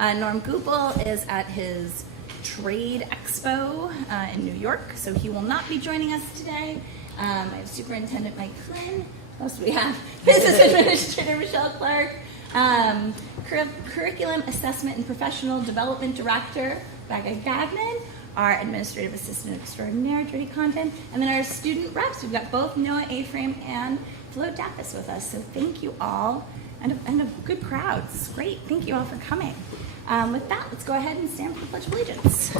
Norm Goupel is at his trade expo in New York, so he will not be joining us today. I have Superintendent Mike Flynn. What else do we have? Business Administrator Michelle Clark. Curriculum Assessment and Professional Development Director Becca Gagnon. Our Administrative Assistant Extraordinaire, Jody Condon. And then our student reps. We've got both Noah Aframe and Flo Dappas with us. So thank you all. And a good crowd. It's great. Thank you all for coming. With that, let's go ahead and stand for the Pledge of Allegiance.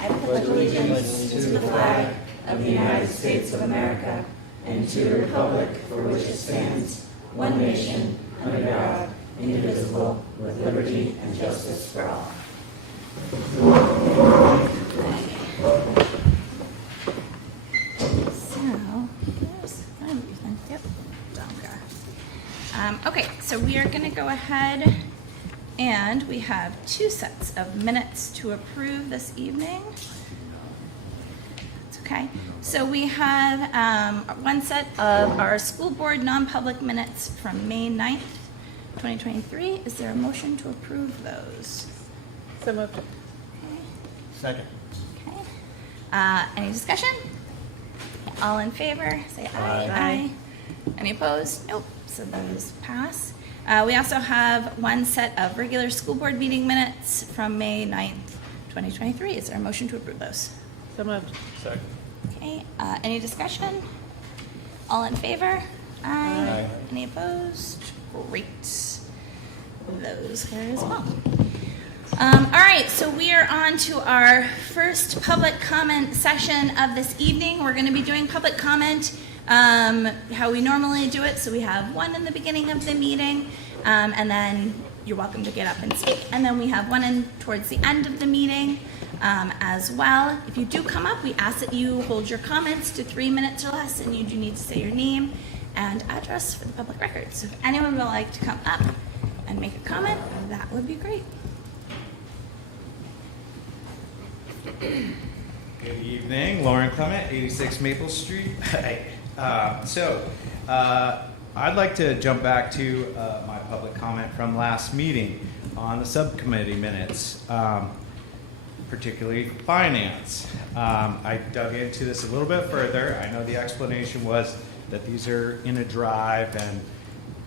I pledge allegiance to the flag of the United States of America and to the republic for which it stands, one nation, under God, indivisible, with liberty and justice for all. Okay, so we are going to go ahead and we have two sets of minutes to approve this evening. It's okay. So we have one set of our school board non-public minutes from May 9th, 2023. Is there a motion to approve those? So moved. Okay. Second. Okay. Any discussion? All in favor, say aye. Aye. Any opposed? Nope. So those pass. We also have one set of regular school board meeting minutes from May 9th, 2023. Is there a motion to approve those? So moved. Second. Okay. Any discussion? All in favor? Aye. Aye. Any opposed? Great. Those carry as well. All right, so we are on to our first public comment session of this evening. We're going to be doing public comment how we normally do it. So we have one in the beginning of the meeting, and then you're welcome to get up and speak. And then we have one towards the end of the meeting as well. If you do come up, we ask that you hold your comments to 3 minutes or less, and you do need to say your name and address for the public record. So if anyone would like to come up and make a comment, that would be great. Good evening, Lauren Clement, 86 Maple Street. I'd like to jump back to my public comment from last meeting on the subcommittee minutes, particularly finance. I dug into this a little bit further. I know the explanation was that these are in a drive and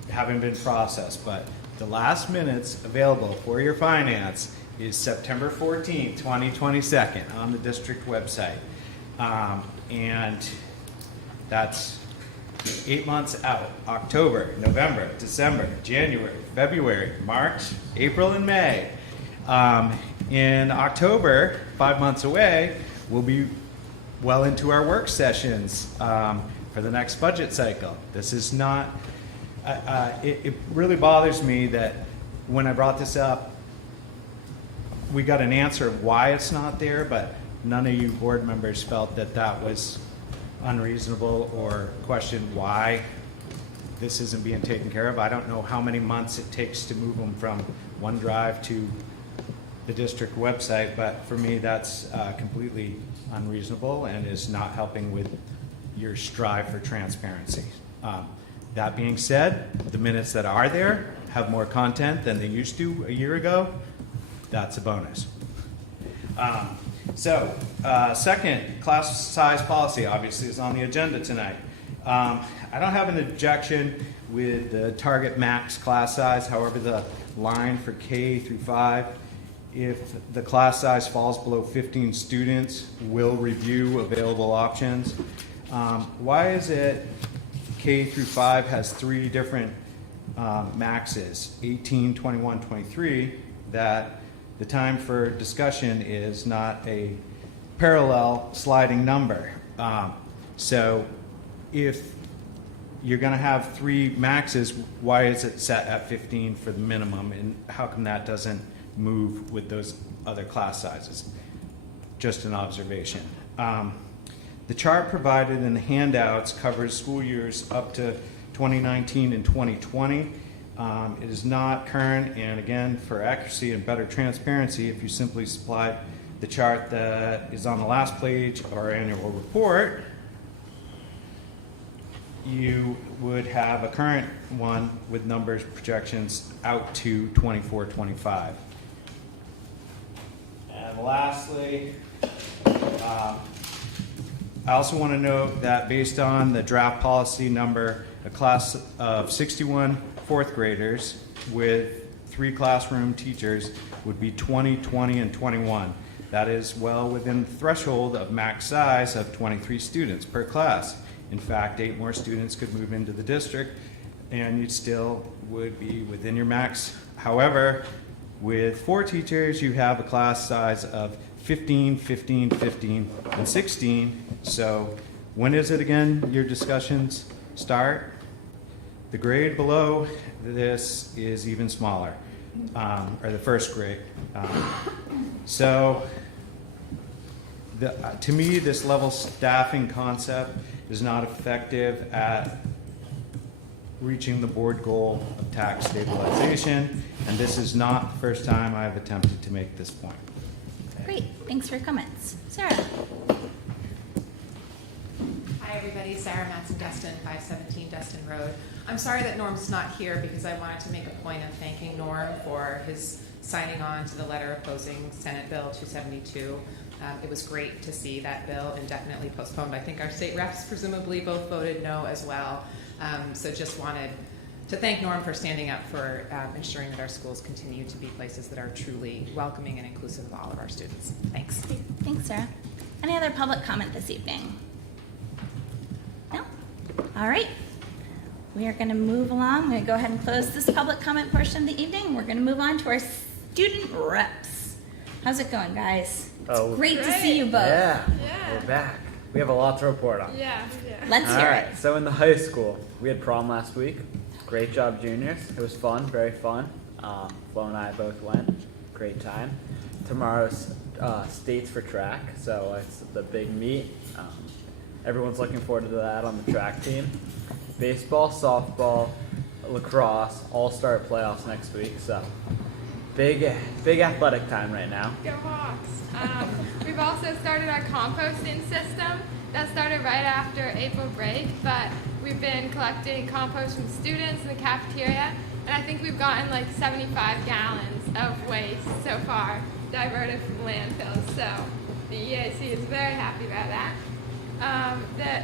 haven't been processed, but the last minutes available for your finance is September 14th, 2022 on the district website. And that's 8 months out: October, November, December, January, February, March, April, and May. In October, 5 months away, we'll be well into our work sessions for the next budget cycle. This is not, it really bothers me that when I brought this up, we got an answer of why it's not there, but none of you board members felt that that was unreasonable or questioned why this isn't being taken care of. I don't know how many months it takes to move them from OneDrive to the district website, but for me that's completely unreasonable and is not helping with your strive for transparency. That being said, the minutes that are there have more content than they used to a year ago. That's a bonus. Second, class size policy obviously is on the agenda tonight. I don't have an objection with the target max class size. However, the line for K through 5, if the class size falls below 15 students, we'll review available options. Why is it K through 5 has 3 different maxes, 18, 21, 23, that the time for discussion is not a parallel sliding number. So if you're going to have 3 maxes, why is it set at 15 for the minimum, and how come that doesn't move with those other class sizes? Just an observation. The chart provided in the handouts covers school years up to 2019 and 2020. It is not current, and again, for accuracy and better transparency, if you simply supply the chart that is on the last page of our annual report, you would have a current one with numbers projections out to 24, 25. And lastly, I also want to note that based on the draft policy number, a class of 61 fourth graders with 3 classroom teachers would be 20, 20, and 21. That is well within the threshold of max size of 23 students per class. In fact, 8 more students could move into the district and you still would be within your max. However, with 4 teachers, you have a class size of 15, 15, 15, and 16. So when is it again your discussions start? The grade below this is even smaller, or the first grade. To me, this level staffing concept is not effective at reaching the board goal of tax stabilization, and this is not the first time I've attempted to make this point. Great, thanks for your comments. Sarah? Hi everybody, Sarah Matson-Destin, 517 Destin Road. I'm sorry that Norm's not here because I wanted to make a point of thanking Norm for his signing on to the letter opposing Senate Bill 272. It was great to see that bill indefinitely postponed. I think our state reps presumably both voted no as well. So just wanted to thank Norm for standing up for ensuring that our schools continue to be places that are truly welcoming and inclusive of all of our students. Thanks. Thanks, Sarah. Any other public comment this evening? No? All right. We are going to move along. I'm going to go ahead and close this public comment portion of the evening. We're going to move on to our student reps. How's it going, guys? It's great to see you both. Yeah, we're back. We have a lot to report on. Yeah. Let's All hear right, it. so in the high school, we had prom last week. Great job, juniors. It was fun, very fun. Flo and I both went. Great time. Tomorrow's states for track, so it's the big meet. Everyone's looking forward to that on the track team. Baseball, softball, lacrosse, all start playoffs next week, so big athletic time right now. Go Hawks. We've also started our composting system. That started right after April break, but we've been collecting compost from students in the cafeteria, and I think we've gotten like 75 gallons of waste so far diverted from landfills, so the EAC is very happy about that.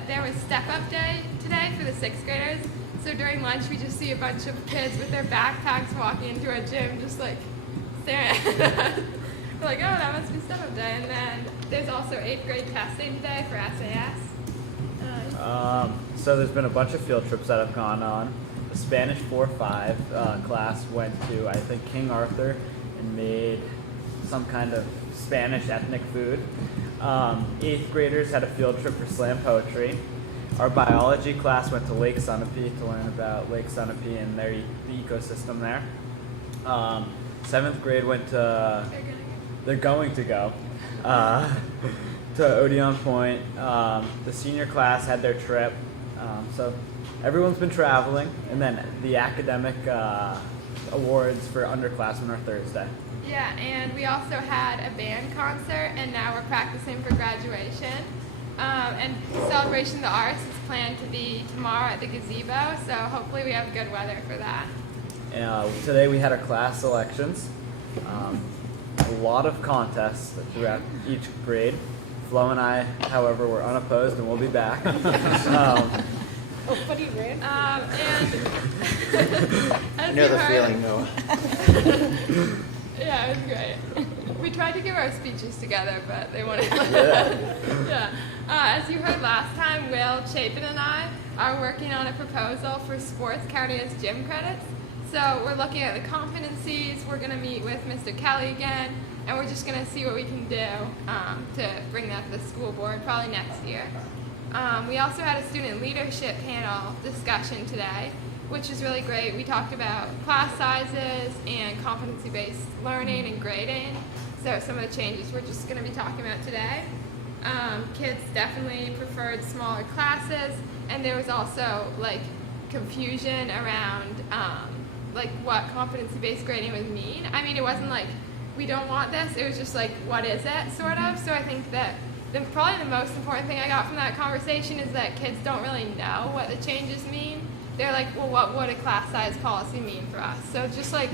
There was step-up day today for the 6th graders, so during lunch we just see a bunch of kids with their backpacks walking into our gym just like staring at us. We're like, oh, that must be step-up day. And then there's also 8th grade testing today for SAS. So there's been a bunch of field trips that have gone on. The Spanish 4-5 class went to, I think, King Arthur and made some kind of Spanish ethnic food. 8th graders had a field trip for slam poetry. Our biology class went to Lake Sunapee to learn about Lake Sunapee and the ecosystem there. 7th grade went to, they're going to go to Odeon Point. The senior class had their trip. So everyone's been traveling. And then the academic awards for underclassmen are Thursday. Yeah, and we also had a band concert, and now we're practicing for graduation. And Celebration of the Arts is planned to be tomorrow at the gazebo, so hopefully we have good weather for that. Today we had our class selections. A lot of contests throughout each grade. Flo and I, however, were unopposed and we'll be back. What do you ran? You know the feeling, Noah. Yeah, it was great. We tried to give our speeches together, but they wanted. Yeah. As you heard last time, Will Chapin and I are working on a proposal for sports counting as gym credits. So we're looking at the competencies. We're going to meet with Mr. Kelly again, and we're just going to see what we can do to bring that to the school board probably next year. We also had a student leadership panel discussion today, which is really great. We talked about class sizes and competency-based learning and grading. So some of the changes we're just going to be talking about today. Kids definitely preferred smaller classes, and there was also like confusion around like what competency-based grading would mean. I mean, it wasn't like we don't want this. It was just like, what is it, sort of. So I think that probably the most important thing I got from that conversation is that kids don't really know what the changes mean. They're like, well, what would a class size policy mean for us? So just like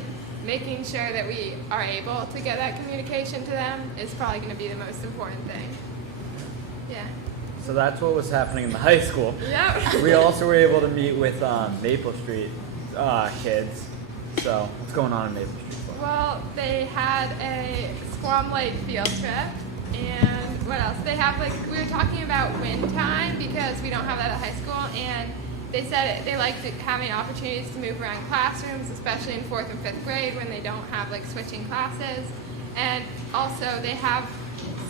making sure that we are able to get that communication to them is probably going to be the most important thing. Yeah. So that's what was happening in the high school. Yep. We also were able to meet with Maple Street kids. So what's going on in Maple Street? Well, they had a Squam Lake field trip, and what else? They have like, we were talking about wind time because we don't have that at high school, and they said they liked having opportunities to move around classrooms, especially in 4th and 5th grade when they don't have like switching classes. And also they have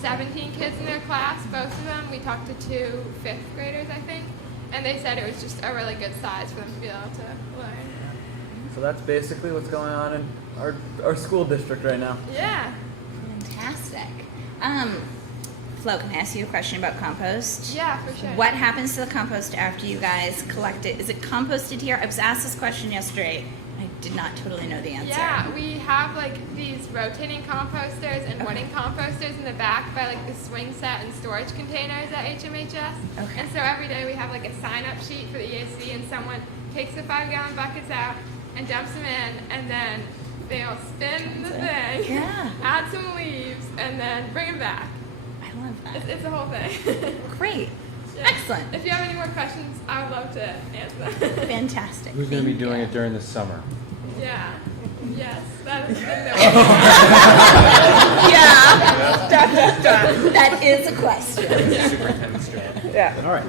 17 kids in their class, both of them. We talked to 2 5th graders, I think, and they said it was just a really good size for them to be able to learn. So that's basically what's going on in our school district right now. Yeah. Fantastic. Flo, can I ask you a question about compost? Yeah, for sure. What happens to the compost after you guys collect it? Is it composted here? I was asked this question yesterday. I did not totally know the answer. Yeah, we have like these rotating composters and wooden composters in the back by like the swing set and storage containers at HMHS. Okay. And so every day we have like a sign-up sheet for the EAC, and someone takes the 5-gallon buckets out and dumps them in, and then they'll spin the thing, Yeah. add some leaves, and then bring them back. I love that. It's a whole thing. Great. Yeah. Excellent. If you have any more questions, I would love to answer them. Fantastic. Who's going to be Thank doing you. it during the summer? Yeah. Yes, that is the thing that Yeah. That is a question. Superintendent's job. Yeah. All right.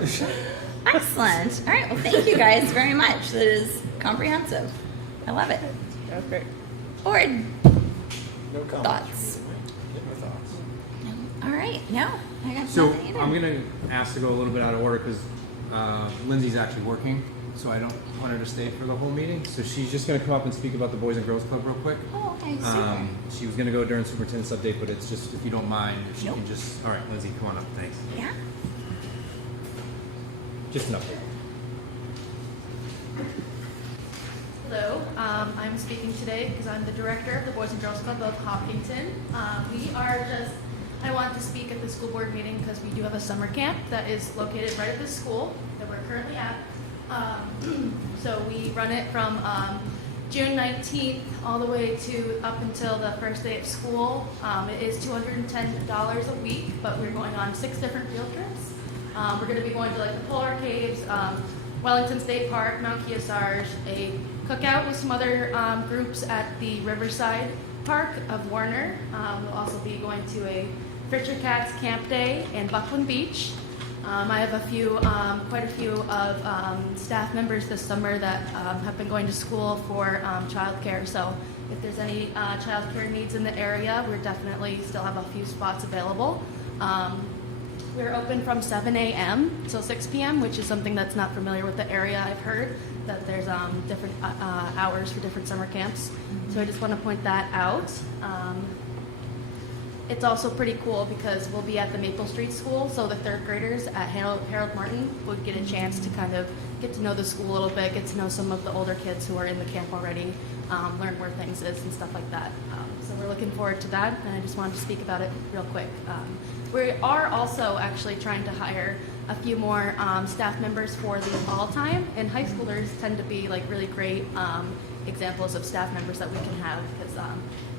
Excellent. All right. Well, thank you guys very much. That is comprehensive. I love it. That was great. Board No comments. thoughts? Get my thoughts. No. All right. No, I got So nothing either. I'm going to ask to go a little bit out of order because Lindsay's actually working, so I don't want her to stay for the whole meeting. So she's just going to come up and speak about the Boys and Girls Club real quick. Oh, okay. Super. She was going to go during superintendent's update, but it's just, if you don't mind, if she Nope. can just, all right, Lindsay, come on up, thanks. Yeah. Just an update. Hello, I'm speaking today because I'm the director of the Boys and Girls Club of Hopkinton. I want to speak at the school board meeting because we do have a summer camp that is located right at this school that we're currently at. So we run it from June 19th all the way to up until the first day of school. It is $210 a week, but we're going on 6 different field trips. We're going to be going to like the Polar Caves, Wellington State Park, Mount Kearsarge, a cookout with some other groups at the Riverside Park of Warner. We'll also be going to a Fisher Cats Camp Day in Buckland Beach. I have quite a few of staff members this summer that have been going to school for childcare. So if there's any childcare needs in the area, we're definitely still have a few spots available. We're open from 7 a.m. till 6 p.m., which is something that's not familiar with the area. I've heard that there's different hours for different summer camps. So I just want to point that out. It's also pretty cool because we'll be at the Maple Street School, so the 3rd graders at Harold Martin would get a chance to kind of get to know the school a little bit, get to know some of the older kids who are in the camp already, learn where things is and stuff like that. So we're looking forward to that, and I just wanted to speak about it real quick. We are also actually trying to hire a few more staff members for the fall time, and high schoolers tend to be like really great examples of staff members that we can have because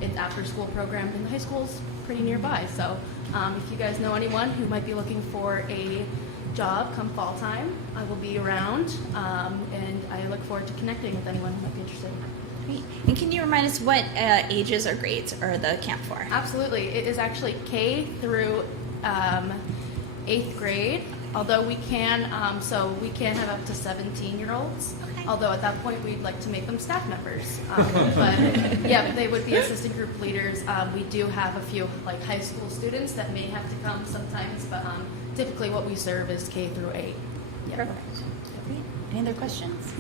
it's after-school program in the high schools pretty nearby. So if you guys know anyone who might be looking for a job come fall time, I will be around, and I look forward to connecting with anyone who might be interested. Great. And can you remind us what ages or grades are the camp for? Absolutely. It is actually K through 8th grade, although we can have up to 17-year-olds. Okay. Although at that point we'd like to make them staff members. But yeah, they would be assistant group leaders. We do have a few like high school students that may have to come sometimes, but typically what we serve is K through 8. Yeah. Perfect. Great. Any other questions?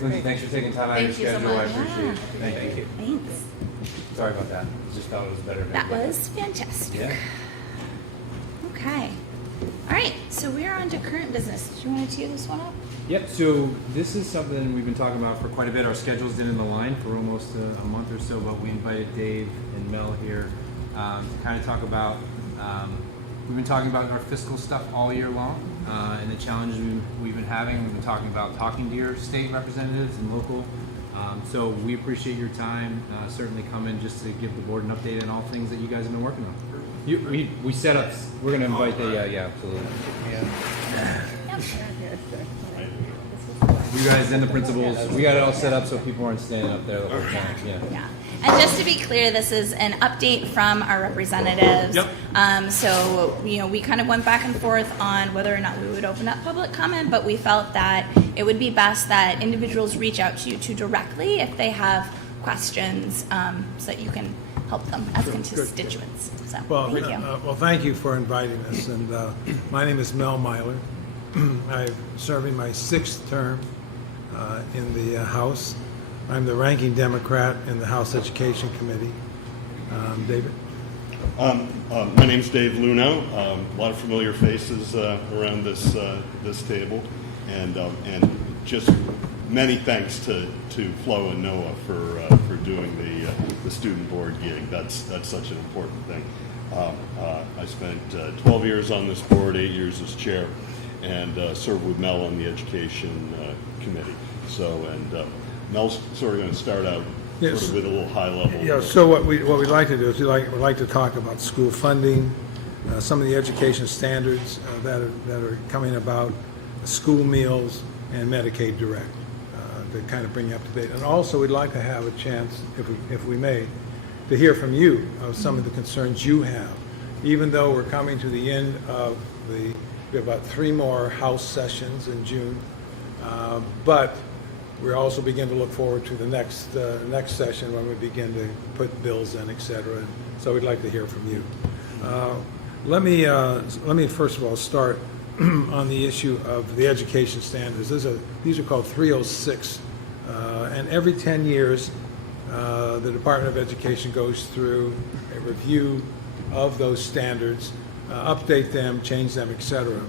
Lindsay, thanks for taking time out of your Thank you so schedule. I much. appreciate it. Yeah. Thank you. Thanks. Sorry about that. Just thought it was better. That was fantastic. Yeah. Okay. All right. So we're on to current business. Do you want to tee this one up? Yep, so this is something we've been talking about for quite a bit. Our schedules didn't align for almost a month or so, but we invited Dave and Mel here to kind of talk about We've been talking about our fiscal stuff all year long, and the challenges we've been having. We've been talking to your state representatives and local. So we appreciate your time. Certainly come in just to give the board an update on all things that you guys have been working on. We set up. We're going to invite the. Yeah, absolutely. You guys and the principals. We got it all set up so people aren't standing up there the whole time. Yeah. And just to be clear, this is an update from our representatives. Yep. So, we kind of went back and forth on whether or not we would open up public comment, but we felt that it would be best that individuals reach out to you two directly if they have questions, so that you can help them as constituents. So, Well, thank you. well, thank you for inviting us. And my name is Mel Myler. I'm serving my 6th term in the House. I'm the ranking Democrat in the House Education Committee. David? My name's Dave Luno. A lot of familiar faces around this table, and just many thanks to Flo and Noah for doing the student board gig. That's such an important thing. I spent 12 years on this board, 8 years as chair, and served with Mel on the education committee. So, and Mel's sort of going to start out Yes. sort of with a little high level. Yeah, so what we'd like to do is we'd like to talk about school funding, some of the education standards that are coming about, school meals, and Medicaid Direct, to kind of bring you up to date. And also, we'd like to have a chance, if we may, to hear from you of some of the concerns you have. Even though we're coming to the end of we have about 3 more House sessions in June, but we also begin to look forward to the next session when we begin to put bills in, et cetera. So we'd like to hear from you. Let me first of all start on the issue of the education standards. These are called 306, and every 10 years, the Department of Education goes through a review of those standards, update them, change them, et cetera.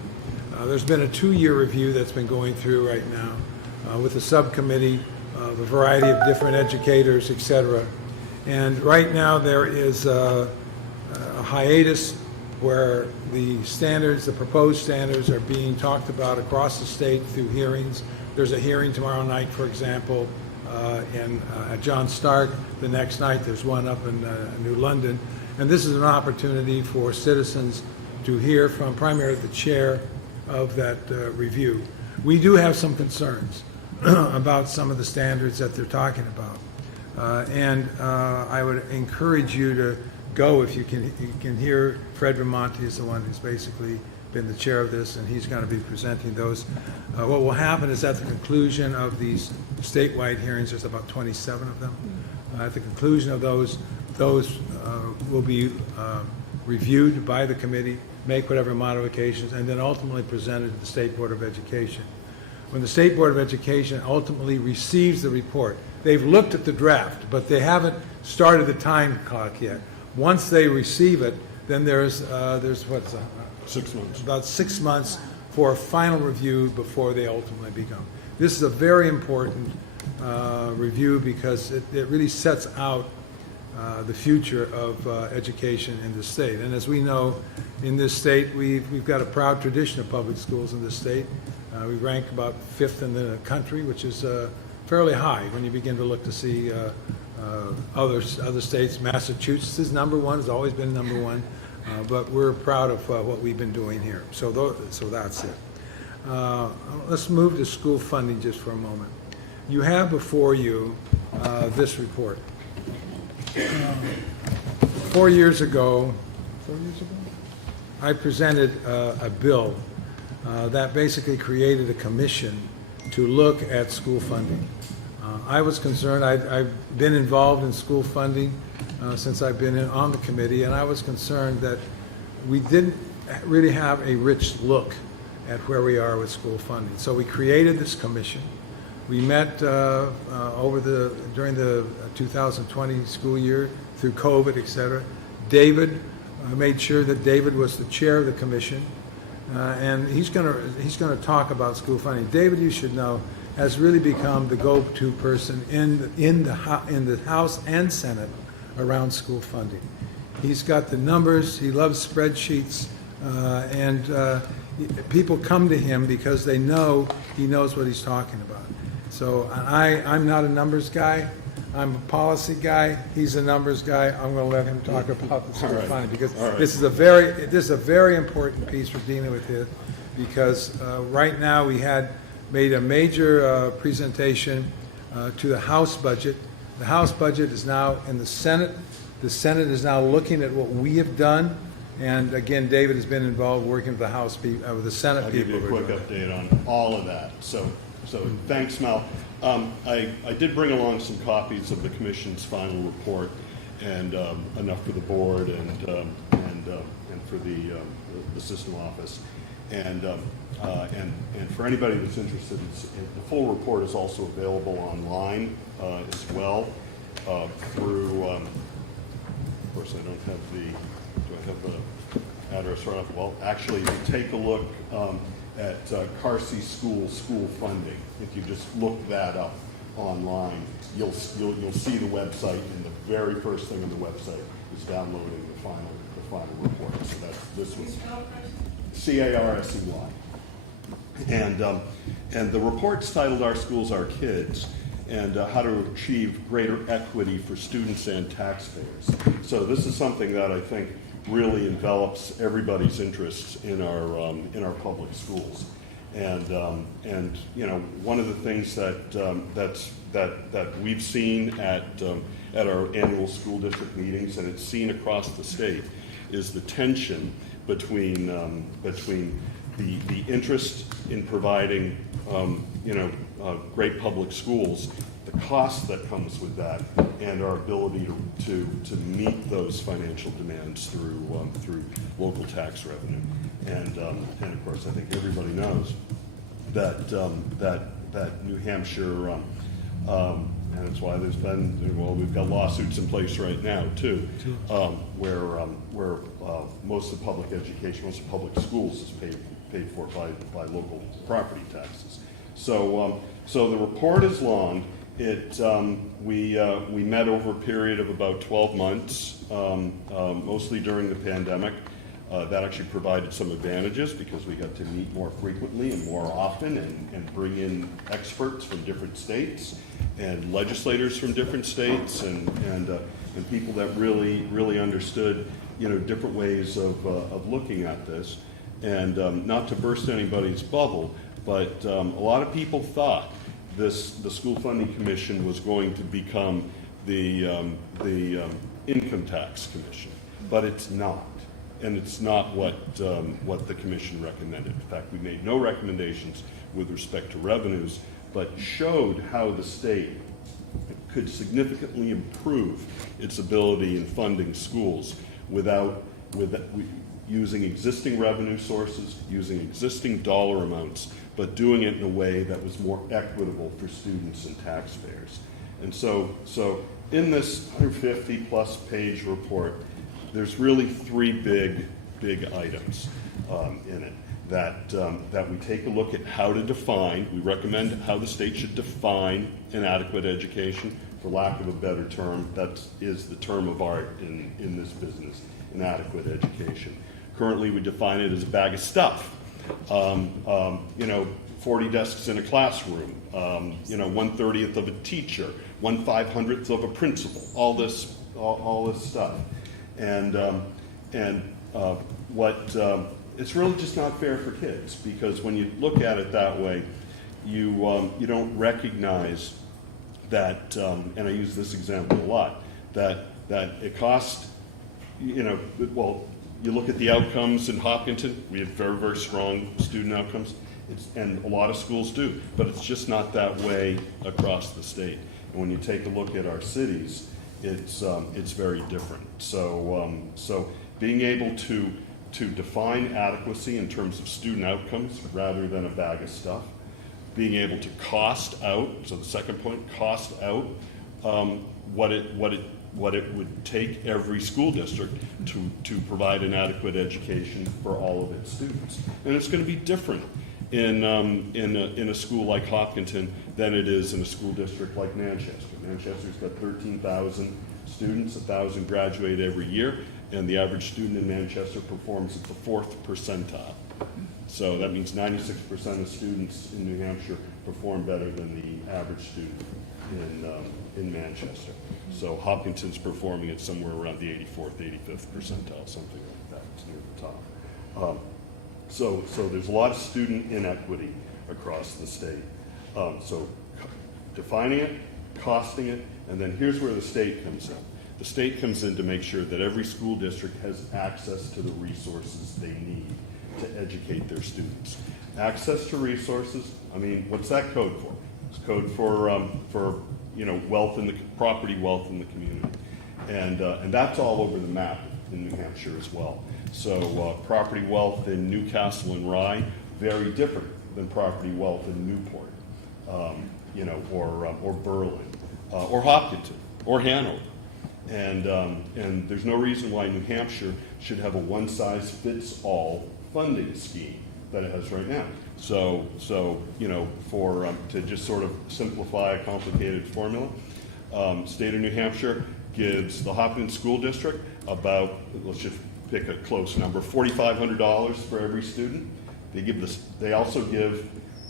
There's been a 2-year review that's been going through right now with a subcommittee of a variety of different educators, et cetera. And right now there is a hiatus where the standards, the proposed standards, are being talked about across the state through hearings. There's a hearing tomorrow night, for example, at John Stark. The next night there's one up in New London. And this is an opportunity for citizens to hear from primarily the chair of that review. We do have some concerns about some of the standards that they're talking about. And I would encourage you to go if you can hear. Fred Ramonti is the one who's basically been the chair of this, and he's going to be presenting those. What will happen is at the conclusion of these statewide hearings, there's about 27 of them. At the conclusion of those will be reviewed by the committee, make whatever modifications, and then ultimately presented to the State Board of Education. When the State Board of Education ultimately receives the report, they've looked at the draft, but they haven't started the time clock yet. Once they receive it, then there's what's 6 months. about 6 months for a final review before they ultimately become. This is a very important review because it really sets out the future of education in the state. And as we know, in this state, we've got a proud tradition of public schools in this state. We rank about 5th in the country, which is fairly high when you begin to look to see other states. Massachusetts is number 1, has always been number 1, but we're proud of what we've been doing here. So that's it. Let's move to school funding just for a moment. You have before you this report. 4 years ago, I presented a bill that basically created a commission to look at school funding. I was concerned. I've been involved in school funding since I've been on the committee, and I was concerned that we didn't really have a rich look at where we are with school funding. So we created this commission. We met during the 2020 school year through COVID, et cetera. David made sure that David was the chair of the commission, and he's going to talk about school funding. David, you should know, has really become the go-to person in the House and Senate around school funding. He's got the numbers. He loves spreadsheets. and people come to him because they know he knows what he's talking about. So I'm not a numbers guy. I'm a policy guy. He's a numbers guy. I'm going to let him talk about the school funding because this is a very important piece we're dealing with here. Because right now we made a major presentation to the House budget. The House budget is now in the Senate. The Senate is now looking at what we have done. And again, David has been involved working with the House people, with the Senate people. I'll give you a quick update on all of that. So thanks, Mel. I did bring along some copies of the Commission's final report, and enough for the board and for the system office. And for anybody that's interested, the full report is also available online as well through. Of course, I don't have the. Do I have the address right off? Well, actually, if you take a look at Carsey School funding, if you just look that up online, you'll see the website, and the very first thing on the website is downloading the final report. So this was CARSEY. And the report's titled "Our Schools, Our Kids," and how to achieve greater equity for students and taxpayers. So this is something that I think really envelops everybody's interests in our public schools. And you know, one of the things that we've seen at our annual school district meetings, and it's seen across the state, is the tension between the interest in providing great public schools, the cost that comes with that, and our ability to meet those financial demands through local tax revenue. And of course, I think everybody knows that New Hampshire, and that's why there's been, well, we've got lawsuits in place right now too, where most of public education, most of public schools is paid for by local property taxes. So the report is long. We met over a period of about 12 months, mostly during the pandemic. That actually provided some advantages because we got to meet more frequently and more often, and bring in experts from different states and legislators from different states, and people that really understood different ways of looking at this. And not to burst anybody's bubble, but a lot of people thought the School Funding Commission was going to become the Income Tax Commission, but it's not, and it's not what the Commission recommended. In fact, we made no recommendations with respect to revenues, but showed how the state could significantly improve its ability in funding schools using existing revenue sources, using existing dollar amounts, but doing it in a way that was more equitable for students and taxpayers. And so in this 150-plus page report, there's really three big items in it that we take a look at how to define. We recommend how the state should define an adequate education, for lack of a better term. That is the term of art in this business, an adequate education. Currently, we define it as a bag of stuff. 40 desks in a classroom, 1/30th of a teacher, 1/500th of a principal, all this stuff. It's really just not fair for kids, because when you look at it that way, you don't recognize that, and I use this example a lot, that it costs, you look at the outcomes in Hopkinton, we have very, very strong student outcomes, and a lot of schools do, but it's just not that way across the state. And when you take a look at our cities, it's very different. So being able to define adequacy in terms of student outcomes rather than a bag of stuff, being able to cost out, so the second point, cost out what it would take every school district to provide an adequate education for all of its students. And it's going to be different in a school like Hopkinton than it is in a school district like Manchester. Manchester's got 13,000 students, 1,000 graduate every year, and the average student in Manchester performs at the 4th percentile. So that means 96% of students in New Hampshire perform better than the average student in Manchester. So Hopkinton's performing at somewhere around the 84th, 85th percentile, something like that. It's near the top. So there's a lot of student inequity across the state. So defining it, costing it, and then here's where the state comes in. The state comes in to make sure that every school district has access to the resources they need to educate their students. Access to resources, I mean, what's that code for? It's code for wealth in the property wealth in the community, and that's all over the map in New Hampshire as well. So property wealth in Newcastle and Rye, very different than property wealth in Newport, or Berlin, or Hopkinton, or Hanover. And there's no reason why New Hampshire should have a one-size-fits-all funding scheme that it has right now. So to just sort of simplify a complicated formula, state of New Hampshire gives the Hopkinton School District about, let's just pick a close number, $4,500 for every student. They also give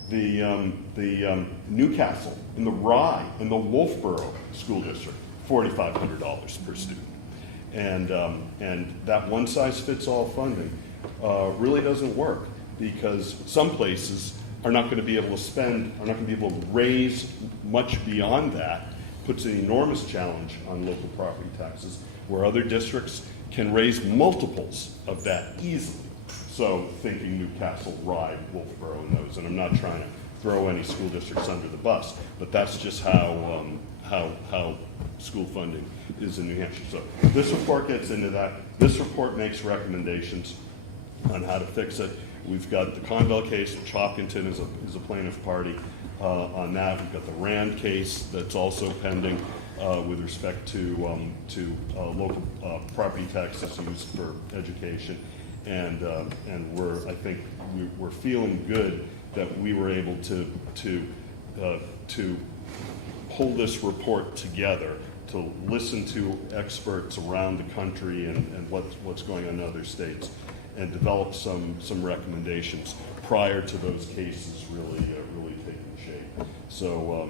the Newcastle and the Rye and the Wolfboro School District $4,500 per student. And that one-size-fits-all funding really doesn't work, because some places are not going to be able to raise much beyond that. Puts an enormous challenge on local property taxes, where other districts can raise multiples of that easily. So thinking Newcastle, Rye, Wolfboro, and those, and I'm not trying to throw any school districts under the bus, but that's just how school funding is in New Hampshire. So this report gets into that. This report makes recommendations on how to fix it. We've got the Conville case, which Hopkinton is a plaintiff party on that. We've got the Rand case that's also pending with respect to local property taxes used for education, and I think we're feeling good that we were able to pull this report together, to listen to experts around the country and what's going on in other states, and develop some recommendations prior to those cases really taking shape. So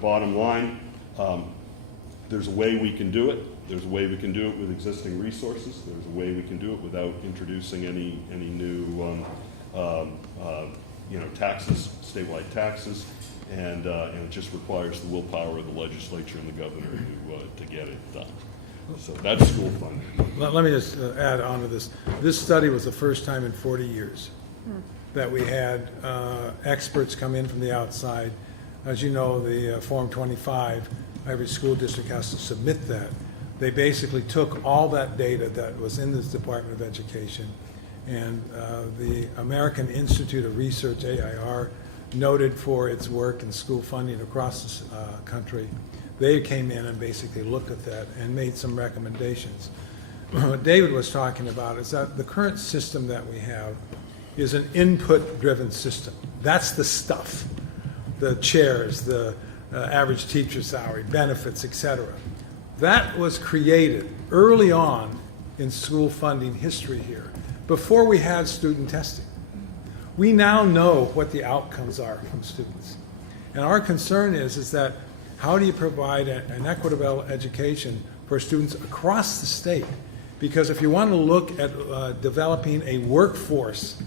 bottom line, there's a way we can do it. There's a way we can do it with existing resources. There's a way we can do it without introducing any new taxes, statewide taxes, and it just requires the willpower of the legislature and the governor to get it done. So that's school funding. Let me just add on to this. This study was the first time in 40 years that we had experts come in from the outside. As you know, the Form 25, every school district has to submit that. They basically took all that data that was in this Department of Education, and the American Institute of Research, AIR, noted for its work in school funding across the country. They came in and basically looked at that and made some recommendations. What David was talking about is that the current system that we have is an input-driven system. That's the stuff, the chairs, the average teacher salary, benefits, etc. That was created early on in school funding history here, before we had student testing. We now know what the outcomes are from students. And our concern is that how do you provide an equitable education for students across the state? Because if you want to look at developing a workforce,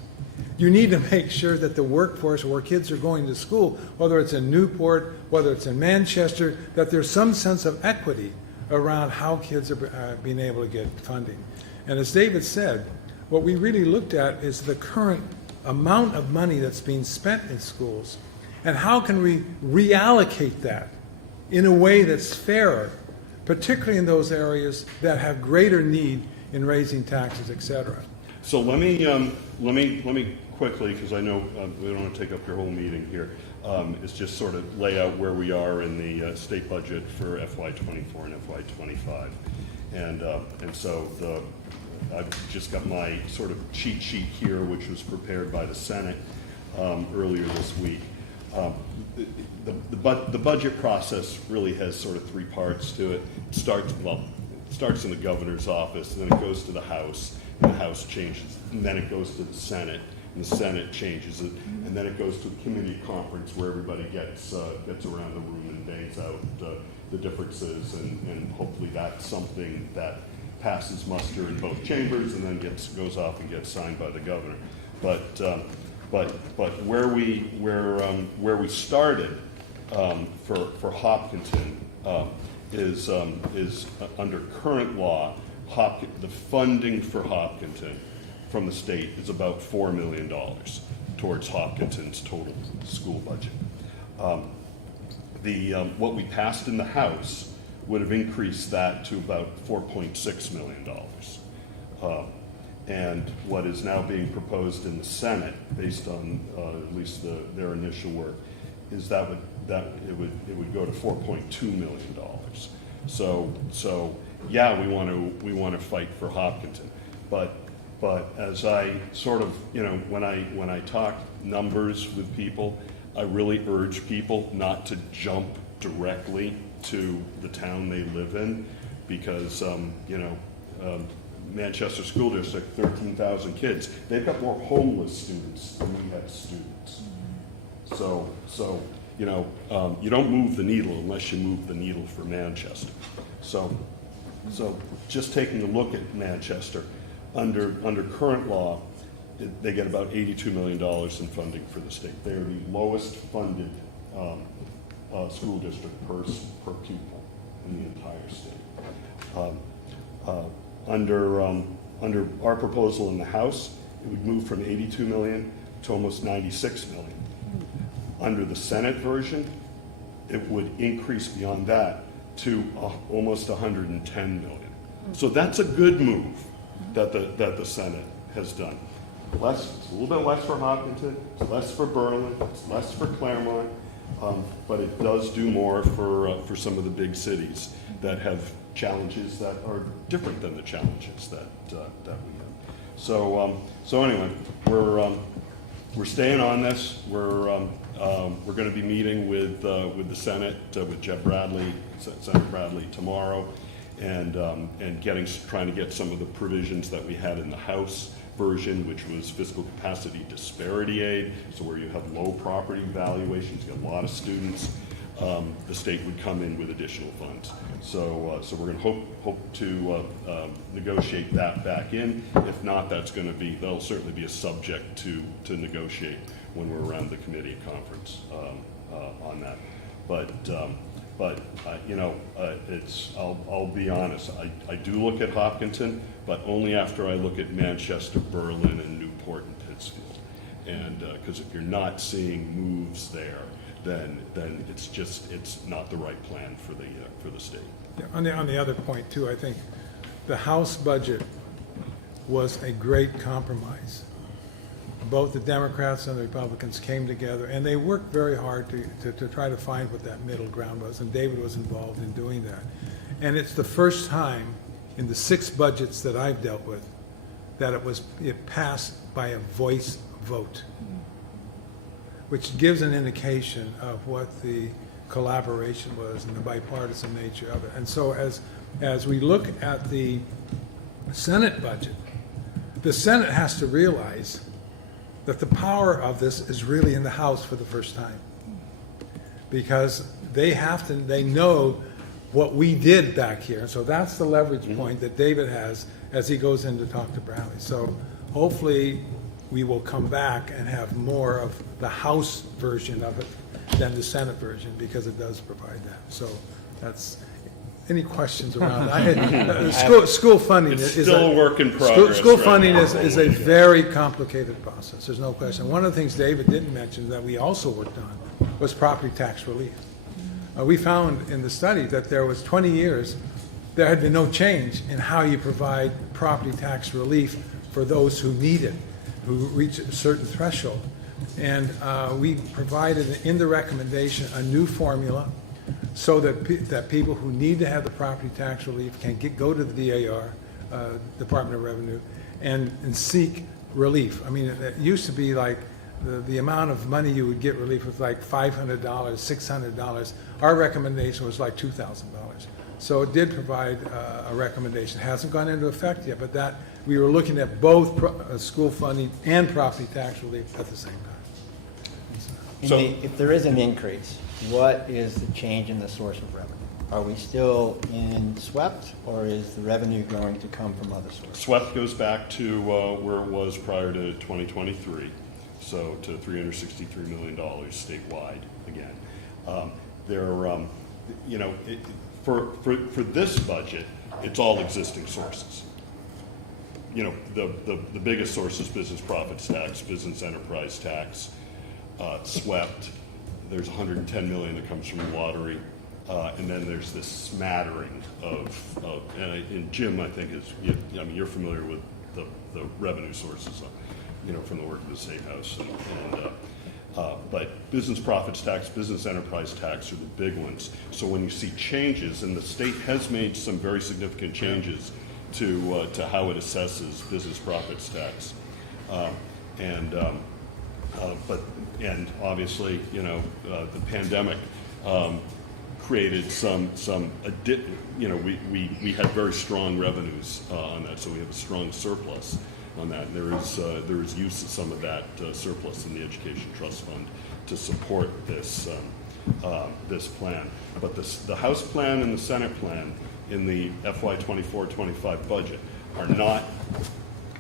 you need to make sure that the workforce where kids are going to school, whether it's in Newport, whether it's in Manchester, that there's some sense of equity around how kids are being able to get funding. And as David said, what we really looked at is the current amount of money that's being spent in schools, and how can we reallocate that in a way that's fairer, particularly in those areas that have greater need in raising taxes, etc. So let me quickly, because I know we don't want to take up your whole meeting here, is just sort of lay out where we are in the state budget for FY24 and FY25, and so I've just got my sort of cheat sheet here, which was prepared by the Senate earlier this week. The budget process really has sort of three parts to it. It starts, well, starts in the governor's office, and then it goes to the House, and the House changes, and then it goes to the Senate, and the Senate changes it, and then it goes to a committee conference where everybody gets around the room and bangs out the differences, and hopefully that's something that passes muster in both chambers and then goes off and gets signed by the governor. But where we started for Hopkinton is under current law, the funding for Hopkinton from the state is about $4 million towards Hopkinton's total school budget. What we passed in the House would have increased that to about $4.6 million. And what is now being proposed in the Senate, based on at least their initial work, is that it would go to $4.2 million. So yeah, we want to fight for Hopkinton, but as I sort of, when I talk numbers with people, I really urge people not to jump directly to the town they live in, because Manchester School District, 13,000 kids, they've got more homeless students than we have students. So you don't move the needle unless you move the needle for Manchester. So just taking a look at Manchester, under current law, they get about $82 million in funding for the state. They are the lowest funded school district per pupil in the entire state. Under our proposal in the House, it would move from 82 million to almost 96 million. Under the Senate version, it would increase beyond that to almost 110 million. So that's a good move that the Senate has done. It's a little bit less for Hopkinton, it's less for Berlin, it's less for Claremont, but it does do more for some of the big cities that have challenges that are different than the challenges that we have. So anyway, we're staying on this. We're going to be meeting with the Senate, with Senator Bradley tomorrow, and trying to get some of the provisions that we had in the House version, which was fiscal capacity disparity aid, so where you have low property valuations, you got a lot of students, the state would come in with additional funds. So we're going to hope to negotiate that back in. If not, that'll certainly be a subject to negotiate when we're around the committee conference on that. But I'll be honest. I do look at Hopkinton, but only after I look at Manchester, Berlin, and Newport and Pittsfield. And because if you're not seeing moves there, then it's not the right plan for the state. Yeah, on the other point too, I think the House budget was a great compromise. Both the Democrats and the Republicans came together, and they worked very hard to try to find what that middle ground was, and David was involved in doing that. And it's the first time in the 6 budgets that I've dealt with that it passed by a voice vote, which gives an indication of what the collaboration was and the bipartisan nature of it. And so as we look at the Senate budget, the Senate has to realize that the power of this is really in the House for the first time, because they know what we did back here. So that's the leverage point that David has as he goes in to talk to Bradley. So hopefully we will come back and have more of the House version of it than the Senate version, because it does provide that. So that's, any questions around that? School funding It's is still a work in progress. School right funding now. is a very complicated process, there's no question. One of the things David didn't mention that we also worked on was property tax relief. We found in the study that there was 20 years, there had been no change in how you provide property tax relief for those who need it, who reach a certain threshold. And we provided in the recommendation a new formula so that people who need to have the property tax relief can go to the DAR, Department of Revenue, and seek relief. I mean, it used to be like the amount of money you would get relief was like $500, $600. Our recommendation was like $2,000. So it did provide a recommendation. It hasn't gone into effect yet, but that, we were looking at both school funding and property tax relief at the same time. So if there is an increase, what is the change in the source of revenue? Are we still in SWEPT, or is the revenue going to come from other sources? SWEPT goes back to where it was prior to 2023, so to $363 million statewide again. For this budget, it's all existing sources. You know, the biggest source is business profits tax, business enterprise tax, SWEPT. There's $110 million that comes from the lottery. And then there's this smattering of and Jim, I think, you're familiar with the revenue sources, from the work of the State House. But business profits tax, business enterprise tax are the big ones. So when you see changes, and the state has made some very significant changes to how it assesses business profits tax. And obviously, the pandemic created we had very strong revenues on that, so we have a strong surplus on that. And there is use of some of that surplus in the Education Trust Fund to support this plan. But the House plan and the Senate plan in the FY 24-25 budget are not.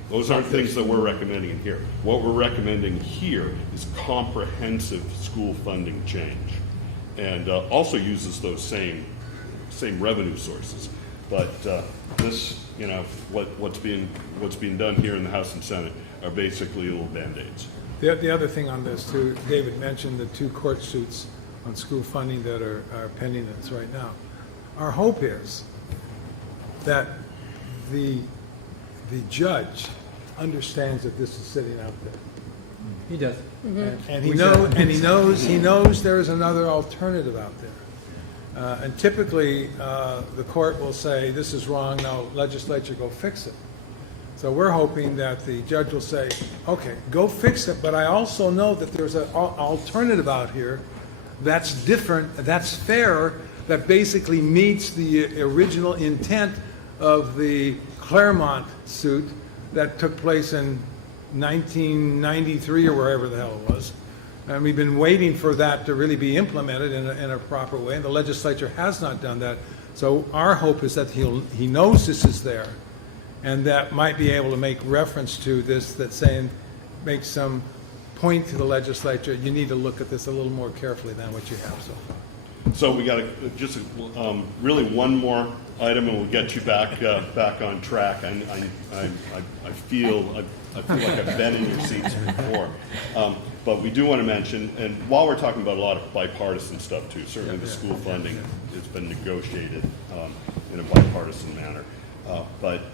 Those aren't things that we're recommending in here. What we're recommending here is comprehensive school funding change, and also uses those same revenue sources. But this, what's being done here in the House and Senate are basically little Band-Aids. The other thing on this too, David mentioned the 2 court suits on school funding that are pending us right now. Our hope is that the judge understands that this is sitting out there. He does. And he knows there is another alternative out there. And typically, the court will say, this is wrong, now legislature, go fix it. So we're hoping that the judge will say, okay, go fix it, but I also know that there's an alternative out here that's different, that's fair, that basically meets the original intent of the Claremont suit that took place in 1993 or wherever the hell it was. And we've been waiting for that to really be implemented in a proper way, and the legislature has not done that. So our hope is that he knows this is there, and that might be able to make reference to this, that saying, make some point to the legislature, you need to look at this a little more carefully than what you have so far. So we got just really one more item, and we'll get you back on track. I feel like I've been in your seats before, but we do want to mention, and while we're talking about a lot of bipartisan stuff too, certainly the school funding has been negotiated in a bipartisan manner. But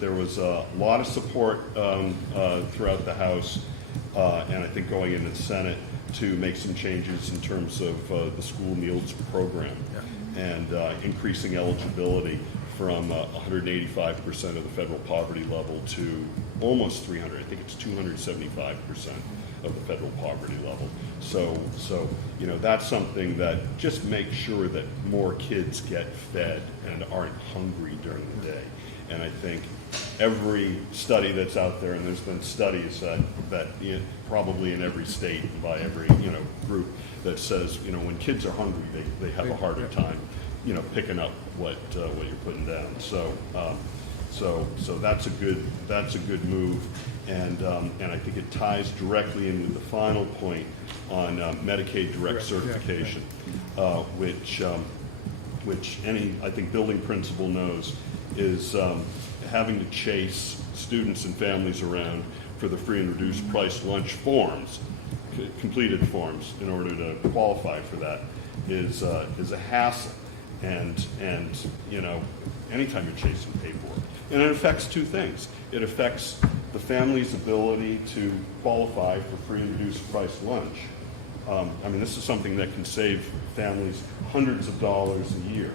there was a lot of support throughout the House, and I think going into the Senate, to make some changes in terms of the school meals program and increasing eligibility from 185% of the federal poverty level to almost 300. I think it's 275% of the federal poverty level. So that's something that just makes sure that more kids get fed and aren't hungry during the day. And I think every study that's out there, and there's been studies that probably in every state by every group that says when kids are hungry they have a harder time picking up what you're putting down. So that's a good move, and I think it ties directly into the final point on Medicaid direct certification, which any I think building principal knows is having to chase students and families around for the free and reduced price lunch forms, completed forms, in order to qualify for that is a hassle. And anytime you're chasing paperwork, and it affects 2 things. It affects the family's ability to qualify for free and reduced price lunch. This is something that can save families hundreds of dollars a year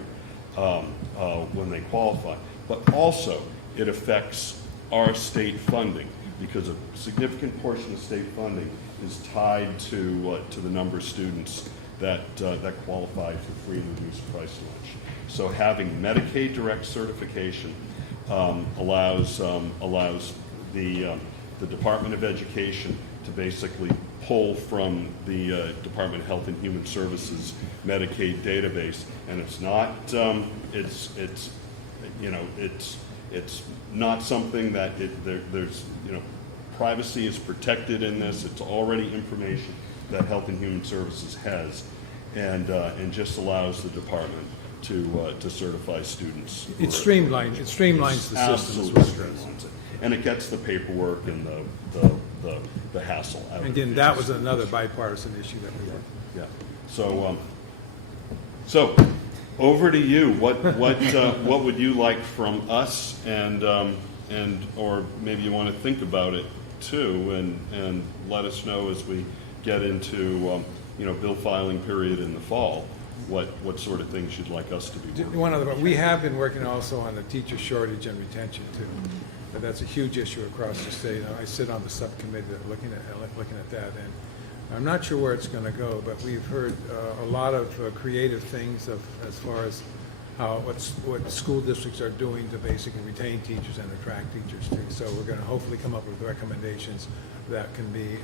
when they qualify. But also, it affects our state funding, because a significant portion of state funding is tied to the number of students that qualify for free and reduced price lunch. So having Medicaid direct certification allows the Department of Education to basically pull from the Department of Health and Human Services Medicaid database, and it's not it's not something that there's privacy is protected in this. It's already information that Health and Human Services has, and just allows the department to certify students. It streamlines the system. Absolutely streamlines it, and it gets the paperwork and the hassle out. And again, that was another bipartisan issue that we worked. Yeah. So over to you. What would you like from us, and or maybe you want to think about it too, and let us know as we get into bill filing period in the fall, what sort of things you'd like us to be working on. One other, we have been working also on the teacher shortage and retention too. But that's a huge issue across the state. I sit on the subcommittee that looking at that, and I'm not sure where it's going to go. But we've heard a lot of creative things as far as what school districts are doing to basically retain teachers and attract teachers too. So we're going to hopefully come up with recommendations that can be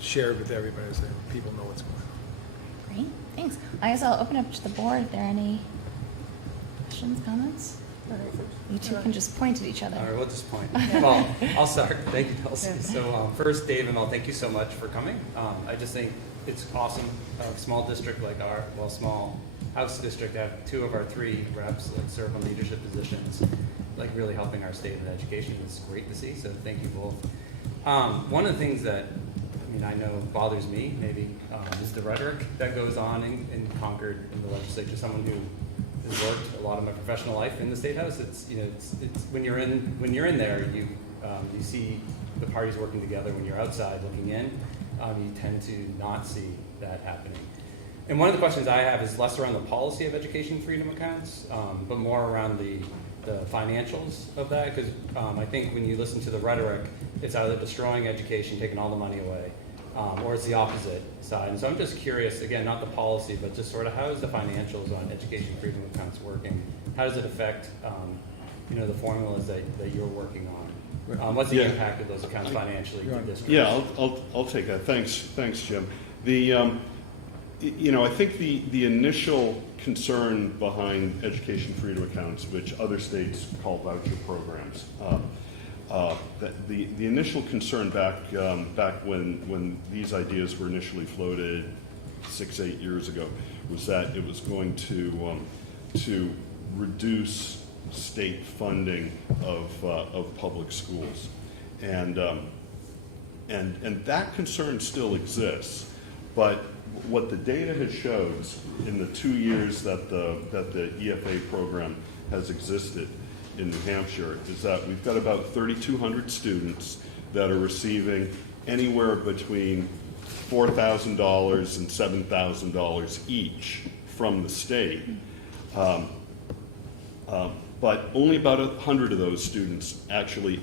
shared with everybody so that people know what's going on. Great, thanks. I guess I'll open up to the board. Are there any questions, comments? You two can just point at each other. All right, we'll just point. Well, I'll start. Thank you, Kelsey. So first, Dave and Mel, thank you so much for coming. I just think it's awesome. A small district like small house district, to have 2 of our 3 reps serve on leadership positions, really helping our state in education is great to see. So thank you both. One of the things that I know bothers me maybe is the rhetoric that goes on in Concord in the legislature. Someone who has worked a lot of my professional life in the State House. It's when you're in there, you see the parties working together. When you're outside looking in, you tend to not see that happening. And one of the questions I have is less around the policy of education freedom accounts, but more around the financials of that. Because I think when you listen to the rhetoric, it's either destroying education, taking all the money away, or it's the opposite side. And so I'm just curious, again, not the policy, but just sort of how is the financials on education freedom accounts working? How does it affect, the formulas that you're working on? What's the impact of those accounts financially to districts? Yeah, I'll take that. Thanks, Jim. I think the initial concern behind education freedom accounts, which other states call voucher programs, the initial concern back when these ideas were initially floated 6-8 years ago was that it was going to reduce state funding of public schools, and that concern still exists. But what the data has showed in the 2 years that the EFA program has existed in New Hampshire is that we've got about 3,200 students that are receiving anywhere between $4,000 and $7,000 each from the state. But only about 100 of those students actually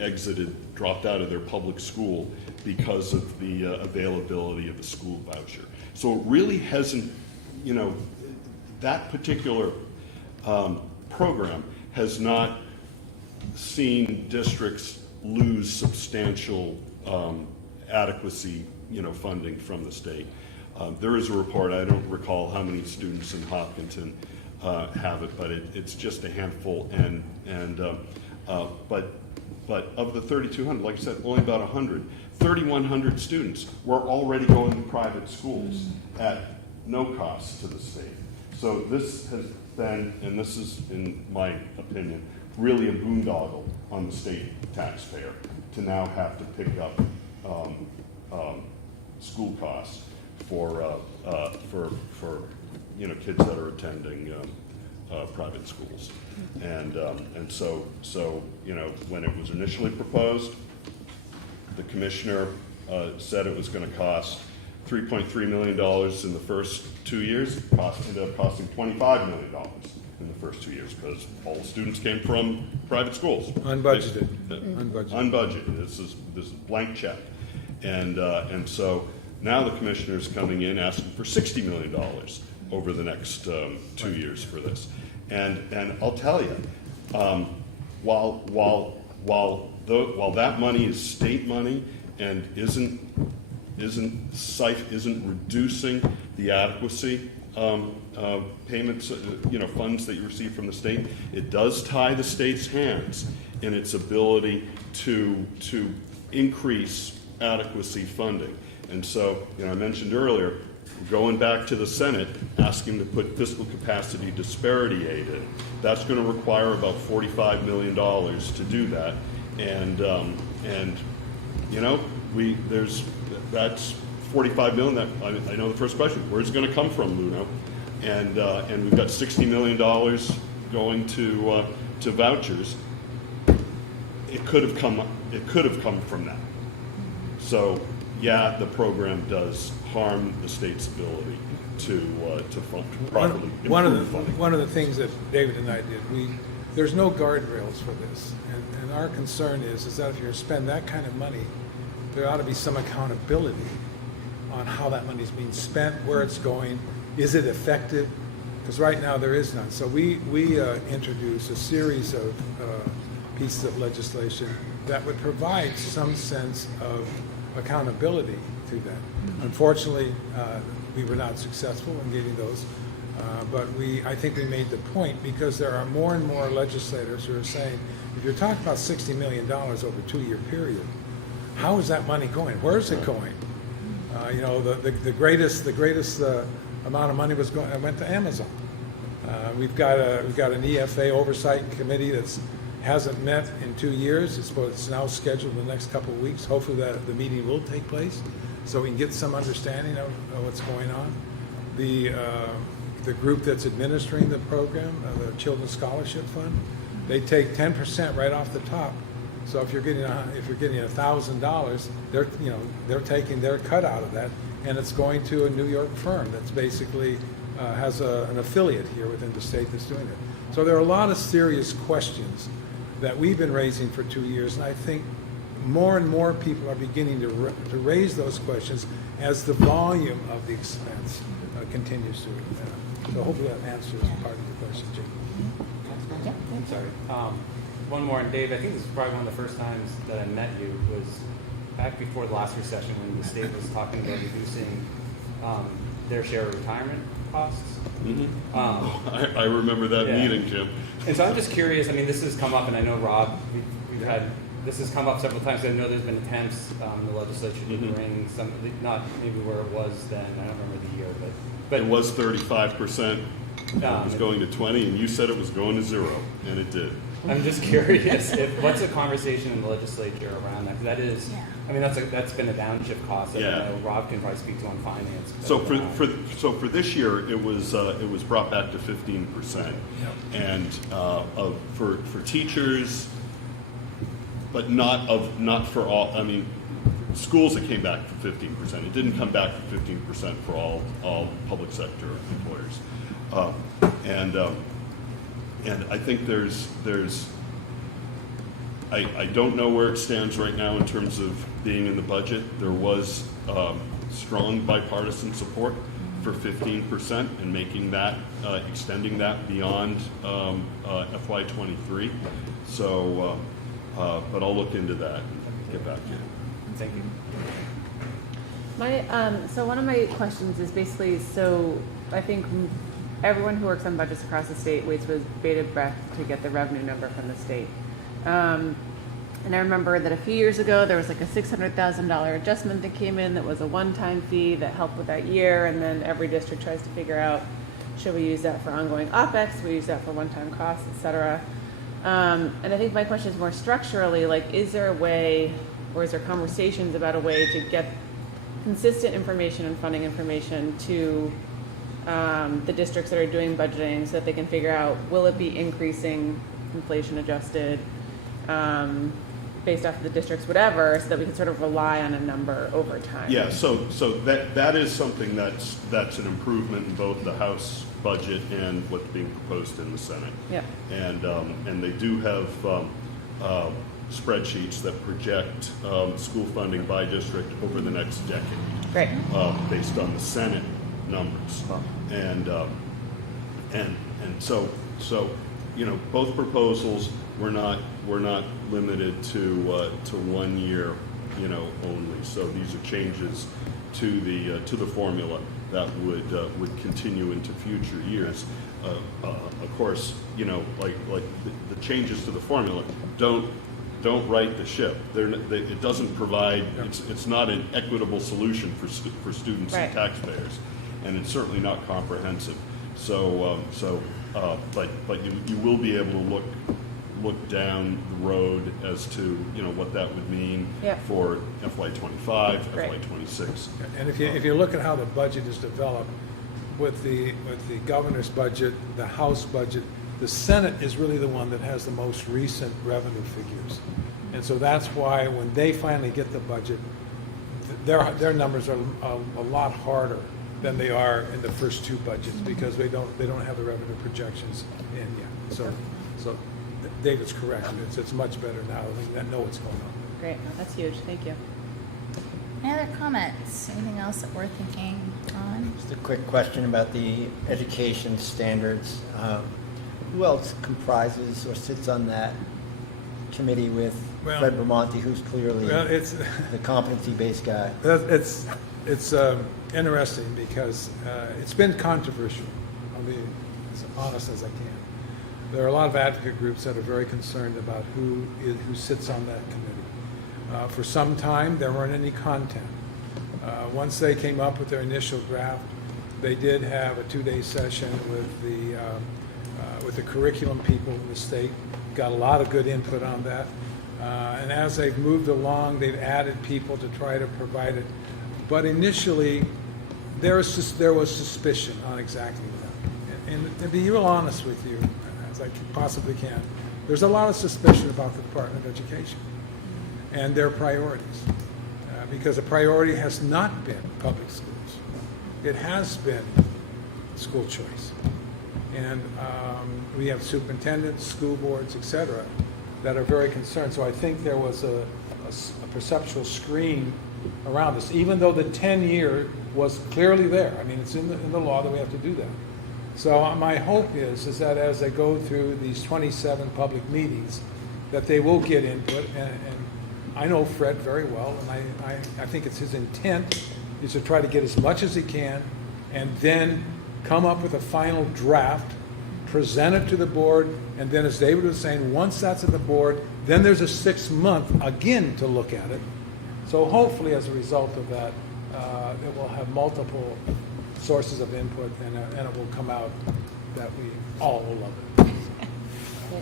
dropped out of their public school because of the availability of the school voucher. So it really hasn't, that particular program has not seen districts lose substantial adequacy, funding from the state. There is a report, I don't recall how many students in Hopkinton have it, but it's just a handful, but of the 3,200, like I said, only about 100. 3,100 students were already going to private schools at no cost to the state. So this has been, and this is, in my opinion, really a boondoggle on the state taxpayer to now have to pick up school costs for kids that are attending private schools, and so when it was initially proposed, the commissioner said it was going to cost $3.3 million in the first 2 years. It ended up costing $25 million in the first 2 years because all the students came from private schools. Unbudgeted. Unbudgeted. This is blank check, and so now the commissioner is coming in asking for $60 million over the next 2 years for this. And I'll tell you, while that money is state money and isn't reducing the adequacy payments, funds that you receive from the state, it does tie the state's hands in its ability to increase adequacy funding. And so, I mentioned earlier, going back to the Senate, asking to put fiscal capacity disparity aid in. That's going to require about $45 million to do that. And that's $45 million. That I know the first question: where's it going to come from, Luno? And we've got $60 million going to vouchers. It could have come from that. So yeah, the program does harm the state's ability to fund properly. One of the things that David and I did, there's no guardrails for this, and our concern is that if you're going to spend that kind of money, there ought to be some accountability on how that money is being spent, where it's going, is it effective? Because right now there is none. So we introduced a series of pieces of legislation that would provide some sense of accountability to that. Unfortunately, we were not successful in getting those, but I think we made the point, because there are more and more legislators who are saying, if you're talking about $60 million over a 2-year period, how is that money going? Where is it going? The greatest amount of money went to Amazon. We've got an EFA oversight committee that's hasn't met in 2 years. It's now scheduled in the next couple of weeks. Hopefully the meeting will take place so we can get some understanding of what's going on. The group that's administering the program, the Children's Scholarship Fund, they take 10% right off the top. So if you're getting $1,000, they're taking their cut out of that, and it's going to a New York firm that's basically has an affiliate here within the state that's doing it. So there are a lot of serious questions that we've been raising for 2 years, and I think more and more people are beginning to raise those questions as the volume of the expense continues to. So hopefully that answers part of the question, Jim. I'm sorry. One more, and Dave, I think this is probably one of the first times that I met you was back before the last recession when the state was talking about reducing their share of retirement costs. Mm-hmm. I remember that meeting, Jim. And so I'm just curious, this has come up, and I know, Rob, this has come up several times. I know there's been attempts in the legislature to bring some, not maybe where it was then, I don't remember the year, but it was 35%, it was going to 20, and you said it was going to 0, and it did. I'm just curious, what's the conversation in the legislature around that? 'Cause that is, that's been a downshift cost that I know Rob can probably speak to on finance. So for this year, it was brought back to 15%, and for teachers, but not for all. Schools, it came back for 15%. It didn't come back for 15% for all public sector employers, and I think I don't know where it stands right now in terms of being in the budget. There was strong bipartisan support for 15% and making that, extending that beyond FY23. So, but I'll look into that and get back to you. Thank you. So one of my questions is basically, I think everyone who works on budgets across the state waits with bated breath to get the revenue number from the state. And I remember that a few years ago there was like a $600,000 adjustment that came in that was a one-time fee that helped with that year, and then every district tries to figure out, should we use that for ongoing OpEx, should we use that for one-time costs, etc. And I think my question is more structurally, is there a way, or is there conversations about a way to get consistent information and funding information to the districts that are doing budgeting so that they can figure out, will it be increasing, inflation adjusted, based off of the district's whatever, so that we can sort of rely on a number over time? Yeah, so that is something that's an improvement in both the House budget and what's being proposed in the Senate. Yeah. And they do have spreadsheets that project school funding by district over the next decade. Great. Based on the Senate numbers. And so, both proposals were not limited to 1 year, only. So these are changes to the formula that would continue into future years. Of course, like the changes to the formula don't right the ship. It doesn't provide. It's not an equitable solution for students and taxpayers, and it's certainly not comprehensive. But you will be able to look down the road as to what that would mean for FY25, FY26. And if you look at how the budget is developed, with the governor's budget, the House budget, the Senate is really the one that has the most recent revenue figures. And so that's why when they finally get the budget, their numbers are a lot harder than they are in the first two budgets, because they don't have the revenue projections in yet. So David's correct. It's much better now. They know what's going on. Great, that's huge, thank you. Any other comments? Anything else that we're thinking on? Just a quick question about the education standards. Who else comprises or sits on that committee with Fred Bermonti, who's clearly the competency-based guy? It's interesting because it's been controversial. I'll be as honest as I can. There are a lot of advocate groups that are very concerned about who sits on that committee. For some time, there weren't any content. Once they came up with their initial draft, they did have a 2-day session with the curriculum people in the state. Got a lot of good input on that. And as they've moved along, they've added people to try to provide it. But initially, there was suspicion on exactly that. And to be real honest with you, as I possibly can, there's a lot of suspicion about the Department of Education and their priorities. Because the priority has not been public schools. It has been school choice. And we have superintendents, school boards, et cetera, that are very concerned. So I think there was a perceptual screen around this, even though the 10-year was clearly there. I mean, it's in the law that we have to do that. So my hope is that as they go through these 27 public meetings, that they will get input. And I know Fred very well, and I think it's his intent is to try to get as much as he can, and then come up with a final draft, present it to the board, and then, as David was saying, once that's at the board, then there's a 6-month again to look at it. So hopefully, as a result of that, it will have multiple sources of input, and it will come out that we all will love it.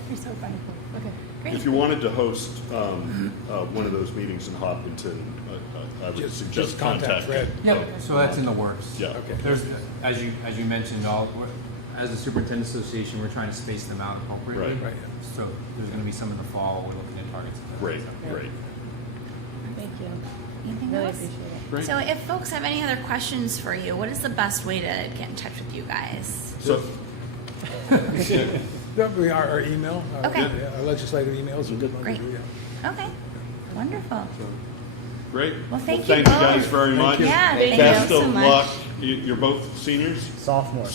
You're so funny. Okay, great. If you wanted to host one of those meetings in Hopkinton, I would suggest just contact Fred. So that's in the works. Yeah. Okay. There's, as you mentioned, as a superintendent association, we're trying to space them out appropriately. Right. Right. So there's going to be some in the fall. We're looking at targets. Great, great. Thank you. Anything Really else? appreciate it. Great. So if folks have any other questions for you, what is the best way to get in touch with you guys? So, Our email, Okay. our legislative emails are good. Great. Okay, wonderful. great. Well, thank you Thank you both. guys very much. Yeah, thank you Best so of much. luck. You're both seniors? Sophomore.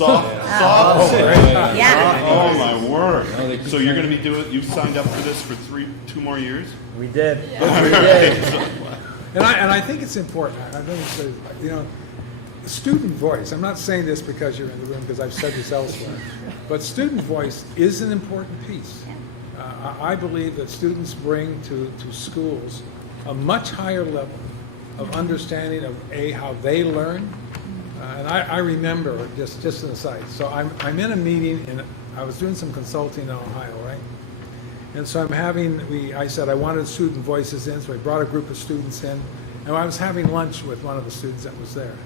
Yeah. Oh, my word. So you're going to be you signed up for this for 2 more years? We did. Yeah. We did. And I think it's important. I think it's, student voice. I'm not saying this because you're in the room, because I've said this elsewhere, but student voice is an important piece. I believe that students bring to schools a much higher level of understanding of how they learn. And I remember, just an aside, so I'm in a meeting, and I was doing some consulting in Ohio, right? And so I said I wanted student voices in, so I brought a group of students in, and I was having lunch with one of the students that was there.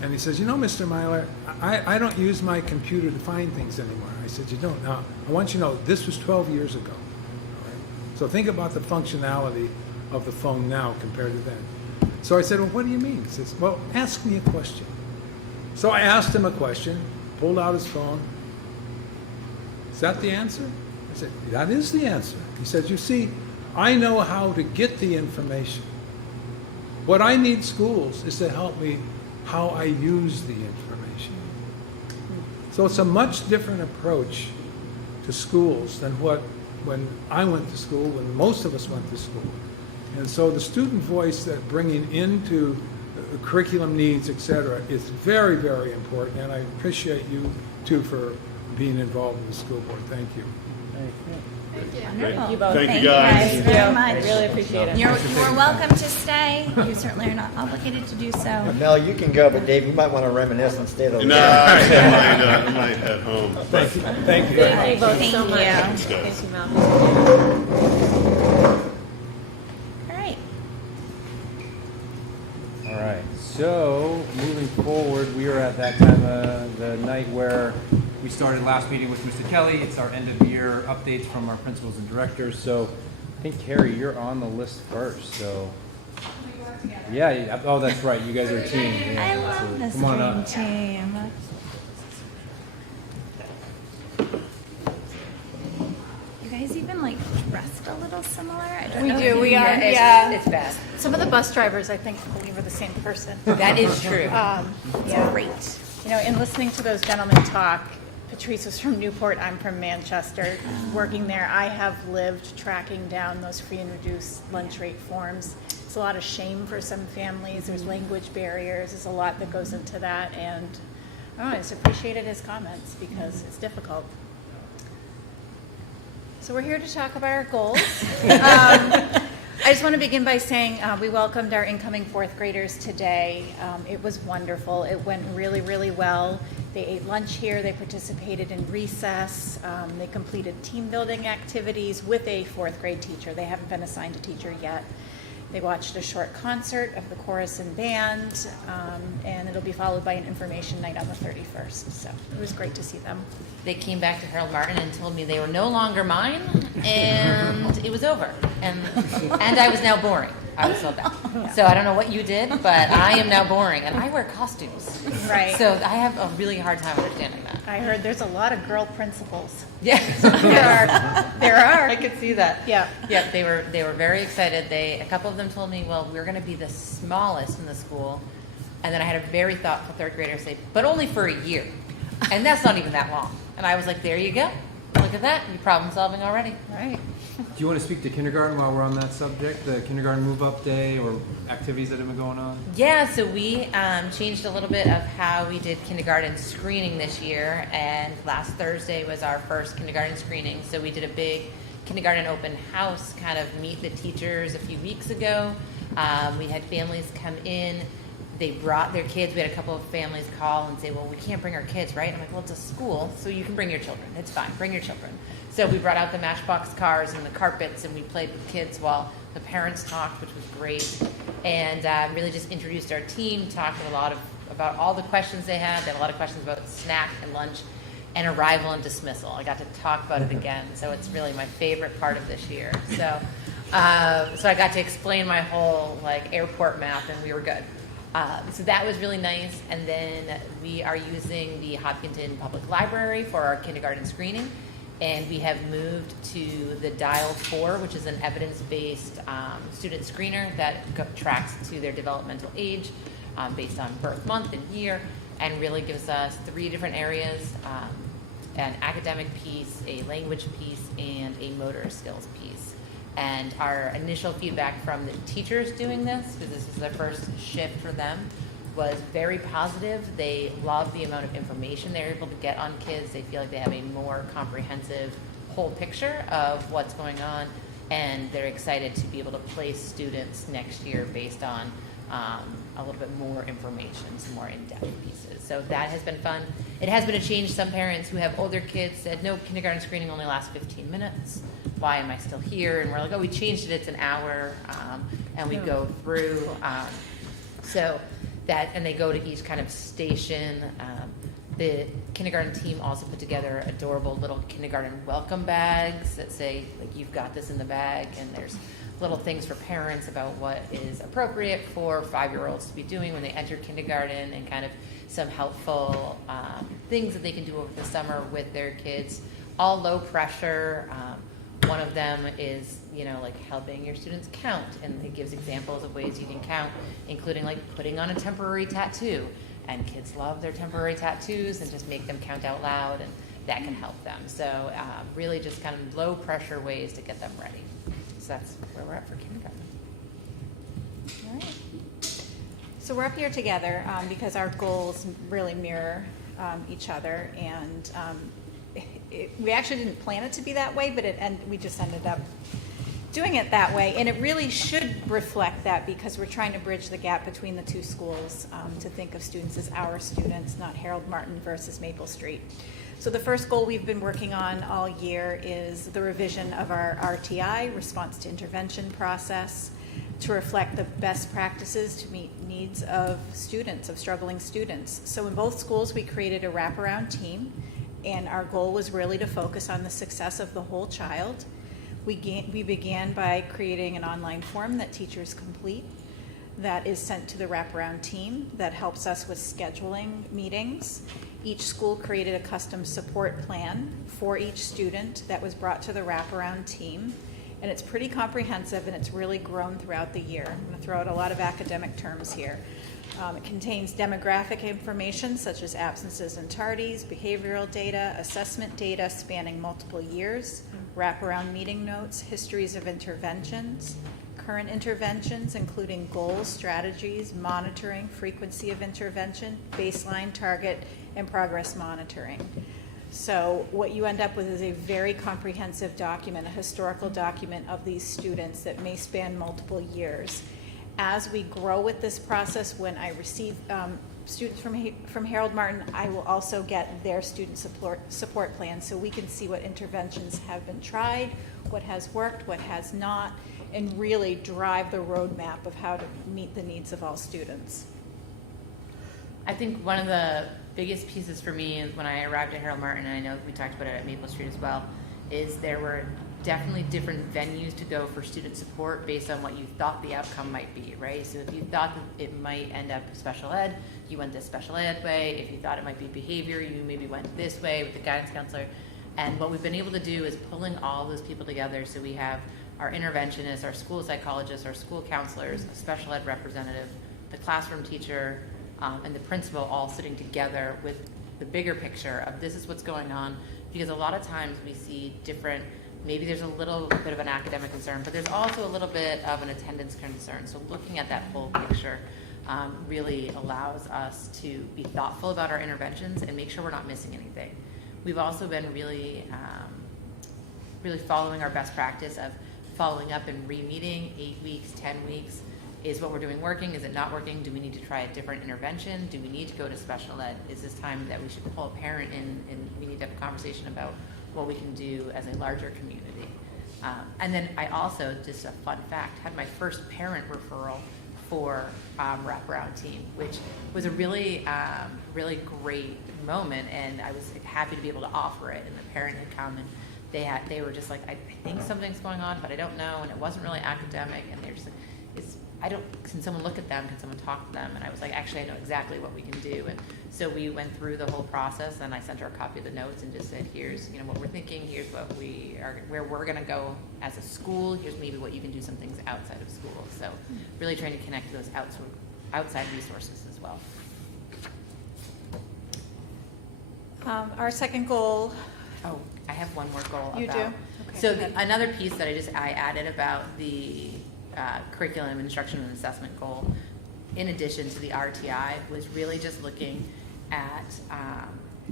And he says, Mr. Myler, I don't use my computer to find things anymore. I said, you don't? Now, I want you to know, this was 12 years ago. All right? So think about the functionality of the phone now compared to then. So I said, well, what do you mean? He says, well, ask me a question. So I asked him a question, pulled out his phone. Is that the answer? I said, that is the answer. He said, you see, I know how to get the information. What I need schools is to help me how I use the information. So it's a much different approach to schools than when I went to school, when most of us went to school. And so the student voice that bringing into curriculum needs, et cetera, is very, very important. And I appreciate you, too, for being involved in the school board. Thank you. Wonderful. Thank you, guys. very much. Really appreciate it. You're welcome to stay. You certainly are not obligated to do so. Mel, you can go, but Dave, you might want to reminisce and stay there. No, I might head home. Thank you. Thank you. Thank you both Thank so much. you. Thanks, guys. Thank you, Mel. All right. All right, so moving forward, we are at that time of the night where we started last meeting with Mr. Kelly. It's our end of year updates from our principals and directors. So I think Carrie, you're on the list first. So yeah. Oh, that's right. You guys are a team. Yeah, I love absolutely. this Come on dream up. team. You guys even like dressed a little similar. I don't We know do, if you we are, did. yeah. It's bad. Some of the bus drivers, I think, believe we're the same person. That is true. Yeah. Great. You know, in listening to those gentlemen talk, Patrice was from Newport, I'm from Manchester. Working there, I have lived tracking down those free and reduced lunch rate forms. It's a lot of shame for some families. There's language barriers. There's a lot that goes into that. And I just appreciated his comments because it's difficult. So we're here to talk about our goals. I just want to begin by saying we welcomed our incoming fourth graders today. It was wonderful. It went really, really well. They ate lunch here. They participated in recess. They completed team building activities with a fourth grade teacher. They haven't been assigned a teacher yet. They watched a short concert of the chorus and band, and it'll be followed by an information night on the 31st. So it was great to see them. They came back to Harold Martin and told me they were no longer mine, and it was over. And I was now boring. I was so bad. So I don't know what you did, but I am now boring, and I wear costumes. Right. So I have a really hard time understanding that. I heard there's a lot of girl principals. Yeah. There are. I could see that. Yeah. Yep, they were very excited. A couple of them told me, well, we're going to be the smallest in the school. And then I had a very thoughtful third grader say, but only for a year. And that's not even that long. And I was like, there you go. Look at that. You're problem solving already. Right. Do you want to speak to kindergarten while we're on that subject? The kindergarten move-up day or activities that have been going on? Yeah, so we changed a little bit of how we did kindergarten screening this year. And last Thursday was our first kindergarten screening. So we did a big kindergarten open house, kind of meet the teachers a few weeks ago. We had families come in. They brought their kids. We had a couple of families call and say, well, we can't bring our kids, right? I'm like, well, it's a school, so you can bring your children. It's fine. Bring your children. So we brought out the Matchbox cars and the carpets, and we played with kids while the parents talked, which was great. And really just introduced our team, talked a lot about all the questions they had. They had a lot of questions about snack and lunch and arrival and dismissal. I got to talk about it again, so it's really my favorite part of this year. So I got to explain my whole airport map, and we were good. So that was really nice. And then we are using the Hopkinton Public Library for our kindergarten screening. And we have moved to the Dial 4, which is an evidence-based student screener that tracks to their developmental age based on birth month and year, and really gives us 3 different areas, an academic piece, a language piece, and a motor skills piece. And our initial feedback from the teachers doing this, because this was their first shift for them, was very positive. They love the amount of information they're able to get on kids. They feel like they have a more comprehensive whole picture of what's going on, and they're excited to be able to place students next year based on a little bit more information, some more in-depth pieces. So that has been fun. It has been a change. Some parents who have older kids said, no, kindergarten screening only lasts 15 minutes. Why am I still here? And we're like, oh, we changed it. It's an hour, and we go through. And they go to each kind of station. The kindergarten team also put together adorable little kindergarten welcome bags that say, you've got this in the bag, and there's little things for parents about what is appropriate for 5-year-olds to be doing when they enter kindergarten, and kind of some helpful things that they can do over the summer with their kids, all low pressure. One of them is, helping your students count, and it gives examples of ways you can count, including putting on a temporary tattoo and kids love their temporary tattoos, and just make them count out loud, and that can help them. So really just kind of low pressure ways to get them ready. So that's where we're at for kindergarten. All right. So we're up here together because our goals really mirror each other, and we actually didn't plan it to be that way, but we just ended up doing it that way, and it really should reflect that, because we're trying to bridge the gap between the two schools, to think of students as our students, not Harold Martin versus Maple Street. So the first goal we've been working on all year is the revision of our RTI, response to intervention process, to reflect the best practices to meet needs of students, of struggling students. So in both schools, we created a wraparound team, and our goal was really to focus on the success of the whole child. We began by creating an online form that teachers complete that is sent to the wraparound team that helps us with scheduling meetings. Each school created a custom support plan for each student that was brought to the wraparound team, and it's pretty comprehensive, and it's really grown throughout the year. I'm going to throw out a lot of academic terms here. It contains demographic information such as absences and tardies, behavioral data, assessment data spanning multiple years, wraparound meeting notes, histories of interventions, current interventions including goals, strategies, monitoring, frequency of intervention, baseline, target, and progress monitoring. So what you end up with is a very comprehensive document, a historical document of these students that may span multiple years. As we grow with this process, when I receive students from Harold Martin, I will also get their student support plan, so we can see what interventions have been tried, what has worked, what has not, and really drive the roadmap of how to meet the needs of all students. I think one of the biggest pieces for me is when I arrived at Harold Martin, and I know we talked about it at Maple Street as well, is there were definitely different venues to go for student support based on what you thought the outcome might be, right? So if you thought that it might end up special ed, you went this special ed way. If you thought it might be behavior, you maybe went this way with the guidance counselor. And what we've been able to do is pulling all those people together, so we have our interventionists, our school psychologists, our school counselors, a special ed representative, the classroom teacher, and the principal all sitting together with the bigger picture of this is what's going on. Because a lot of times we see different, maybe there's a little bit of an academic concern, but there's also a little bit of an attendance concern. So looking at that whole picture really allows us to be thoughtful about our interventions and make sure we're not missing anything. We've also been really following our best practice of following up and re-meeting 8 weeks, 10 weeks. Is what we're doing working? Is it not working? Do we need to try a different intervention? Do we need to go to special ed? Is this time that we should pull a parent in and we need to have a conversation about what we can do as a larger community? And then I also, just a fun fact, had my first parent referral for wraparound team, which was a really great moment, and I was happy to be able to offer it. And the parent had come, and they were just like, I think something's going on, but I don't know, and it wasn't really academic, and they're just like, can someone look at them? Can someone talk to them? And I was like, actually, I know exactly what we can do. And so we went through the whole process, and I sent her a copy of the notes and just said, here's what we're thinking, here's what where we're going to go as a school, here's maybe what you can do, some things outside of school. So really trying to connect those outside resources as well. Our second goal. Oh, I have one more goal. You do? Okay. So another piece that I added about the curriculum, instruction, and assessment goal, in addition to the RTI, was really just looking at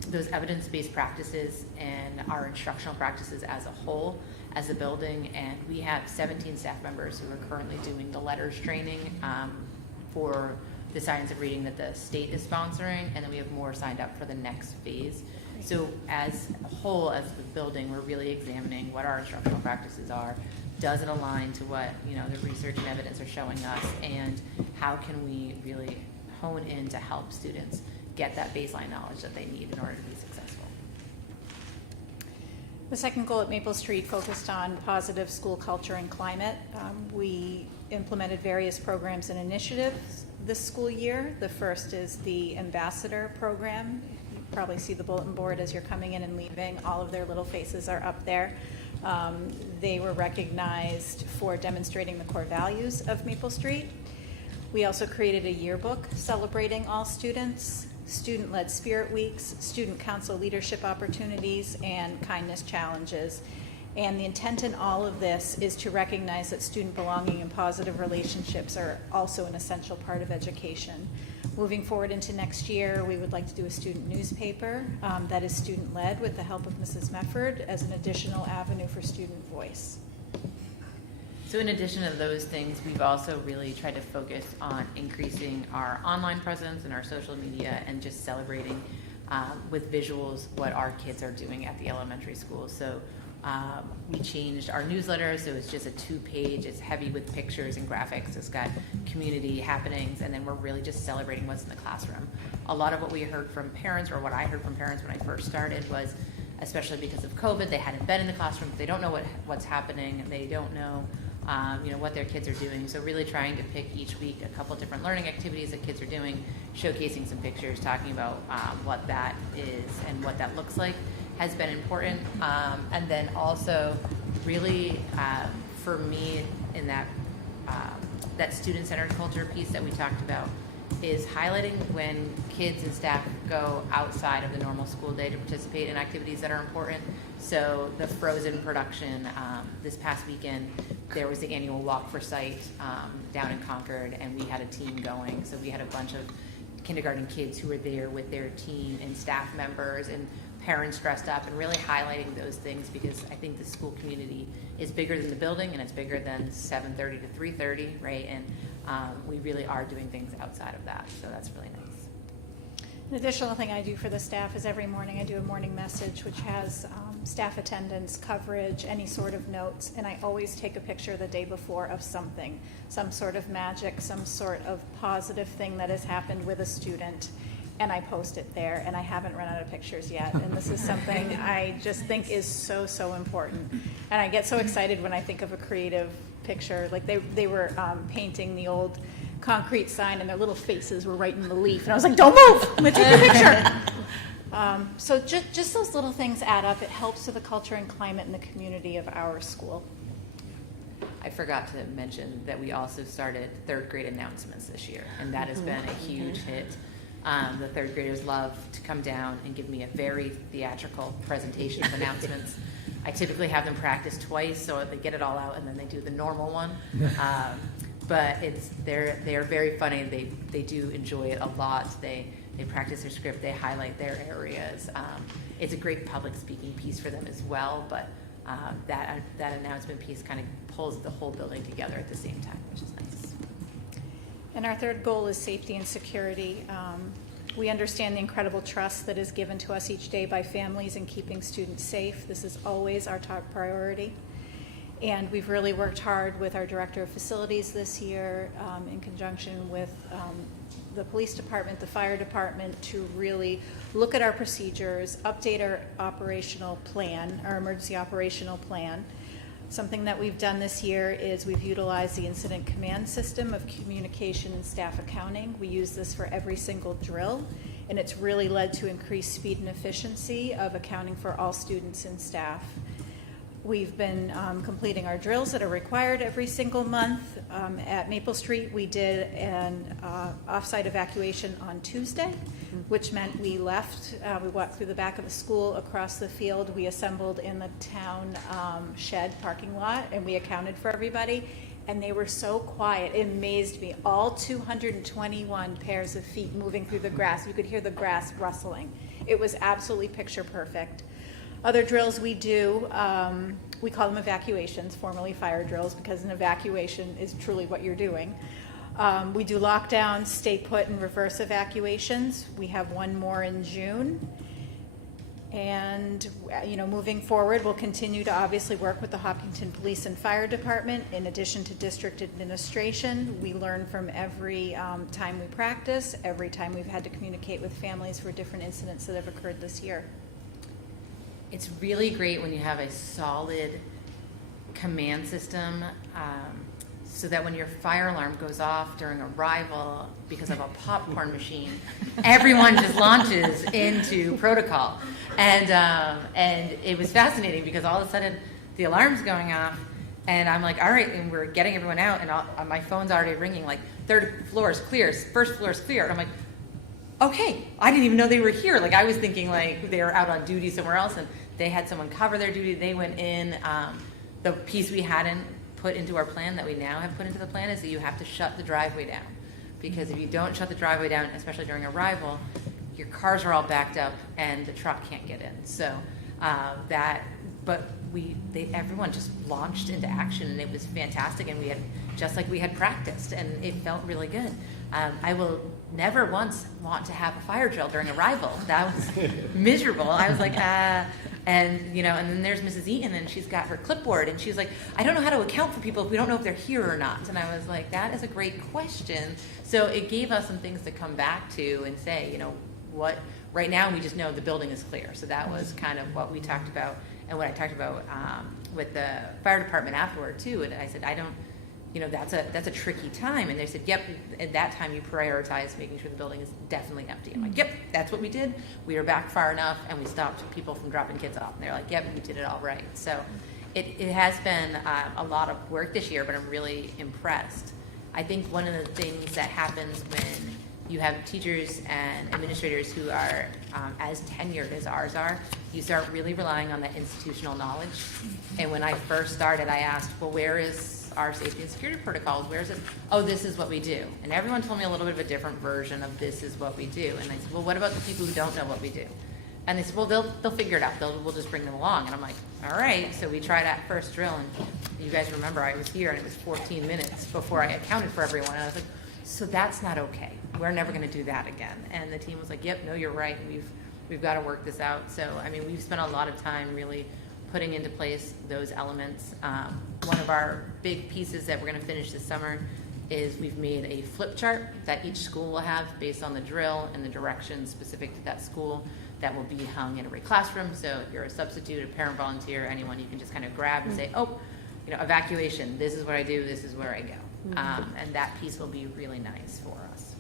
those evidence-based practices and our instructional practices as a whole, as a building. And we have 17 staff members who are currently doing the letters training for the science of reading that the state is sponsoring, and then we have more signed up for the next phase. So as a whole, as the building, we're really examining what our instructional practices are. Does it align to what the research and evidence are showing us, and how can we really hone in to help students get that baseline knowledge that they need in order to be successful? The second goal at Maple Street focused on positive school culture and climate. We implemented various programs and initiatives this school year. The first is the Ambassador Program. You probably see the bulletin board as you're coming in and leaving. All of their little faces are up there. They were recognized for demonstrating the core values of Maple Street. We also created a yearbook celebrating all students, student-led spirit weeks, student council leadership opportunities, and kindness challenges. And the intent in all of this is to recognize that student belonging and positive relationships are also an essential part of education. Moving forward into next year, we would like to do a student newspaper that is student-led with the help of Mrs. Mefford as an additional avenue for student voice. So in addition to those things, we've also really tried to focus on increasing our online presence and our social media and just celebrating with visuals what our kids are doing at the elementary school. So we changed our newsletter, so it's just a 2-page. It's heavy with pictures and graphics. It's got community happenings, and then we're really just celebrating what's in the classroom. A lot of what we heard from parents, or what I heard from parents when I first started, was, especially because of COVID, they hadn't been in the classroom. They don't know what's happening. They don't know what their kids are doing. So really trying to pick each week a couple different learning activities that kids are doing, showcasing some pictures, talking about what that is and what that looks like has been important. And then also really for me in that student-centered culture piece that we talked about is highlighting when kids and staff go outside of the normal school day to participate in activities that are important. So the Frozen production this past weekend, there was the annual Walk for Sight down in Concord, and we had a team going. So we had a bunch of kindergarten kids who were there with their team and staff members and parents dressed up, and really highlighting those things, because I think the school community is bigger than the building, and it's bigger than 7:30 to 3:30, right? And we really are doing things outside of that, so that's really nice. An additional thing I do for the staff is every morning I do a morning message which has staff attendance, coverage, any sort of notes, and I always take a picture the day before of something, some sort of magic, some sort of positive thing that has happened with a student, and I post it there, and I haven't run out of pictures yet, and this is something I just think is so, so important. And I get so excited when I think of a creative picture. Like they were painting the old concrete sign, and their little faces were right in the leaf, and I was like, don't move, I'm gonna take a picture. So just those little things add up. It helps with the culture and climate in the community of our school. I forgot to mention that we also started third grade announcements this year, and that has been a huge hit. The third graders love to come down and give me a very theatrical presentation of announcements. I typically have them practice twice, so they get it all out, and then they do the normal one. But they're very funny. They do enjoy it a lot. They practice their script. They highlight their areas. It's a great public speaking piece for them as well. But that announcement piece kind of pulls the whole building together at the same time, which is nice. And our third goal is safety and security. We understand the incredible trust that is given to us each day by families in keeping students safe. This is always our top priority. And we've really worked hard with our director of facilities this year in conjunction with the police department, the fire department, to really look at our procedures, update our operational plan, our emergency operational plan. Something that we've done this year is we've utilized the incident command system of communication and staff accounting. We use this for every single drill, and it's really led to increased speed and efficiency of accounting for all students and staff. We've been completing our drills that are required every single month. At Maple Street, we did an off-site evacuation on Tuesday, which meant we left. We walked through the back of the school, across the field. We assembled in the town shed parking lot, and we accounted for everybody. And they were so quiet. It amazed me. All 221 pairs of feet moving through the grass. You could hear the grass rustling. It was absolutely picture perfect. Other drills we do, we call them evacuations, formerly fire drills, because an evacuation is truly what you're doing. We do lockdowns, stay put, and reverse evacuations. We have one more in June. And, moving forward, we'll continue to obviously work with the Hopkinton Police and Fire Department. In addition to district administration, we learn from every time we practice, every time we've had to communicate with families for different incidents that have occurred this year. It's really great when you have a solid command system, so that when your fire alarm goes off during arrival because of a popcorn machine, everyone just launches into protocol. And it was fascinating because all of a sudden the alarm's going off, And I'm like, all right, and we're getting everyone out, and my phone's already ringing, like, third floor is clear, first floor is clear. And I'm like, okay, I didn't even know they were here. Like, I was thinking, like, they were out on duty somewhere else, and they had someone cover their duty. They went in. The piece we hadn't put into our plan that we now have put into the plan is that you have to shut the driveway down. Because if you don't shut the driveway down, especially during arrival, your cars are all backed up, and the truck can't get in. So everyone just launched into action, and it was fantastic, and we had practiced, and it felt really good. I will never once want to have a fire drill during arrival. That was miserable. I was like, and then there's Mrs. Eaton, and she's got her clipboard, and she's like, I don't know how to account for people if we don't know if they're here or not. And I was like, that is a great question. So it gave us some things to come back to and say, what, right now we just know the building is clear. So that was kind of what we talked about, and what I talked about with the fire department afterward too. And I said, that's a tricky time. And they said, yep, at that time you prioritize making sure the building is definitely empty. I'm like, yep, that's what we did. We were back far enough, and we stopped people from dropping kids off. And they're like, yep, we did it all right. So it has been a lot of work this year, but I'm really impressed. I think one of the things that happens when you have teachers and administrators who are as tenured as ours are, you start really relying on that institutional knowledge. And when I first started, I asked, well, where is our safety and security protocols? Where is it? Oh, this is what we do. And everyone told me a little bit of a different version of this is what we do. And I said, well, what about the people who don't know what we do? And they said, well, they'll figure it out. We'll just bring them along. And I'm like, all right. So we tried that first drill, and you guys remember I was here, and it was 14 minutes before I accounted for everyone. And I was like, so that's not okay. We're never going to do that again. And the team was like, yep, no, you're right. We've got to work this out. So, I mean, we've spent a lot of time really putting into place those elements. One of our big pieces that we're going to finish this summer is we've made a flip chart that each school will have based on the drill and the direction specific to that school that will be hung in every classroom. So if you're a substitute, a parent volunteer, anyone, you can just kind of grab and say, oh, evacuation, this is what I do, this is where I go. And that piece will be really nice for us.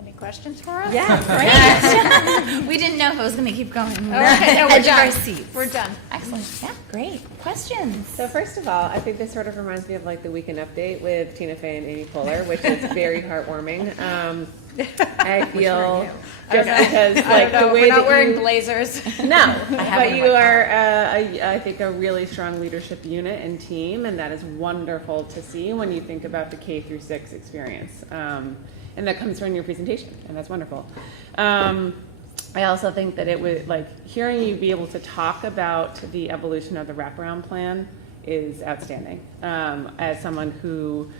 Any questions for us? Yeah, great. We didn't know if it was going to keep going. Okay, no, we're Edge of our done. seats. We're done. Excellent. Yeah, great. Questions? So first of all, I think this sort of reminds me of like the Weekend Update with Tina Fey and Amy Poehler, which is very heartwarming. I feel just because like the way we're not that wearing you, blazers. no, but you are, I think, a really strong leadership unit and team, and that is wonderful to see when you think about the K through 6 experience. And that comes from your presentation, and that's wonderful. I also think that it would, like, hearing you be able to talk about the evolution of the wraparound plan is outstanding. As someone who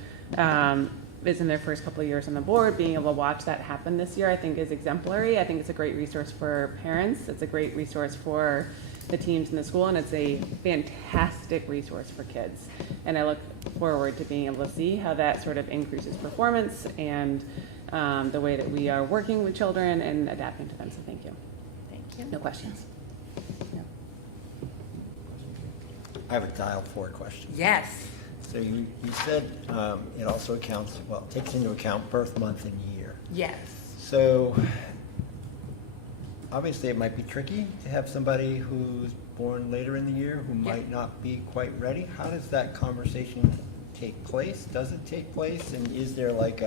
is in their first couple of years on the board, being able to watch that happen this year, I think is exemplary. I think it's a great resource for parents. It's a great resource for the teams in the school, and it's a fantastic resource for kids. And I look forward to being able to see how that sort of increases performance and the way that we are working with children and adapting to them. So thank you. Thank you. No questions. I have a dial 4 question. Yes. So you said it also takes into account birth month and year. Yes. So obviously it might be tricky to have somebody who's born later in the year who might not be quite ready. How does that conversation take place? Does it take place? And is there like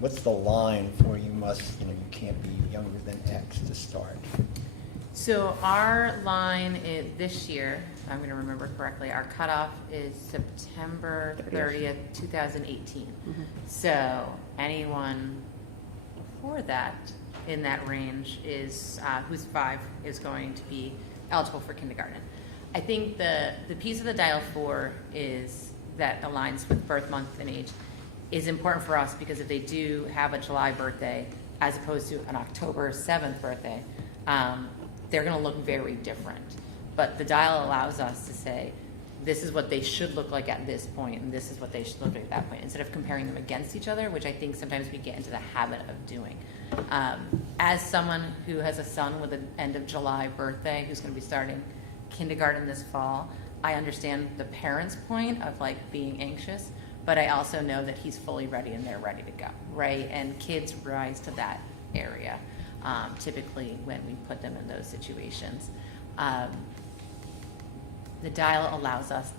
what's the line for you can't be younger than X to start? So our line is this year, if I'm going to remember correctly, our cutoff is September 30th, 2018. So anyone before that in that range is who's 5 is going to be eligible for kindergarten. I think the piece of the dial 4 is that aligns with birth month and age is important for us, because if they do have a July birthday as opposed to an October 7th birthday, they're going to look very different. But the dial allows us to say, this is what they should look like at this point, and this is what they should look like at that point, instead of comparing them against each other, which I think sometimes we get into the habit of doing. As someone who has a son with an end of July birthday who's going to be starting kindergarten this fall, I understand the parents' point of like being anxious, but I also know that he's fully ready and they're ready to go, right? And kids rise to that area typically when we put them in those situations. the dial allows us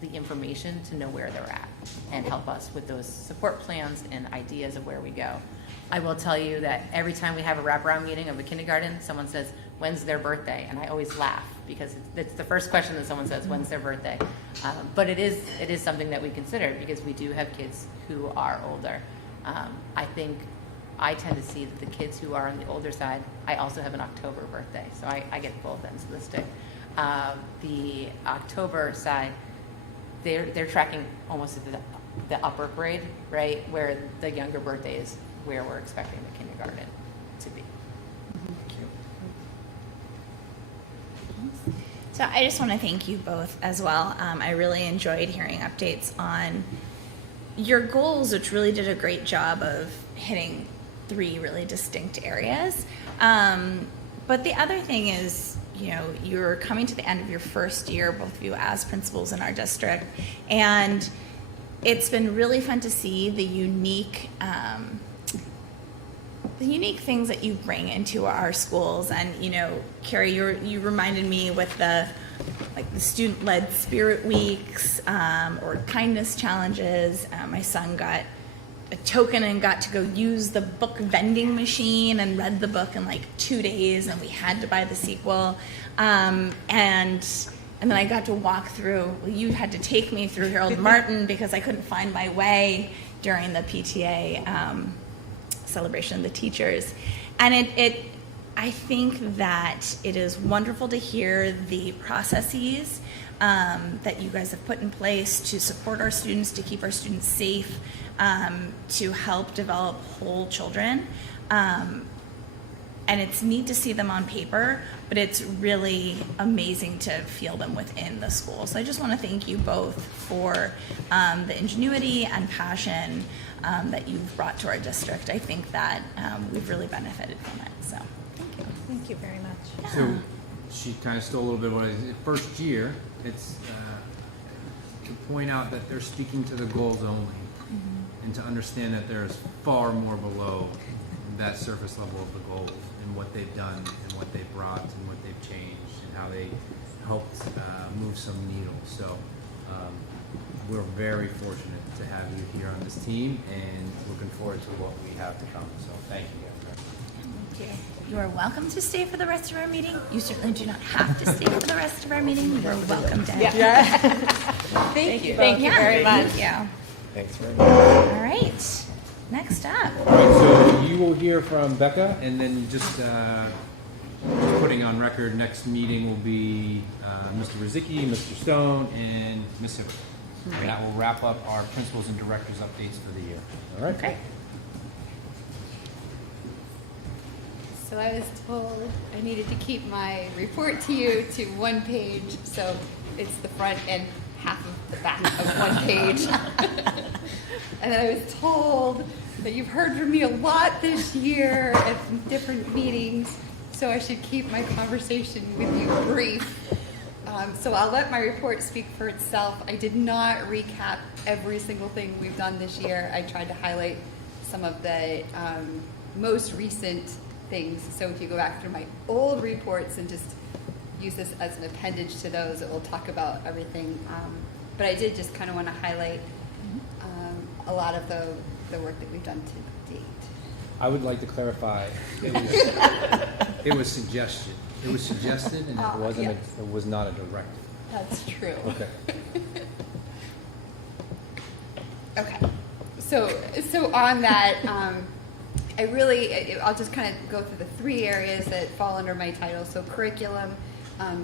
the information to know where they're at and help us with those support plans and ideas of where we go. I will tell you that every time we have a wraparound meeting of a kindergarten, someone says, when's their birthday? And I always laugh because it's the first question that someone says, when's their birthday? But it is something that we consider because we do have kids who are older. I think I tend to see that the kids who are on the older side, I also have an October birthday, so I get both ends of the stick. The October side, they're tracking almost at the upper grade, right, where the younger birthday is where we're expecting the kindergarten to be. So I just want to thank you both as well. I really enjoyed hearing updates on your goals, which really did a great job of hitting 3 really distinct areas. But the other thing is, you know, you're coming to the end of your first year, both of you as principals in our district, and it's been really fun to see the unique things that you bring into our schools. And, you know, Carrie, you reminded me with the student-led spirit weeks or kindness challenges. My son got a token and got to go use the book vending machine and read the book in like 2 days, and we had to buy the sequel. And then I got to walk through, you had to take me through Harold Martin because I couldn't find my way during the PTA celebration of the teachers. And I think that it is wonderful to hear the processes that you guys have put in place to support our students, to keep our students safe, to help develop whole children. And it's neat to see them on paper, but it's really amazing to feel them within the school. So I just want to thank you both for the ingenuity and passion that you've brought to our district. I think that we've really benefited from it. So thank you. Thank you very much. So she kind of stole a little bit of what I said. First year, it's to point out that they're speaking to the goals only, and to understand that there's far more below that surface level of the goals and what they've done and what they've brought and what they've changed and how they helped move some needles. So we're very fortunate to have you here on this team and looking forward to what we have to come. So thank you guys. Thank you. You are welcome to stay for the rest of our meeting. You certainly do not have to stay for the rest of our meeting. You are welcome to. Thank you. Thank you very much. Thank you. Thanks very much. All right. Next up. All right, so you will hear from Becca, and then just putting on record, next meeting will be Mr. Rizicki, Mr. Stone, and Ms. Hibbert. And that will wrap up our principals and directors updates for the year. All right? Okay. So I was told I needed to keep my report to you to 1 page, so it's the front and half of the back of 1 page. And then I was told that you've heard from me a lot this year at different meetings, so I should keep my conversation with you brief. So I'll let my report speak for itself. I did not recap every single thing we've done this year. I tried to highlight some of the most recent things. So if you go back through my old reports and just use this as an appendage to those, it will talk about everything. But I did just kind of want to highlight a lot of the work that we've done to date. I would like to clarify, it was suggested. It was suggested, and it wasn't. Yes. It was not a directive. That's true. Okay. Okay. So on that, I'll just kind of go through the 3 areas that fall under my title. So curriculum,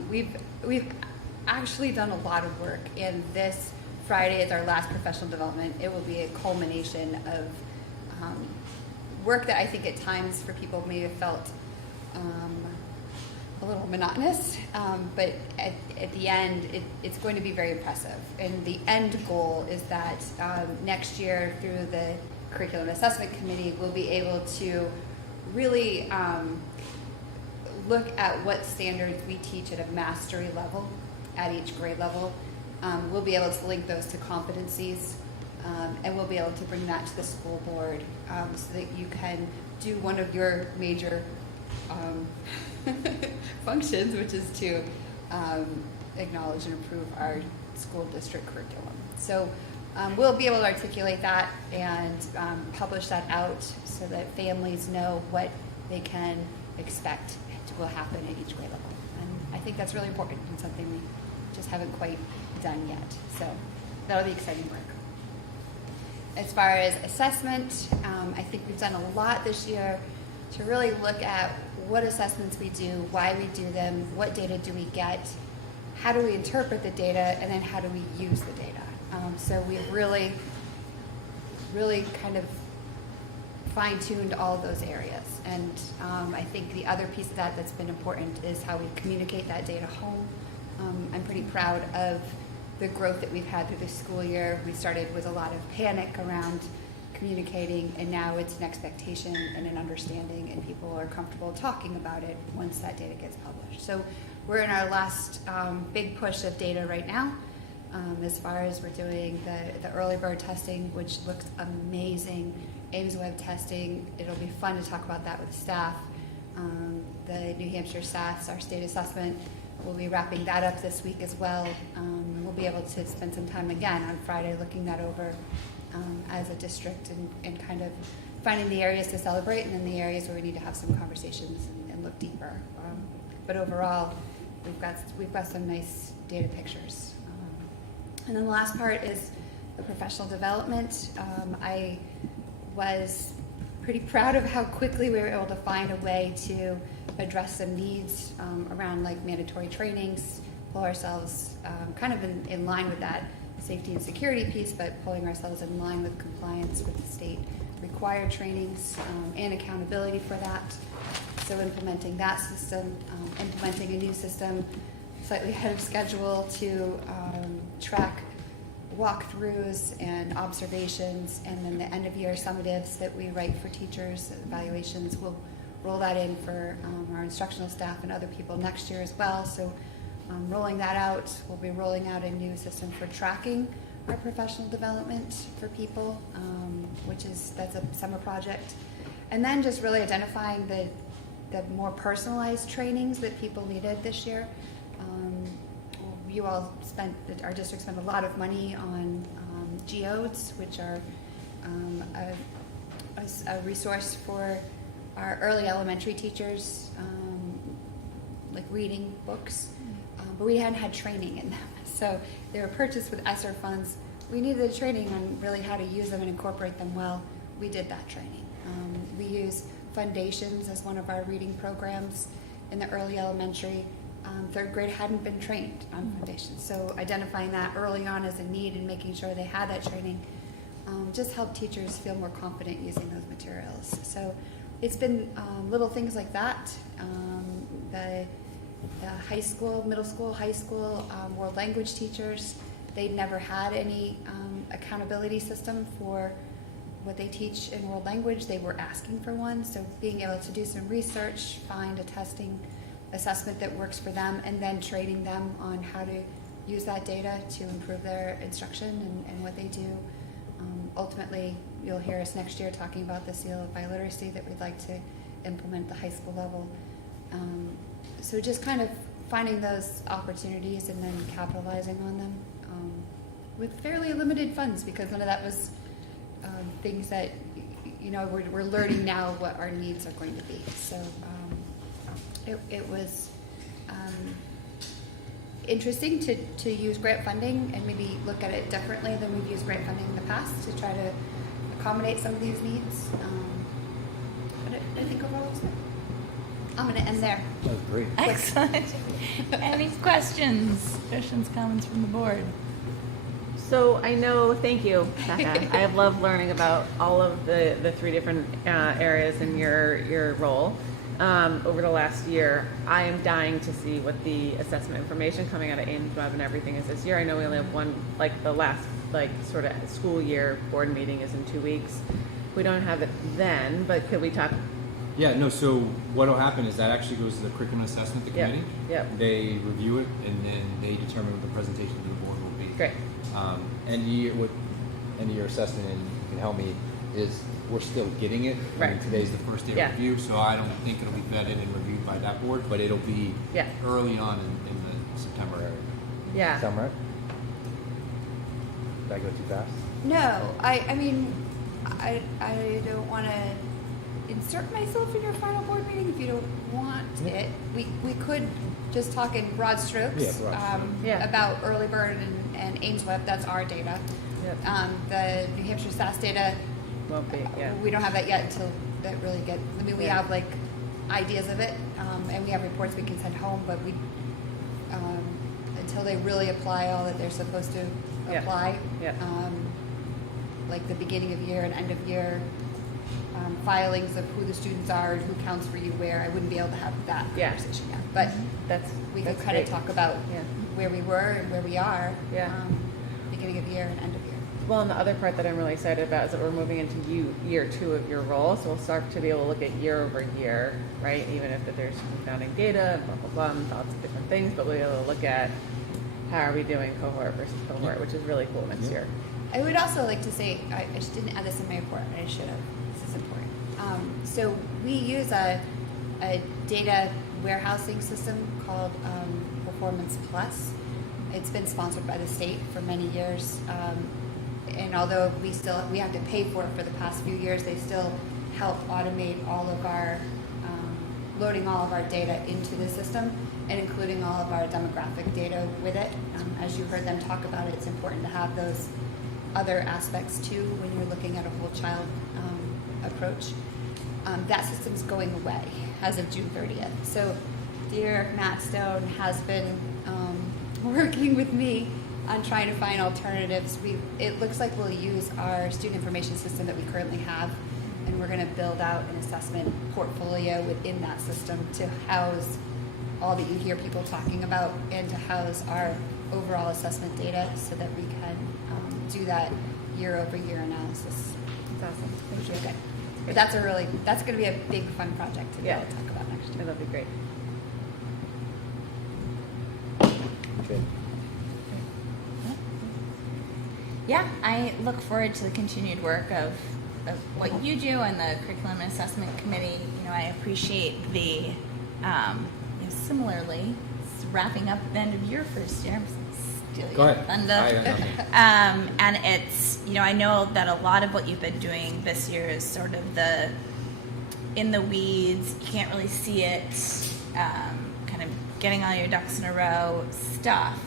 we've actually done a lot of work, and this Friday is our last professional development. It will be a culmination of work that I think at times for people may have felt a little monotonous, but at the end, it's going to be very impressive. And the end goal is that next year, through the Curriculum Assessment Committee, we'll be able to really look at what standards we teach at a mastery level at each grade level. We'll be able to link those to competencies, and we'll be able to bring that to the school board so that you can do one of your major functions, which is to acknowledge and approve our school district curriculum. So we'll be able to articulate that and publish that out so that families know what they can expect will happen at each grade level. And I think that's really important and something we just haven't quite done yet. So that'll be exciting work. As far as assessment, I think we've done a lot this year to really look at what assessments we do, why we do them, what data do we get, how do we interpret the data, and then how do we use the data. So we've really kind of fine-tuned all of those areas. And I think the other piece of that that's been important is how we communicate that data home. I'm pretty proud of the growth that we've had through the school year. We started with a lot of panic around communicating, and now it's an expectation and an understanding, and people are comfortable talking about it once that data gets published. So we're in our last big push of data right now. As far as we're doing the early bird testing, which looks amazing, Ames web testing, it'll be fun to talk about that with staff. The New Hampshire SAS, our state assessment, we'll be wrapping that up this week as well. We'll be able to spend some time again on Friday looking that over as a district and kind of finding the areas to celebrate and then the areas where we need to have some conversations and look deeper. But overall, we've got some nice data pictures. And then the last part is the professional development. I was pretty proud of how quickly we were able to find a way to address some needs around like mandatory trainings, pull ourselves kind of in line with that safety and security piece, but pulling ourselves in line with compliance with the state required trainings and accountability for that. So implementing that system, implementing a new system slightly ahead of schedule to track walkthroughs and observations, and then the end of year summatives that we write for teachers, evaluations. We'll roll that in for our instructional staff and other people next year as well. So rolling that out, we'll be rolling out a new system for tracking our professional development for people, that's a summer project. And then just really identifying the more personalized trainings that people needed this year. Our district spent a lot of money on geodes, which are a resource for our early elementary teachers, like reading books, but we hadn't had training in them. So they were purchased with ESSER funds. We needed a training on really how to use them and incorporate them well. We did that training. We use Foundations as one of our reading programs in the early elementary. Third grade hadn't been trained on Foundations, so identifying that early on as a need and making sure they had that training just helped teachers feel more confident using those materials. So it's been little things like that. The high school, middle school, high school world language teachers, they'd never had any accountability system for what they teach in world language. They were asking for one, so being able to do some research, find a testing assessment that works for them, and then training them on how to use that data to improve their instruction and what they do. Ultimately, you'll hear us next year talking about the seal of biliteracy that we'd like to implement at the high school level. So just kind of finding those opportunities and then capitalizing on them with fairly limited funds, because none of that was things that, we're learning now what our needs are going to be. So it was interesting to use grant funding and maybe look at it differently than we've used grant funding in the past to try to accommodate some of these needs. But I think overall it's good. I'm going to end there. That was great. Excellent. Any questions, comments from the board? So I know, thank you, Becca. I love learning about all of the three different areas in your role. Over the last year, I am dying to see what the assessment information coming out of Ames Web and everything is this year. I know we only have one, the last sort of school year board meeting is in 2 weeks. We don't have it then, but could we talk? Yeah, no, so what'll happen is that actually goes to the curriculum assessment committee. Yep. They review it, and then they determine what the presentation to the board will be. Great. End of year assessment, and you can help me, is we're still getting it. Right. I mean, today's the first day of review, so I don't think it'll be vetted and reviewed by that board, but it'll be early on in the September area. Yeah. Summer? Did I go too fast? No, I mean, I don't want to insert myself in your final board meeting if you don't want it. We could just talk in broad strokes, Yeah, broad strokes. about early bird and Ames Web. That's our data. Yep. The New Hampshire SAS data, Won't be, yeah. we don't have that yet until that really gets. I mean, we Yeah. have like ideas of it, and we have reports we can send home, but we until they really apply all that they're supposed to Yep. apply. Yep. Like the beginning of year and end of year filings of who the students are and who counts for you where. I wouldn't be able to have that Yeah. conversation yet, but we could that's kind of great. talk about Yeah. where we were and where we are. Yeah. Beginning of year and end of year. Well, and the other part that I'm really excited about is that we're moving into year 2 of your role, so we'll start to be able to look at year over year, right? Even if there's confounding data and blah, blah, blah, and lots of different things, but we'll be able to look at how are we doing cohort versus cohort, which is really cool next year. I would also like to say, I just didn't add this in my report, I should have. This is important. So we use a data warehousing system called Performance Plus. It's been sponsored by the state for many years. And although we have to pay for it for the past few years, they still help automate all of our, loading all of our data into the system and including all of our demographic data with it. As you heard them talk about it, it's important to have those other aspects too when you're looking at a whole child approach. That system's going away as of June 30th. So dear Matt Stone has been working with me on trying to find alternatives. It looks like we'll use our student information system that we currently have, and we're going to build out an assessment portfolio within that system to house all that you hear people talking about and to house our overall assessment data so that we can do that year-over-year analysis. That's awesome. Which is good. But that's going to be a big fun project to be able to talk about next year. That'll be great. Okay. Yeah, I look forward to the continued work of what you do and the curriculum and assessment committee. You know, I appreciate the, similarly, it's wrapping up at the end of your first year. I'm stealing Go your ahead. thunder. And it's, I know that a lot of what you've been doing this year is sort of the in the weeds, you can't really see it, kind of getting all your ducks in a row stuff.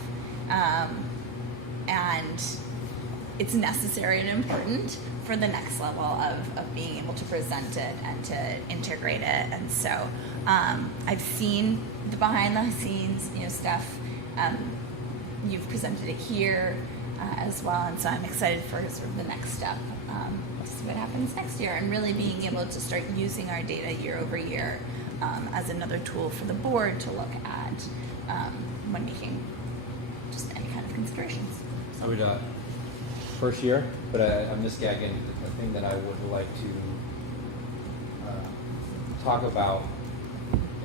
And it's necessary and important for the next level of being able to present it and to integrate it. And so I've seen the behind the scenes, stuff. You've presented it here as well, and so I'm excited for sort of the next step. We'll see what happens next year, and really being able to start using our data year over year as another tool for the board to look at when making just any kind of considerations. I would, first year, but I'm just gagging. The thing that I would like to talk about,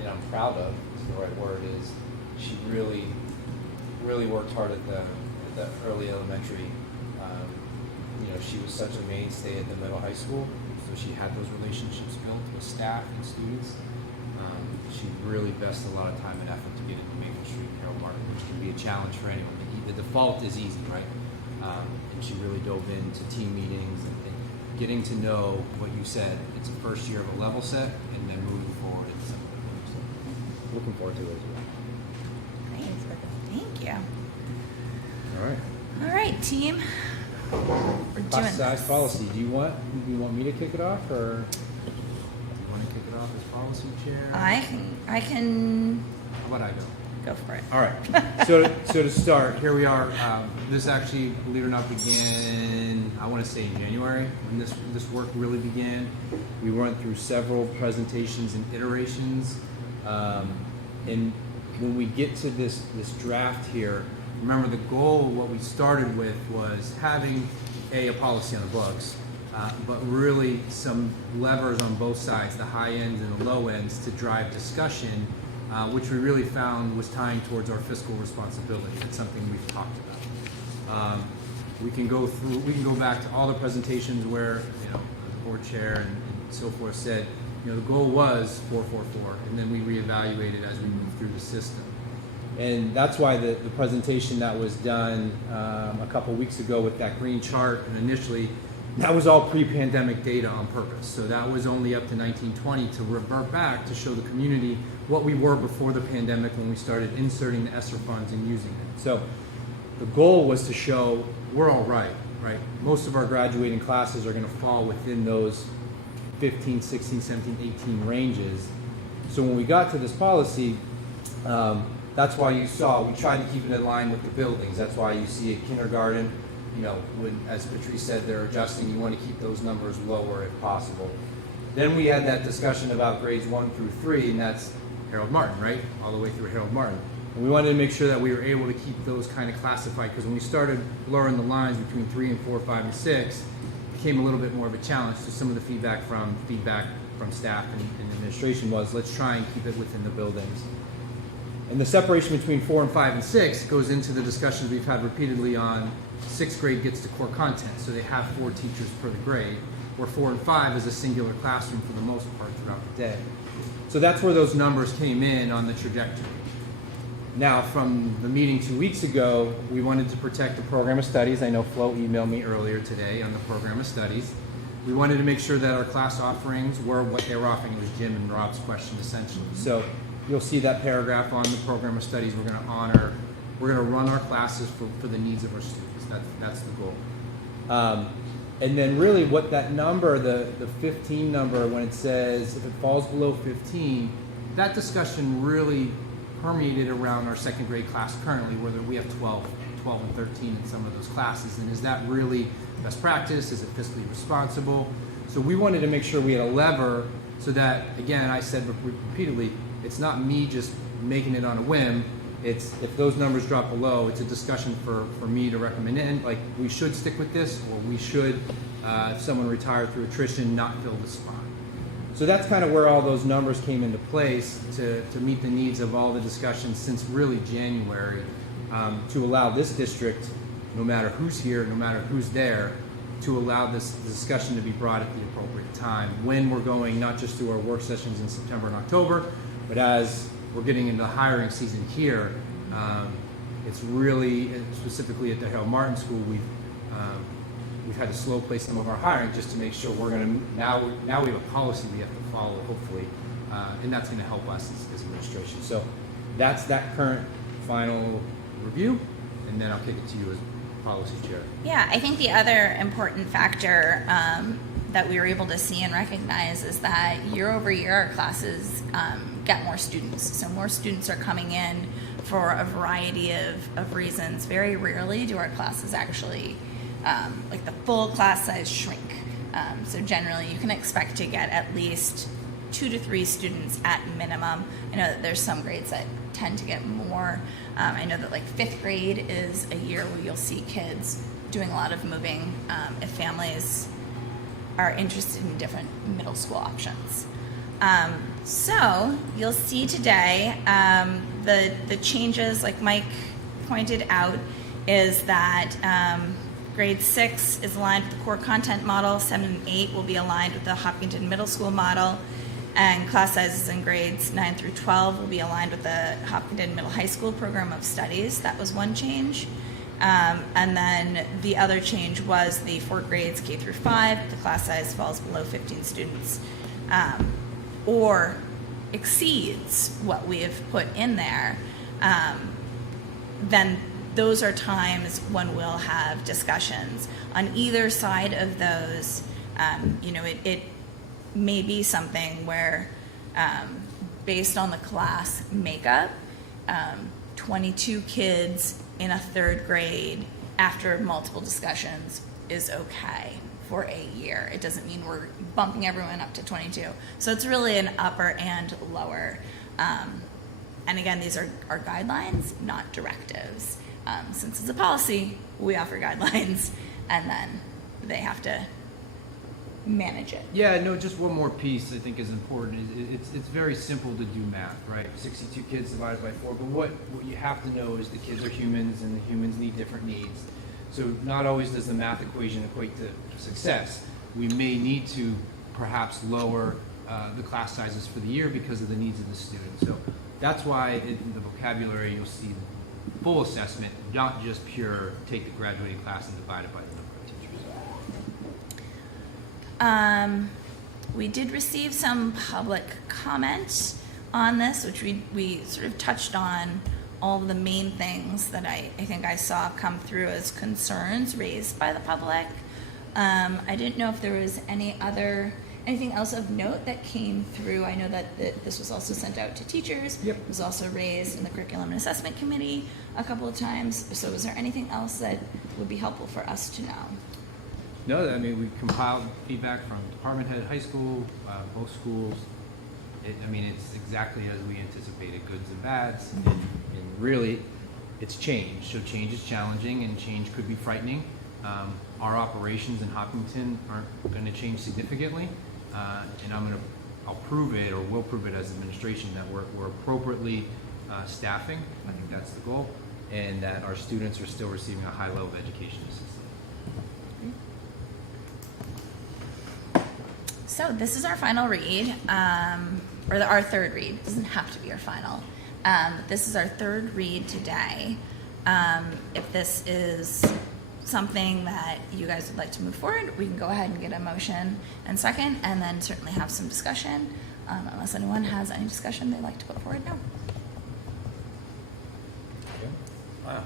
and I'm proud of, is the right word, is she really worked hard at the early elementary. She was such a mainstay at the middle high school, so she had those relationships built with staff and students. She really invested a lot of time and effort to get into Maple Street and Harold Martin, which can be a challenge for anyone. The default is easy, right? And she really dove into team meetings and getting to know what you said. It's a first year of a level set, and then moving forward into some of the things. So looking forward to it as well. Great. Thank you. All right. All right, team. We're doing Class size this. policy. Do you want me to kick it off, or you want to kick it off as policy chair? I can How about I go? go for it. All right. So to start, here we are. This actually, believe it or not, began, I want to say in January, when this work really began. We went through several presentations and iterations. And when we get to this draft here, remember the goal, what we started with was having a policy on the books, but really some levers on both sides, the high ends and the low ends, to drive discussion, which we really found was tying towards our fiscal responsibility. It's something we've talked about. We can go back to all the presentations where, the board chair and so forth said, the goal was 444, and then we reevaluated as we moved through the system. And that's why the presentation that was done a couple weeks ago with that green chart, and initially, that was all pre-pandemic data on purpose. So that was only up to 1920 to revert back to show the community what we were before the pandemic when we started inserting the ESSER funds and using it. So the goal was to show we're all right? Most of our graduating classes are going to fall within those 15, 16, 17, 18 ranges. So when we got to this policy, that's why you saw, we tried to keep it in line with the buildings. That's why you see at kindergarten, when, as Patrice said, they're adjusting, you want to keep those numbers lower if possible. Then we had that discussion about grades 1 through 3, and that's Harold Martin, right? All the way through Harold Martin. And we wanted to make sure that we were able to keep those kind of classified, because when we started blurring the lines between 3 and 4, 5, and 6, it became a little bit more of a challenge. So some of the feedback from staff and administration was, let's try and keep it within the buildings. And the separation between 4 and 5 and 6 goes into the discussions we've had repeatedly on 6th grade gets to core content, so they have 4 teachers per the grade, where 4 and 5 is a singular classroom for the most part throughout the day. So that's where those numbers came in on the trajectory. Now, from the meeting 2 weeks ago, we wanted to protect the program of studies. I know Flo emailed me earlier today on the program of studies. We wanted to make sure that our class offerings were what they were offering. It was Jim and Rob's question, essentially. So you'll see that paragraph on the program of studies. We're going to honor, we're going to run our classes for the needs of our students. That's the goal. And then really what that number, the 15 number, when it says if it falls below 15, that discussion really permeated around our 2nd grade class currently, where we have 12 and 13 in some of those classes. And is that really best practice? Is it fiscally responsible? So we wanted to make sure we had a lever so that, again, I said repeatedly, it's not me just making it on a whim. It's if those numbers drop below, it's a discussion for me to recommend it. Like, we should stick with this, or we should, if someone retired through attrition, not fill the spot. So that's kind of where all those numbers came into place to meet the needs of all the discussions since really January, to allow this district, no matter who's here, no matter who's there, to allow this discussion to be brought at the appropriate time when we're going not just through our work sessions in September and October, but as we're getting into the hiring season here. It's really, specifically at the Harold Martin School, we've had to slow play some of our hiring just to make sure we're going to, now we have a policy we have to follow, hopefully, and that's going to help us as administration. So that's that current final review, and then I'll kick it to you as policy chair. Yeah, I think the other important factor that we were able to see and recognize is that year over year our classes get more students. So more students are coming in for a variety of reasons. Very rarely do our classes actually, like the full class size shrink. So generally you can expect to get at least 2 to 3 students at minimum. I know that there's some grades that tend to get more. I know that like 5th grade is a year where you'll see kids doing a lot of moving if families are interested in different middle school options. So you'll see today the changes, like Mike pointed out, is that grade 6 is aligned with the core content model, 7 and 8 will be aligned with the Hopkinton Middle School model, and class sizes in grades 9 through 12 will be aligned with the Hopkinton Middle High School program of studies. That was one change. And then the other change was the 4 grades K through 5, the class size falls below 15 students, or exceeds what we have put in there, then those are times when we'll have discussions. On either side of those, it may be something where, based on the class makeup, 22 kids in a 3rd grade after multiple discussions is okay for a year. It doesn't mean we're bumping everyone up to 22. So it's really an upper and lower. And again, these are our guidelines, not directives. Since it's a policy, we offer guidelines, and then they have to manage it. Yeah, no, just one more piece I think is important. It's very simple to do math, right? 62 kids divided by 4, but what you have to know is the kids are humans, and the humans need different needs. So not always does the math equation equate to success. We may need to perhaps lower the class sizes for the year because of the needs of the student. So that's why in the vocabulary you'll see full assessment, not just pure take the graduating class and divide it by the number of teachers. We did receive some public comment on this, which we sort of touched on all of the main things that I think I saw come through as concerns raised by the public. I didn't know if there was anything else of note that came through. I know that this was also sent out to teachers. Yep. It was also raised in the Curriculum and Assessment Committee a couple of times. So is there anything else that would be helpful for us to know? No, I mean, we compiled feedback from department head, high school, both schools. It's exactly as we anticipated, goods and bads, and really, it's change. So change is challenging, and change could be frightening. Our operations in Hopkinton aren't going to change significantly, and I'll prove it, or will prove it as administration, that we're appropriately staffing. I think that's the goal, and that our students are still receiving a high level of education assistance. So this is our final read, our third read. It doesn't have to be our final. This is our third read today. If this is something that you guys would like to move forward, we can go ahead and get a motion and second, and then certainly have some discussion. Unless anyone has any discussion they'd like to put forward now. Wow.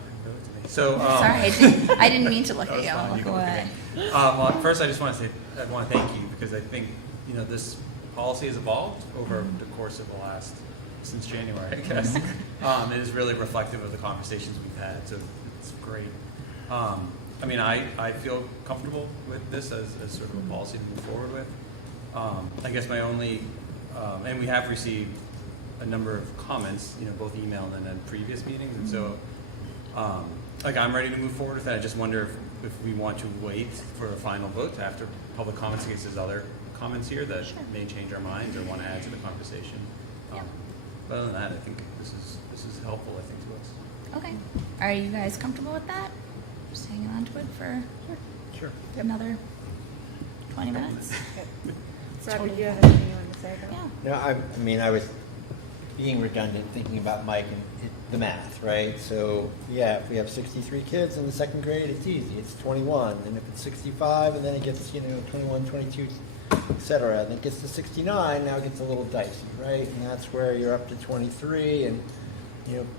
So, sorry, I didn't mean to look at you. I'll look away. Well, first I just want to say, I want to thank you, because I think, this policy has evolved over the course of since January, I guess. It is really reflective of the conversations we've had, so it's great. I feel comfortable with this as sort of a policy to move forward with. I guess my only, and we have received a number of comments, both email and then previous meetings, and so, I'm ready to move forward with that. I just wonder if we want to wait for a final vote after public comments, in case there's other comments here that may change our minds or want to add to the conversation. But other than that, I think this is helpful, I think, to us. Okay. Are you guys comfortable with that? Just hanging on to it for Sure. another 20 minutes? Rob, did you have anything you wanted to say? Yeah. No, I was being redundant, thinking about Mike and the math, right? So, yeah, if we have 63 kids in the second grade, it's easy. It's 21. And if it's 65, and then it gets, 21, 22, et cetera, and it gets to 69, now it gets a little dicey, right? And that's where you're up to 23, and,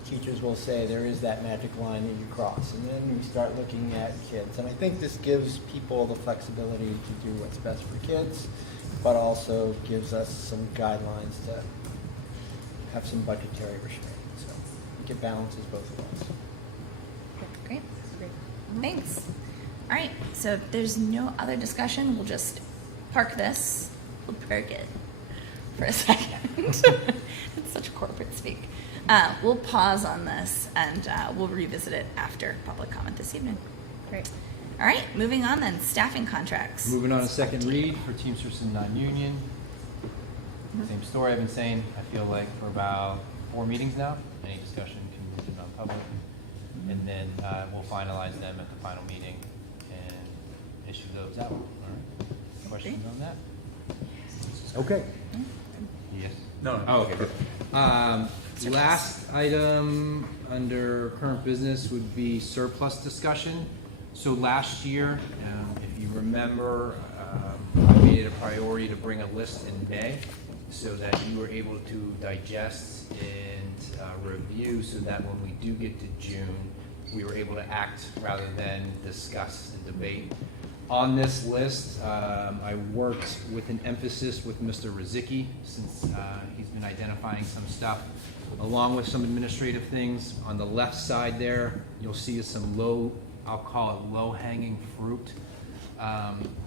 teachers will say there is that magic line that you cross. And then we start looking at kids. And I think this gives people the flexibility to do what's best for kids, but also gives us some guidelines to have some budgetary restraint. So I think it balances both of us. Great. Thanks. All right. So if there's no other discussion, we'll just park this. We'll park it for a second. It's such corporate speak. We'll pause on this, and we'll revisit it after public comment this evening. Great. All right. Moving on then. Staffing contracts. Moving on to second read for Teamsters and non-union. Same story I've been saying, I feel like, for about 4 meetings now. Any discussion can move to non-public. And then we'll finalize them at the final meeting and issue those out. All right. Questions on that? Okay. Yes. No. Oh, okay. Good. Last item under current business would be surplus discussion. So last year, if you remember, I made it a priority to bring a list in May, so that you were able to digest and review, so that when we do get to June, we were able to act rather than discuss and debate. On this list, I worked with an emphasis with Mr. Rizicki, since he's been identifying some stuff, along with some administrative things. On the left side there, you'll see some I'll call it low-hanging fruit.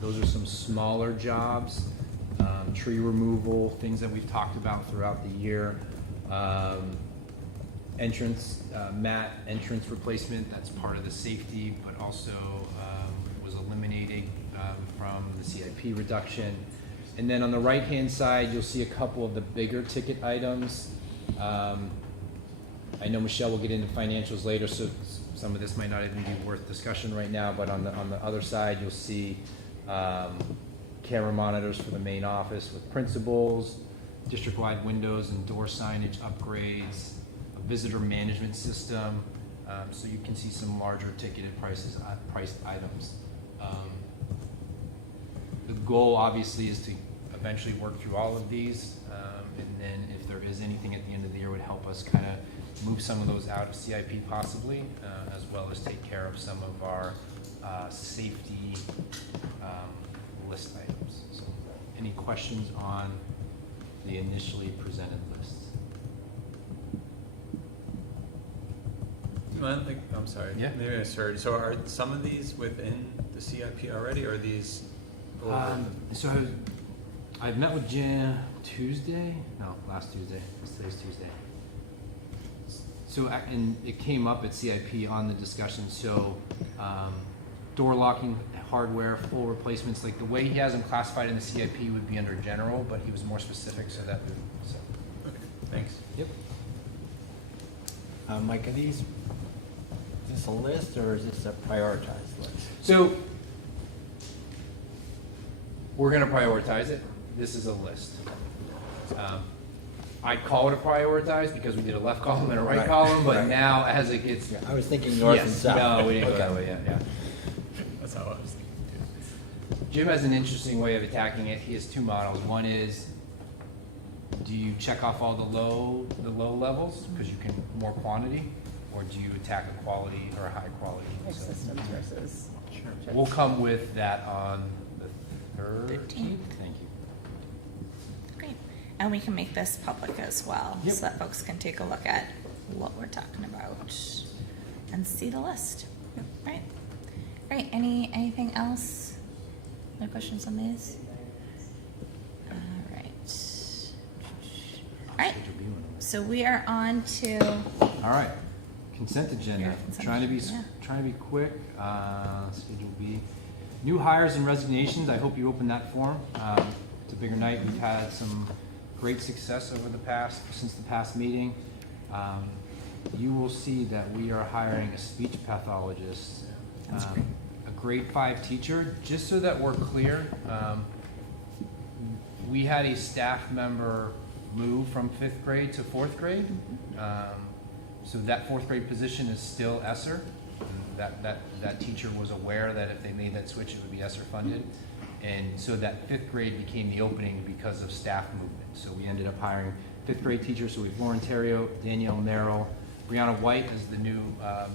Those are some smaller jobs. Tree removal, things that we've talked about throughout the year. Mat entrance replacement, that's part of the safety, but also was eliminated from the CIP reduction. And then on the right-hand side, you'll see a couple of the bigger ticket items. I know Michelle will get into financials later, so some of this might not even be worth discussion right now, but on the other side, you'll see camera monitors for the main office with principals, district-wide windows and door signage upgrades, a visitor management system, so you can see some larger ticketed priced items. The goal obviously is to eventually work through all of these, and then if there is anything at the end of the year, would help us kind of move some of those out of CIP possibly, as well as take care of some of our safety list items. So, any questions on the initially presented lists? I'm sorry. Yeah. Maybe I misheard. So are some of these within the CIP already, or are these over? So I've met with Jim last Tuesday. Today's Tuesday. So, and it came up at CIP on the discussion. So, door locking hardware, full replacements, like the way he has them classified in the CIP would be under general, but he was more specific, so that would, so. Okay, thanks. Yep. Mike, is this a list or is this a prioritized list? So, we're gonna prioritize it. This is a list. I call it a prioritize because we did a left column and a right column, but now as it gets. I was thinking north and south. No, we didn't go that way yet, yeah. That's how I was thinking too. Jim has an interesting way of attacking it. He has two models. One is, do you check off all the low levels because you can more quantity, or do you attack a quality or a high quality? Like systems versus. Sure. We'll come with that on the 13th. Thank you. Great. And we can make this public as well, Yep. so that folks can take a look at what we're talking about and see the list. Right. Great. Anything else? No questions on these? All right. All right. So we are on to. All right. Consent agenda. Yeah, consent Trying to be agenda, trying to be quick. Schedule B. New hires and resignations. I hope you opened that form. It's a bigger night. We've had some great success since the past meeting. You will see that we are hiring a speech pathologist, a grade 5 teacher. Just so that we're clear, we had a staff member move from 5th grade to 4th grade. So that 4th grade position is still ESSER. That teacher was aware that if they made that switch, it would be ESSER funded. And so that 5th grade became the opening because of staff movement. So we ended up hiring 5th grade teachers. So we have Lauren Terrio, Danielle Merrill, Brianna White as the new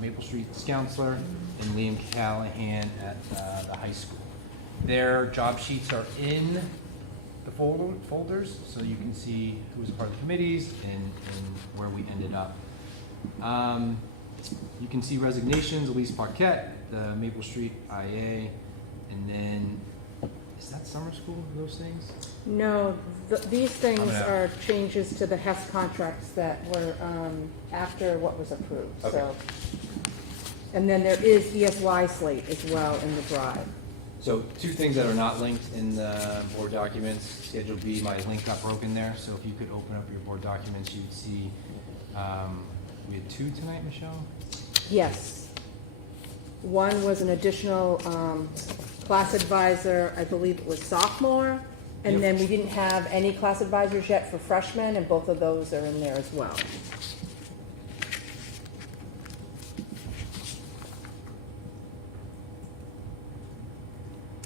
Maple Street counselor, and Liam Callahan at the high school. Their job sheets are in the folders, so you can see who was a part of the committees and where we ended up. You can see resignations: Elise Paquette, the Maple Street IA, and then is that summer school? Those things? No, these things are changes to the HES contracts that were after what was approved. Okay. So, and then there is ESY slate as well in the drive. So two things that are not linked in the board documents. Schedule B, my link got broken there. So if you could open up your board documents, you'd see we had 2 tonight, Michelle? Yes. One was an additional class advisor, I believe it was sophomore, and then we didn't have any class advisors yet for freshmen, and both of those are in there as well.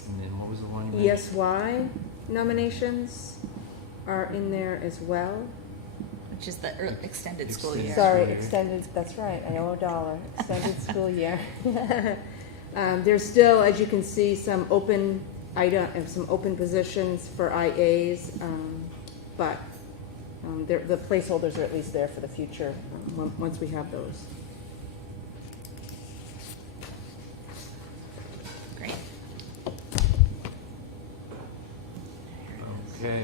And then what was the one? ESY nominations are in there as well. Which is the extended school year. Sorry, extended, that's right, I owe $1, extended school year. There's still, as you can see, some open positions for IAs, but the placeholders are at least there for the future, once we have those. Great. Okay.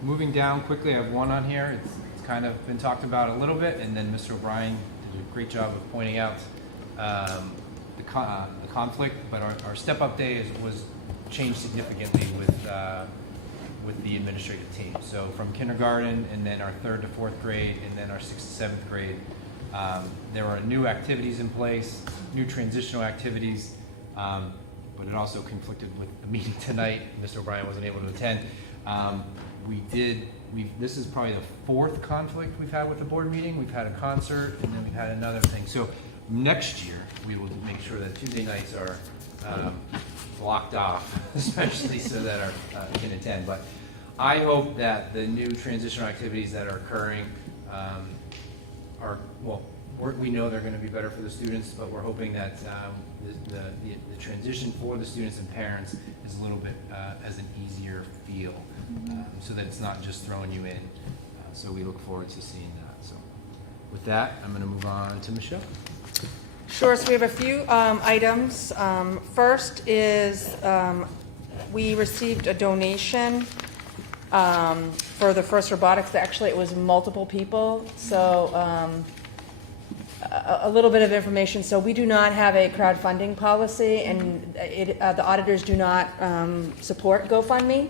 Moving down quickly, I have one on here. It's kind of been talked about a little bit, and then Mr. O'Brien did a great job of pointing out the conflict. But our step-up day was changed significantly with the administrative team. So from kindergarten, and then our 3rd to 4th grade, and then our 6th to 7th grade, there are new activities in place, new transitional activities. But it also conflicted with the meeting tonight. Mr. O'Brien wasn't able to attend. This is probably the fourth conflict we've had with the board meeting. We've had a concert, and then we've had another thing. So next year, we will make sure that Tuesday nights are blocked off, especially so that our can attend. But I hope that the new transitional activities that are occurring we know they're going to be better for the students, but we're hoping that the transition for the students and parents is a little bit as an easier feel, so that it's not just throwing you in. So we look forward to seeing that. So with that, I'm going to move on to Michelle. Sure, so we have a few items. First is we received a donation for the first robotics. Actually, it was multiple people. So a little bit of information. So we do not have a crowdfunding policy, and the auditors do not support GoFundMe.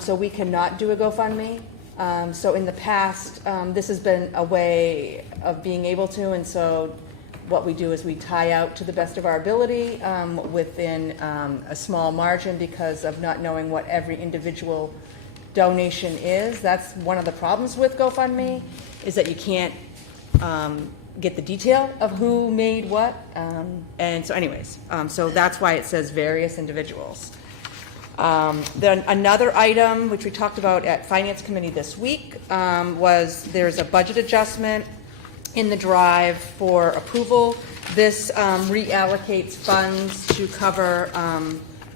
So we cannot do a GoFundMe. So in the past, this has been a way of being able to, and so what we do is we tie out to the best of our ability within a small margin because of not knowing what every individual donation is. That's one of the problems with GoFundMe, is that you can't get the detail of who made what. And so anyways, so that's why it says various individuals. Then another item, which we talked about at Finance Committee this week, was there's a budget adjustment in the drive for approval. This reallocates funds to cover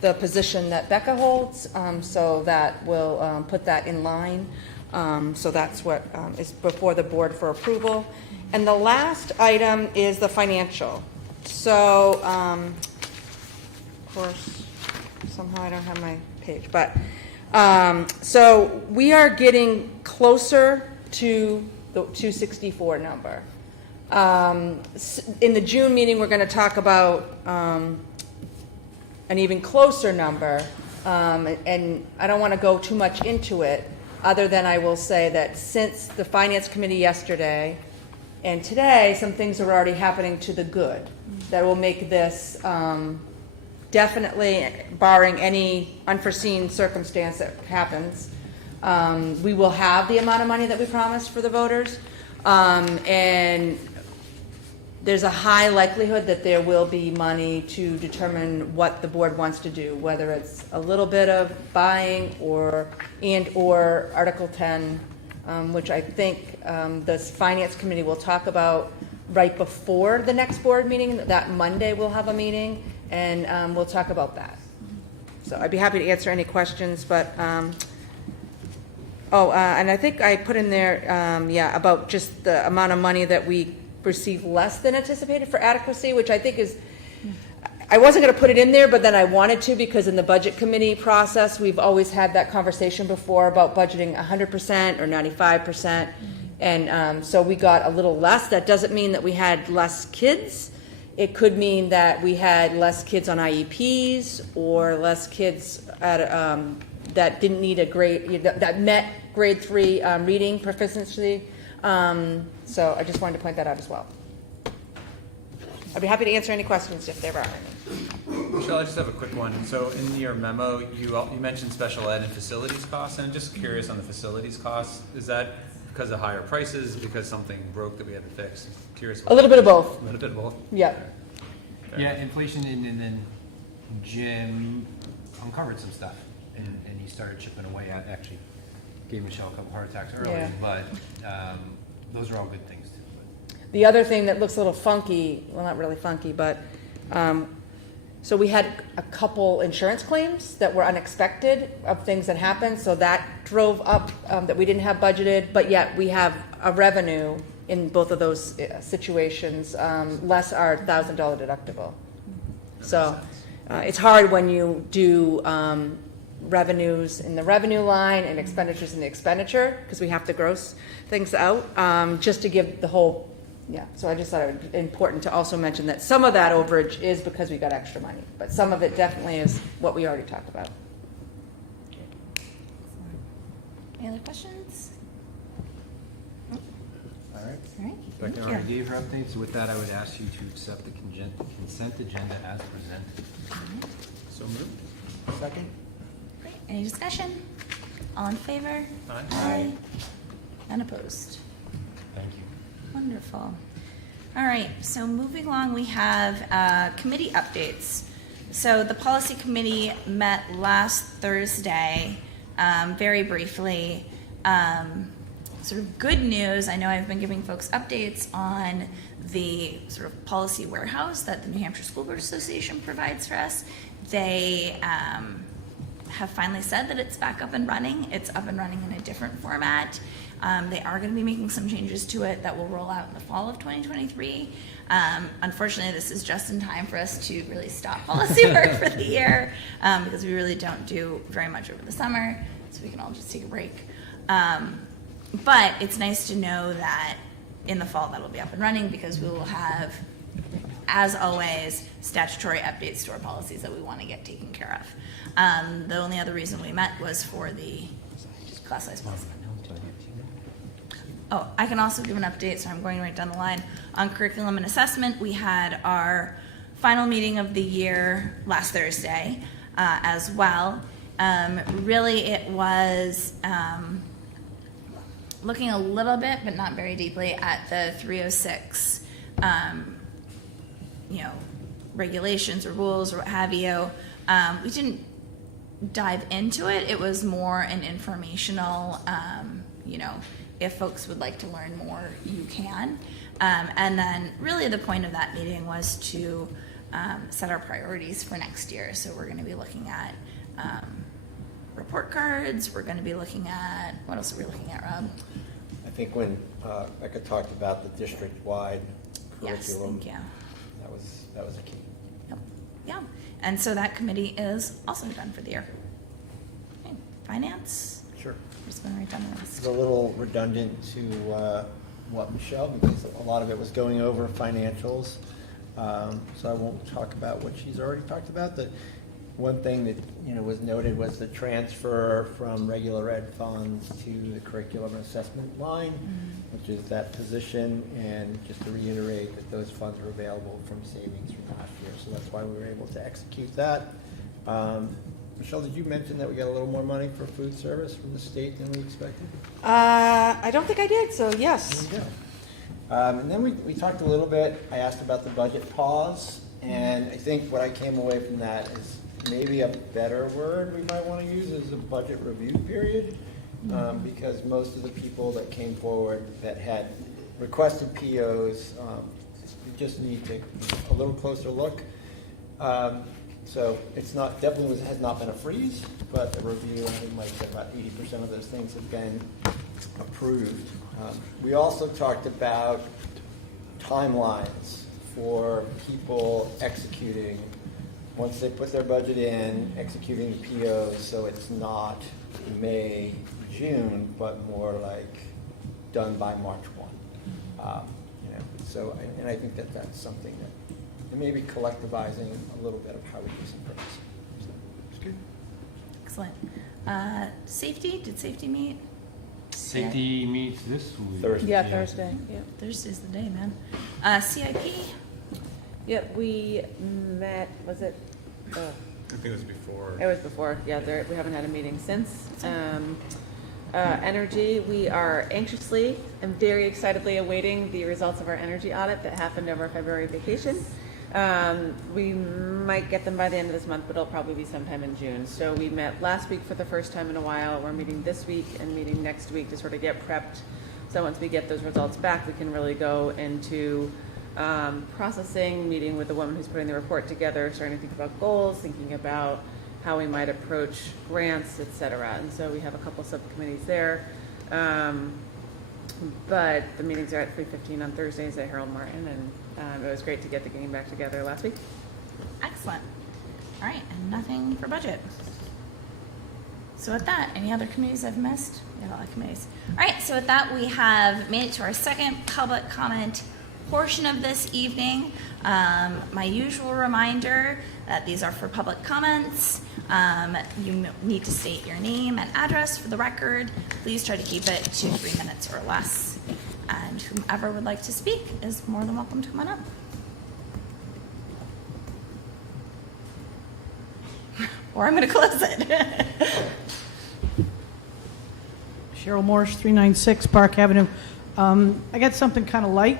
the position that Becca holds, so that will put that in line. So that's what is before the board for approval. And the last item is the financial. So, of course, somehow I don't have my page, but so we are getting closer to the 264 number. In the June meeting, we're going to talk about an even closer number, and I don't want to go too much into it, other than I will say that since the Finance Committee yesterday and today, some things are already happening to the good that will make this definitely, barring any unforeseen circumstance that happens, we will have the amount of money that we promised for the voters, and there's a high likelihood that there will be money to determine what the board wants to do, whether it's a little bit of buying or Article 10, which I think the Finance Committee will talk about right before the next board meeting. That Monday we'll have a meeting, and we'll talk about that. So I'd be happy to answer any questions, but and I think I put in there, about just the amount of money that we received less than anticipated for adequacy, which I think is, I wasn't going to put it in there, but then I wanted to, because in the budget committee process, we've always had that conversation before about budgeting 100% or 95%. And so we got a little less. That doesn't mean that we had less kids. It could mean that we had less kids on IEPs, or less kids at, that didn't need a grade, that met grade 3 reading proficiency. So I just wanted to point that out as well. I'd be happy to answer any questions if there are any. Michelle, I just have a quick one. So in your memo, you mentioned special ed and facilities costs, and I'm just curious on the facilities costs. Is that because of higher prices, because something broke that we had to fix? I'm curious. A little bit of both. A little bit of both? Yeah. Yeah, inflation, and then Jim uncovered some stuff, and he started chipping away at, actually gave Michelle a couple heart attacks early, Yeah. but those are all good things too. The other thing that looks a little funky, well, not really funky, but so we had a couple insurance claims that were unexpected of things that happened, so that drove up that we didn't have budgeted, but yet we have a revenue in both of those situations, less our $1,000 deductible. So it's hard when you do revenues in the revenue line and expenditures in the expenditure, because we have to gross things out, just to give the whole, so I just thought it would be important to also mention that some of that overage is because we got extra money, but some of it definitely is what we already talked about. Any other questions? All right. All right. Becca already gave her update, so with that, I would ask you to accept the consent agenda as presented. So moved. Second? Great. Any discussion? All in favor? Aye. And opposed? Thank you. Wonderful. All right, so moving along, we have committee updates. So the policy committee met last Thursday, very briefly. Sort of good news, I know I've been giving folks updates on the sort of policy warehouse that the New Hampshire School Board Association provides for us. They have finally said that it's back up and running. It's up and running in a different format. They are going to be making some changes to it that will roll out in the fall of 2023. Unfortunately, this is just in time for us to really stop policy work for the year because we really don't do very much over the summer, so we can all just take a break. But it's nice to know that in the fall that'll be up and running because we will have, as always, statutory updates to our policies that we want to get taken care of. The only other reason we met was for the class size policy. Oh, I can also give an update, so I'm going right down the line. On curriculum and assessment, we had our final meeting of the year last Thursday as well. Really, it was looking a little bit, but not very deeply, at the 306, regulations or rules or what have you. We didn't dive into it. It was more an informational, if folks would like to learn more, you can. And then really the point of that meeting was to set our priorities for next year. So we're going to be looking at report cards. We're going to be looking at, what else are we looking at, Rob? I think when Becca talked about the district-wide curriculum, Yes, thank you. that was a key. Yep. Yeah, and so that committee is also done for the year. Okay. Finance? Sure. Just going right down the list. It's a little redundant to what Michelle, because a lot of it was going over financials. So I won't talk about what she's already talked about. The one thing that was noted was the transfer from regular ed funds to the curriculum assessment line, which is that position. And just to reiterate that those funds are available from savings from last year. So that's why we were able to execute that. Michelle, did you mention that we got a little more money for food service from the state than we expected? I don't think I did, so yes. There you go. And then we talked a little bit, I asked about the budget pause, and I think what I came away from that is maybe a better word we might want to use is a budget review period, because most of the people that came forward that had requested POs, we just need to a little closer look. So it's not, definitely has not been a freeze, but a review, I think Mike said about 80% of those things have been approved. We also talked about timelines for people executing, once they put their budget in, executing the POs, so it's not May, June, but more like done by March 1. So, and I think that that's something that, and maybe collectivizing a little bit of how we do some things. So, it's good. Excellent. Safety, did safety meet? Safety meets this week. Thursday. Yeah, Thursday. Yep. Thursday's the day, man. CIP? Yep, we met, was it? Oh, I think it was before. it was before, yeah, we haven't had a meeting since. Energy, we are anxiously and very excitedly awaiting the results of our energy audit that happened over February vacation. We might get them by the end of this month, but it'll probably be sometime in June. So we met last week for the first time in a while. We're meeting this week and meeting next week to sort of get prepped. So once we get those results back, we can really go into processing, meeting with the woman who's putting the report together, starting to think about goals, thinking about how we might approach grants, et cetera. And so we have a couple subcommittees there. But the meetings are at 3:15 on Thursdays at Harold Martin, and it was great to get the game back together last week. Excellent. All right, and nothing for budget. So with that, any other committees I've missed? We have a lot of committees. All right, so with that, we have made it to our second public comment portion of this evening. My usual reminder that these are for public comments. You need to state your name and address for the record. Please try to keep it to 3 minutes or less. And whomever would like to speak is more than welcome to come on up. Or I'm going to close it. Cheryl Morris, 396 Park Avenue. I got something kind of light.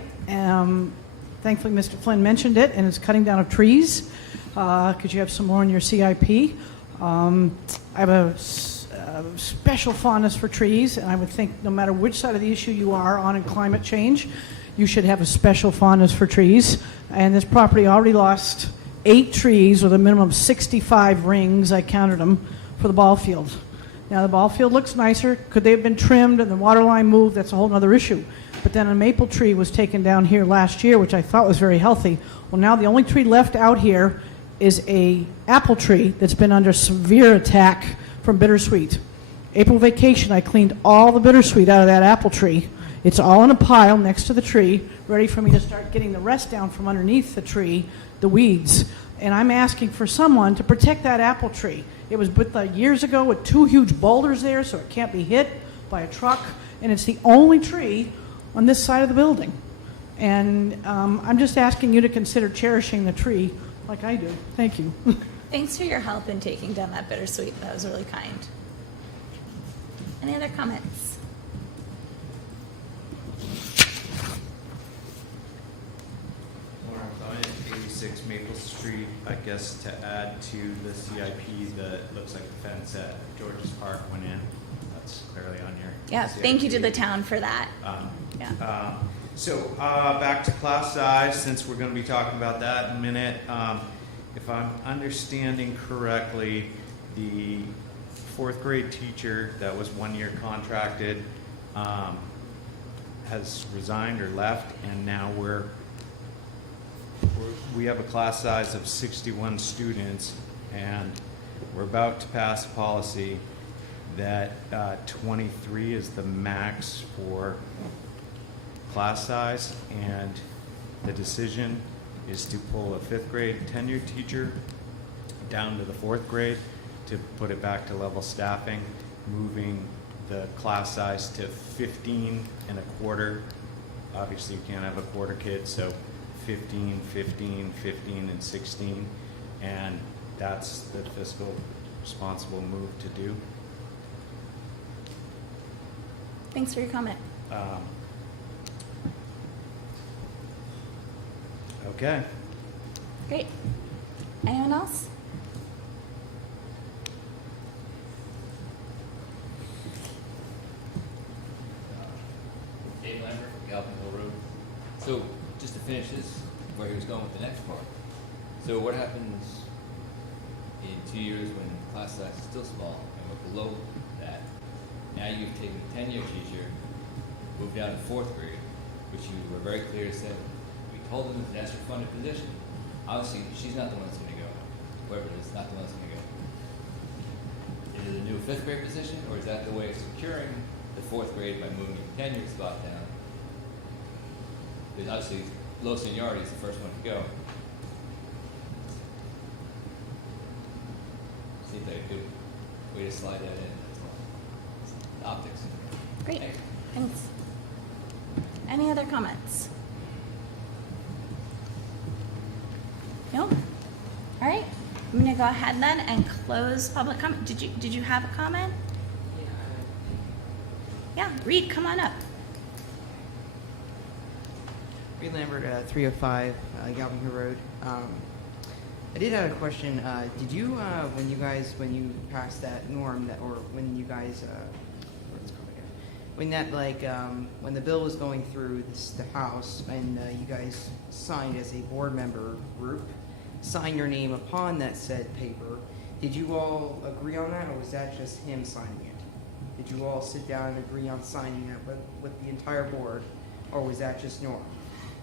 Thankfully, Mr. Flynn mentioned it, and it's cutting down of trees. Could you have some more in your CIP? I have a special fondness for trees, and I would think no matter which side of the issue you are on in climate change, you should have a special fondness for trees. And this property already lost 8 trees with a minimum of 65 rings, I counted them, for the ball field. Now, the ball field looks nicer. Could they have been trimmed and the water line moved? That's a whole other issue. But then a maple tree was taken down here last year, which I thought was very healthy. Well, now the only tree left out here is a apple tree that's been under severe attack from bittersweet. April vacation, I cleaned all the bittersweet out of that apple tree. It's all in a pile next to the tree, ready for me to start getting the rest down from underneath the tree, the weeds. And I'm asking for someone to protect that apple tree. It was put years ago with 2 huge boulders there, so it can't be hit by a truck. And it's the only tree on this side of the building. And I'm just asking you to consider cherishing the tree like I do. Thank you. Thanks for your help in taking down that bittersweet. That was really kind. Any other comments? On 86 Maple Street, I guess to add to the CIP, that looks like the fence at George's Park went in. That's clearly on your Yeah, CIP. thank you to the town for that. So back to class size, since we're going to be talking about that in a minute. If I'm understanding correctly, the 4th grade teacher that was 1 year contracted has resigned or left, and now we have a class size of 61 students, and we're about to pass a policy that 23 is the max for class size, and the decision is to pull a 5th grade tenured teacher down to the 4th grade to put it back to level staffing, moving the class size to 15 and a quarter. Obviously you can't have a quarter kid, so 15, 15, 15, and 16, and that's the fiscal responsible move to do. Thanks for your comment. Okay. Great. Anyone else? Dave Lambert from Galvin Hill Road. So, just to finish this, where he was going with the next part. So what happens in 2 years when class size is still small and we're below that? Now you've taken a 10-year teacher, moved down to 4th grade, which you were very clear to say, we told them that's your funded position. Obviously, she's not the one that's going to go. Whoever it is, not the one that's going to go. Is it a new 5th grade position, or is that the way of securing the 4th grade by moving the tenured spot down? Because obviously, low seniority is the first one to go. Seems like a good way to slide that in. That's all. Optics. Great. Thanks. Any other comments? No? All right. I'm going to go ahead then and close public comment. Did you have a comment? Yeah, Reed, come on up. Reed Lambert, 305 Galvin Hill Road. I did have a question. Did you, when you passed that norm, when the bill was going through the House, and you guys signed as a board member group, sign your name upon that said paper, did you all agree on that, or was that just him signing it? Did you all sit down and agree on signing that with the entire board, or was that just Norm?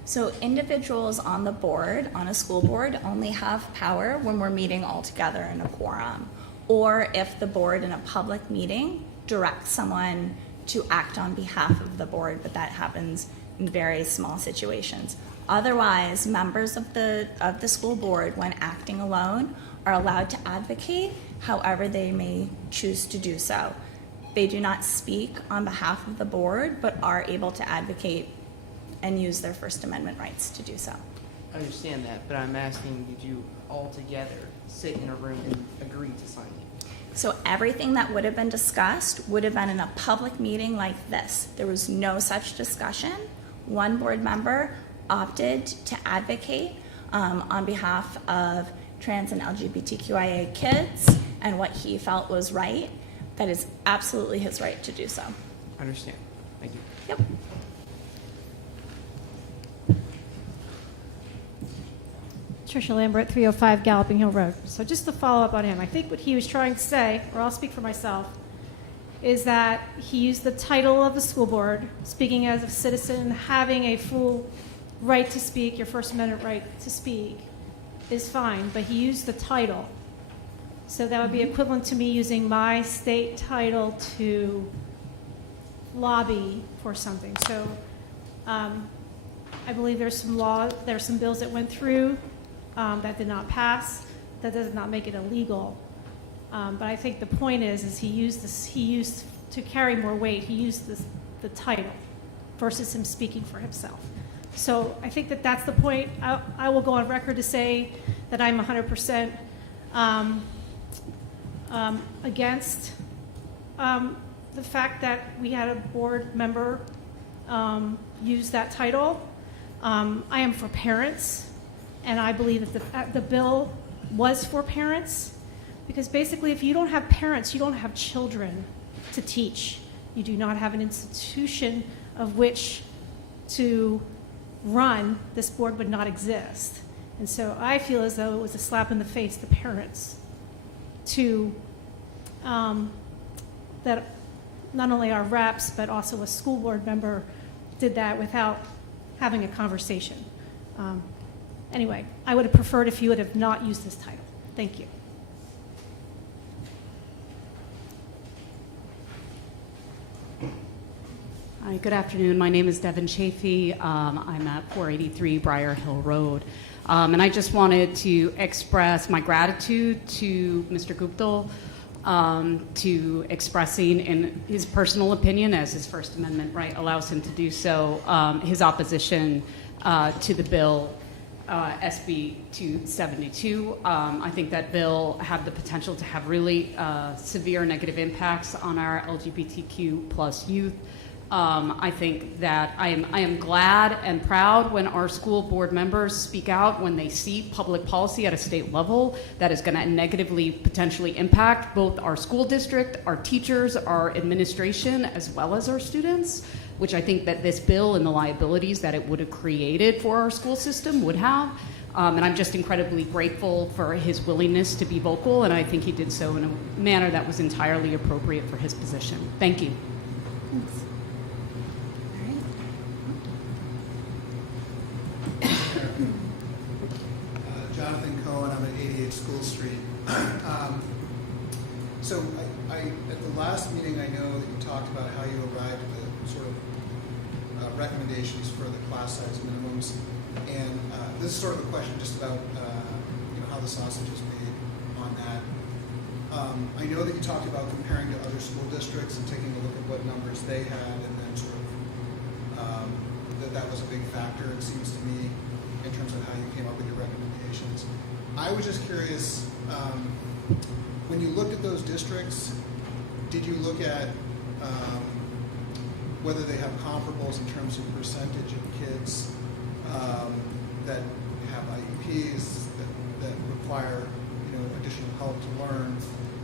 So individuals on the board, on a school board, only have power when we're meeting all together in a quorum, or if the board in a public meeting directs someone to act on behalf of the board, but that happens in very small situations. Otherwise, members of the school board, when acting alone, are allowed to advocate however they may choose to do so. They do not speak on behalf of the board, but are able to advocate and use their First Amendment rights to do so. I understand that, but I'm asking, did you all together sit in a room and agree to sign it? So everything that would have been discussed would have been in a public meeting like this. There was no such discussion. One board member opted to advocate on behalf of trans and LGBTQIA kids and what he felt was right. That is absolutely his right to do so. Understand. Thank you. Yep. Tricia Lambert, 305 Galloping Hill Road. So just to follow up on him, I think what he was trying to say, or I'll speak for myself, is that he used the title of the school board, speaking as a citizen, having a full right to speak, your First Amendment right to speak, is fine, but he used the title. So that would be equivalent to me using my state title to lobby for something. So I believe there's some bills that went through that did not pass. That does not make it illegal. But I think the point is he used to carry more weight, he used the title versus him speaking for himself. So I think that's the point. I will go on record to say that I'm 100% against the fact that we had a board member use that title. I am for parents, and I believe that the bill was for parents, because basically if you don't have parents, you don't have children to teach. You do not have an institution of which to run. This board would not exist. And so I feel as though it was a slap in the face to parents to that not only our reps but also a school board member did that without having a conversation. Anyway, I would have preferred if you would have not used this title. Thank you. Hi, good afternoon. My name is Devin Chafee. I'm at 483 Briar Hill Road. And I just wanted to express my gratitude to Mr. Guptal to expressing, in his personal opinion, as his First Amendment right allows him to do so, his opposition to the bill SB 272. I think that bill had the potential to have really severe negative impacts on our LGBTQ plus youth. I think that I am glad and proud when our school board members speak out when they see public policy at a state level that is going to negatively potentially impact both our school district, our teachers, our administration, as well as our students, which I think that this bill and the liabilities that it would have created for our school system would have. And I'm just incredibly grateful for his willingness to be vocal, and I think he did so in a manner that was entirely appropriate for his position. Thank you. Thanks. Jonathan Cohen, I'm at 88 School Street. So at the last meeting, I know that you talked about how you arrived at the sort of recommendations for the class size minimums. And this is sort of a question just about how the sausage is made on that. I know that you talked about comparing to other school districts and taking a look at what numbers they had, and then sort of that was a big factor, it seems to me, in terms of how you came up with your recommendations. I was just curious, when you looked at those districts, did you look at whether they have comparables in terms of percentage of kids that have IEPs that require additional help to learn?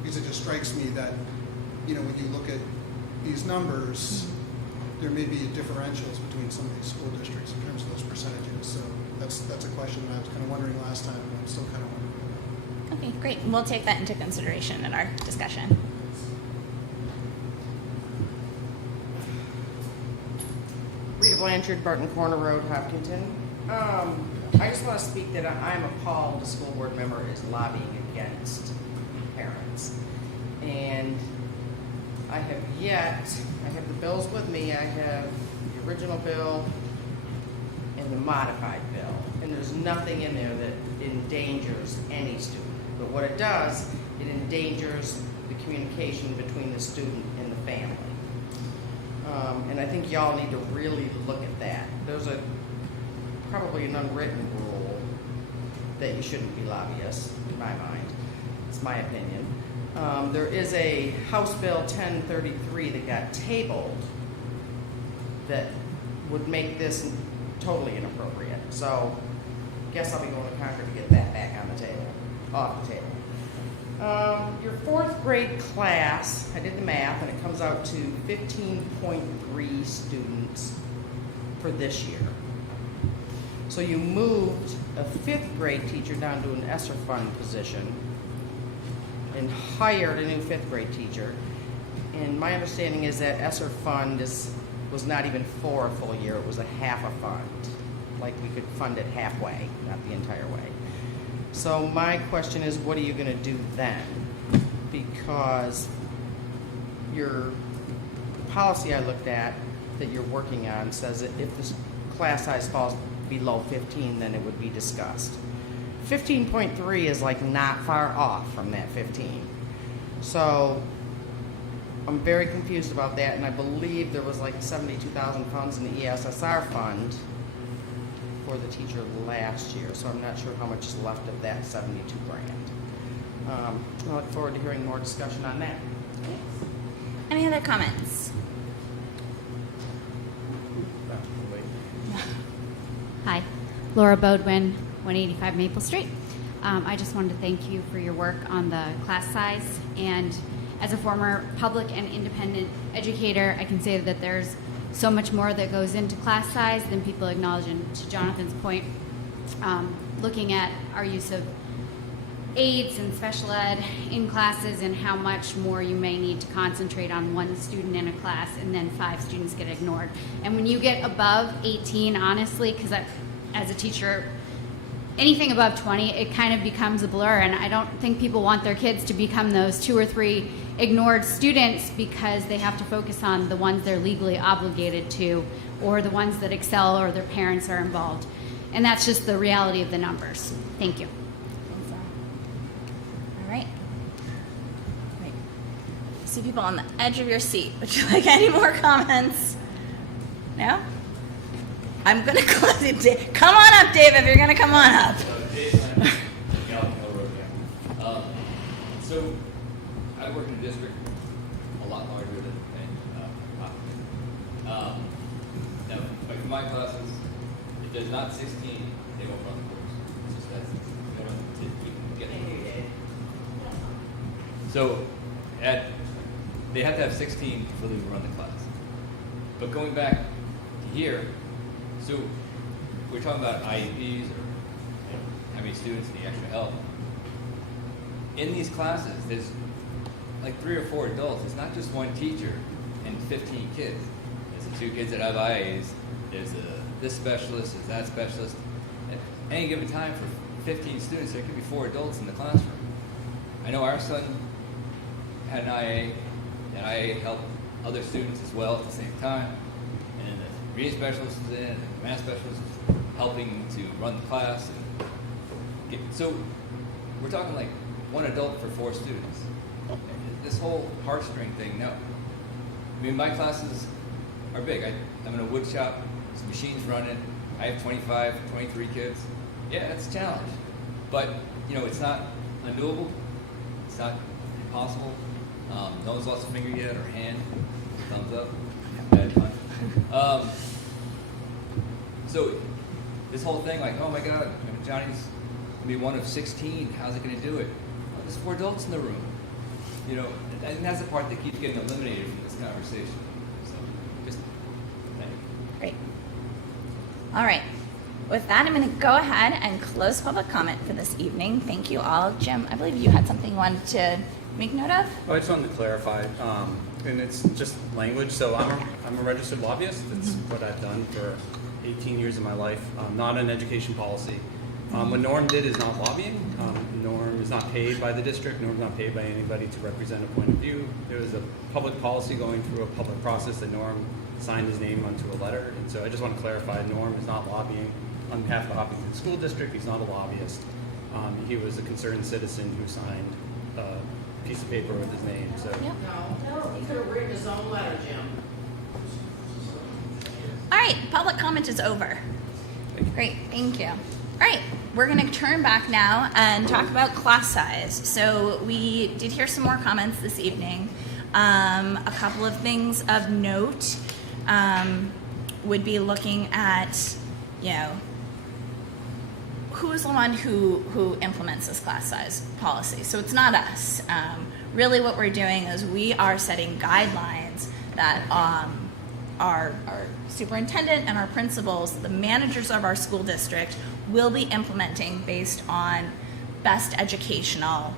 Because it just strikes me that when you look at these numbers, there may be differentials between some of these school districts in terms of those percentages. So that's a question that I was kind of wondering last time, and I'm still kind of wondering about. Okay, great. We'll take that into consideration in our discussion. Rita Blanchard, Barton Corner Road, Hopkinton. I just want to speak that I'm appalled the school board member is lobbying against parents. And I have the bills with me. I have the original bill and the modified bill. And there's nothing in there that endangers any student. But what it does, it endangers the communication between the student and the family. And I think y'all need to really look at that. There's probably an unwritten rule that you shouldn't be lobbyists, in my mind. It's my opinion. There is a House Bill 1033 that got tabled that would make this totally inappropriate. So, guess I'll be going to Concord to get that back on the table, off the table. Your 4th grade class, I did the math, and it comes out to 15.3 students for this year. So you moved a 5th grade teacher down to an ESSER fund position and hired a new 5th grade teacher. And my understanding is that ESSER fund was not even for a full year, it was a half a fund. Like we could fund it halfway, not the entire way. So my question is, what are you gonna do then? Because the policy I looked at that you're working on says that if the class size falls below 15, then it would be discussed. 15.3 is like not far off from that 15. So I'm very confused about that, and I believe there was like 72,000 funds in the ESSR fund for the teacher last year, so I'm not sure how much is left of that 72 grand. I look forward to hearing more discussion on that. Any other comments? Hi, Laura Bodwin, 185 Maple Street. I just wanted to thank you for your work on the class size, and as a former public and independent educator, I can say that there's so much more that goes into class size than people acknowledge. And to Jonathan's point, looking at our use of aides and special ed in classes and how much more you may need to concentrate on one student in a class and then 5 students get ignored. And when you get above 18, honestly, because as a teacher, anything above 20, it kind of becomes a blur, and I don't think people want their kids to become those 2 or 3 ignored students because they have to focus on the ones they're legally obligated to or the ones that excel or their parents are involved. And that's just the reality of the numbers. Thank you. All right. Great. See people on the edge of your seat. Would you like any more comments? No? I'm going to close it. Come on up, Dave, if you're going to come on up. So I work in a district a lot larger than Hopkinton. Now, like in my classes, if there's not 16, they won't run the course. It's just that they don't even get it. So they have to have 16 to really run the class. But going back to here, so we're talking about IEPs or how many students need extra help. In these classes, there's like 3 or 4 adults. It's not just one teacher and 15 kids. There's the 2 kids that have IAs. There's this specialist, there's that specialist. At any given time for 15 students, there could be 4 adults in the classroom. I know our son had an IA, and IA helped other students as well at the same time. And the reading specialist is in, and the math specialist is helping to run the class. So we're talking like 1 adult for 4 students. This whole heartstring thing, no. I mean, my classes are big. I'm in a wood shop, some machines running. I have 25, 23 kids. Yeah, it's a challenge. But, you know, it's not undoable. It's not impossible. No one's lost a finger yet or a hand. Thumbs up. Bad pun. So this whole thing, like, oh my God, Johnny's gonna be 1 of 16. How's it gonna do it? Well, there's 4 adults in the room. You know, and that's the part that keeps getting eliminated from this conversation. So, just thank you. Great. All right. With that, I'm going to go ahead and close public comment for this evening. Thank you all. Jim, I believe you had something you wanted to make note of? Oh, I just wanted to clarify, and it's just language. So I'm a registered lobbyist. That's what I've done for 18 years of my life. Not an education policy. What Norm did is not lobbying. Norm is not paid by the district. Norm's not paid by anybody to represent a point of view. There was a public policy going through a public process that Norm signed his name onto a letter. And so I just want to clarify, Norm is not lobbying on behalf of the Hopkinton School District. He's not a lobbyist. He was a concerned citizen who signed a piece of paper with his name. So. No, he could have written his own letter, Jim. All right, public comment is over. Great, thank you. right, we're going to turn back now and talk about class size. So we did hear some more comments this evening. A couple of things of note would be looking at, who is the one who implements this class size policy. So it's not us. Really what we're doing is we are setting guidelines that our superintendent and our principals, the managers of our school district, will be implementing based on best educational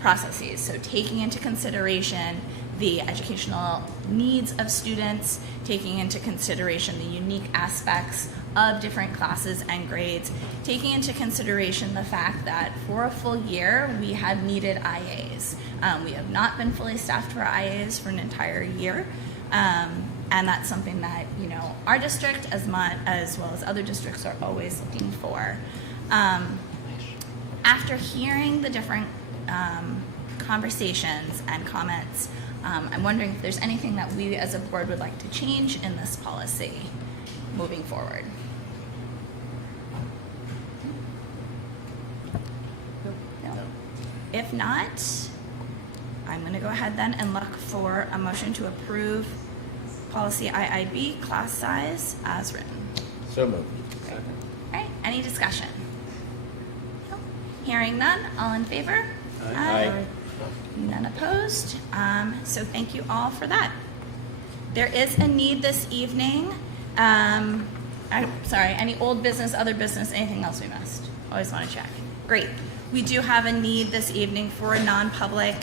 processes. So taking into consideration the educational needs of students, taking into consideration the unique aspects of different classes and grades, taking into consideration the fact that for a full year we have needed IAs. We have not been fully staffed for IAs for an entire year. And that's something that, our district as well as other districts are always looking for. After hearing the different conversations and comments, I'm wondering if there's anything that we as a board would like to change in this policy moving forward. No. If not, I'm going to go ahead then and look for a motion to approve policy IIB class size as written. So moved. All right, any discussion? No. Hearing none, all in favor? Aye. None opposed. So thank you all for that. There is a need this evening. Any old business, other business, anything else we missed? Always want to check. Great. We do have a need this evening for a non-public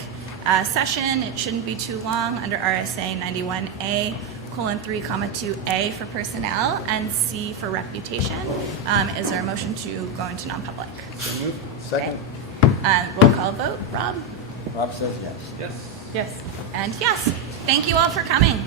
session. It shouldn't be too long under RSA 91A:3, 2A for personnel and C for reputation. Is there a motion to go into non-public? So moved. Second. Roll call vote. Rob? Rob says yes. Yes. And yes. Thank you all for coming.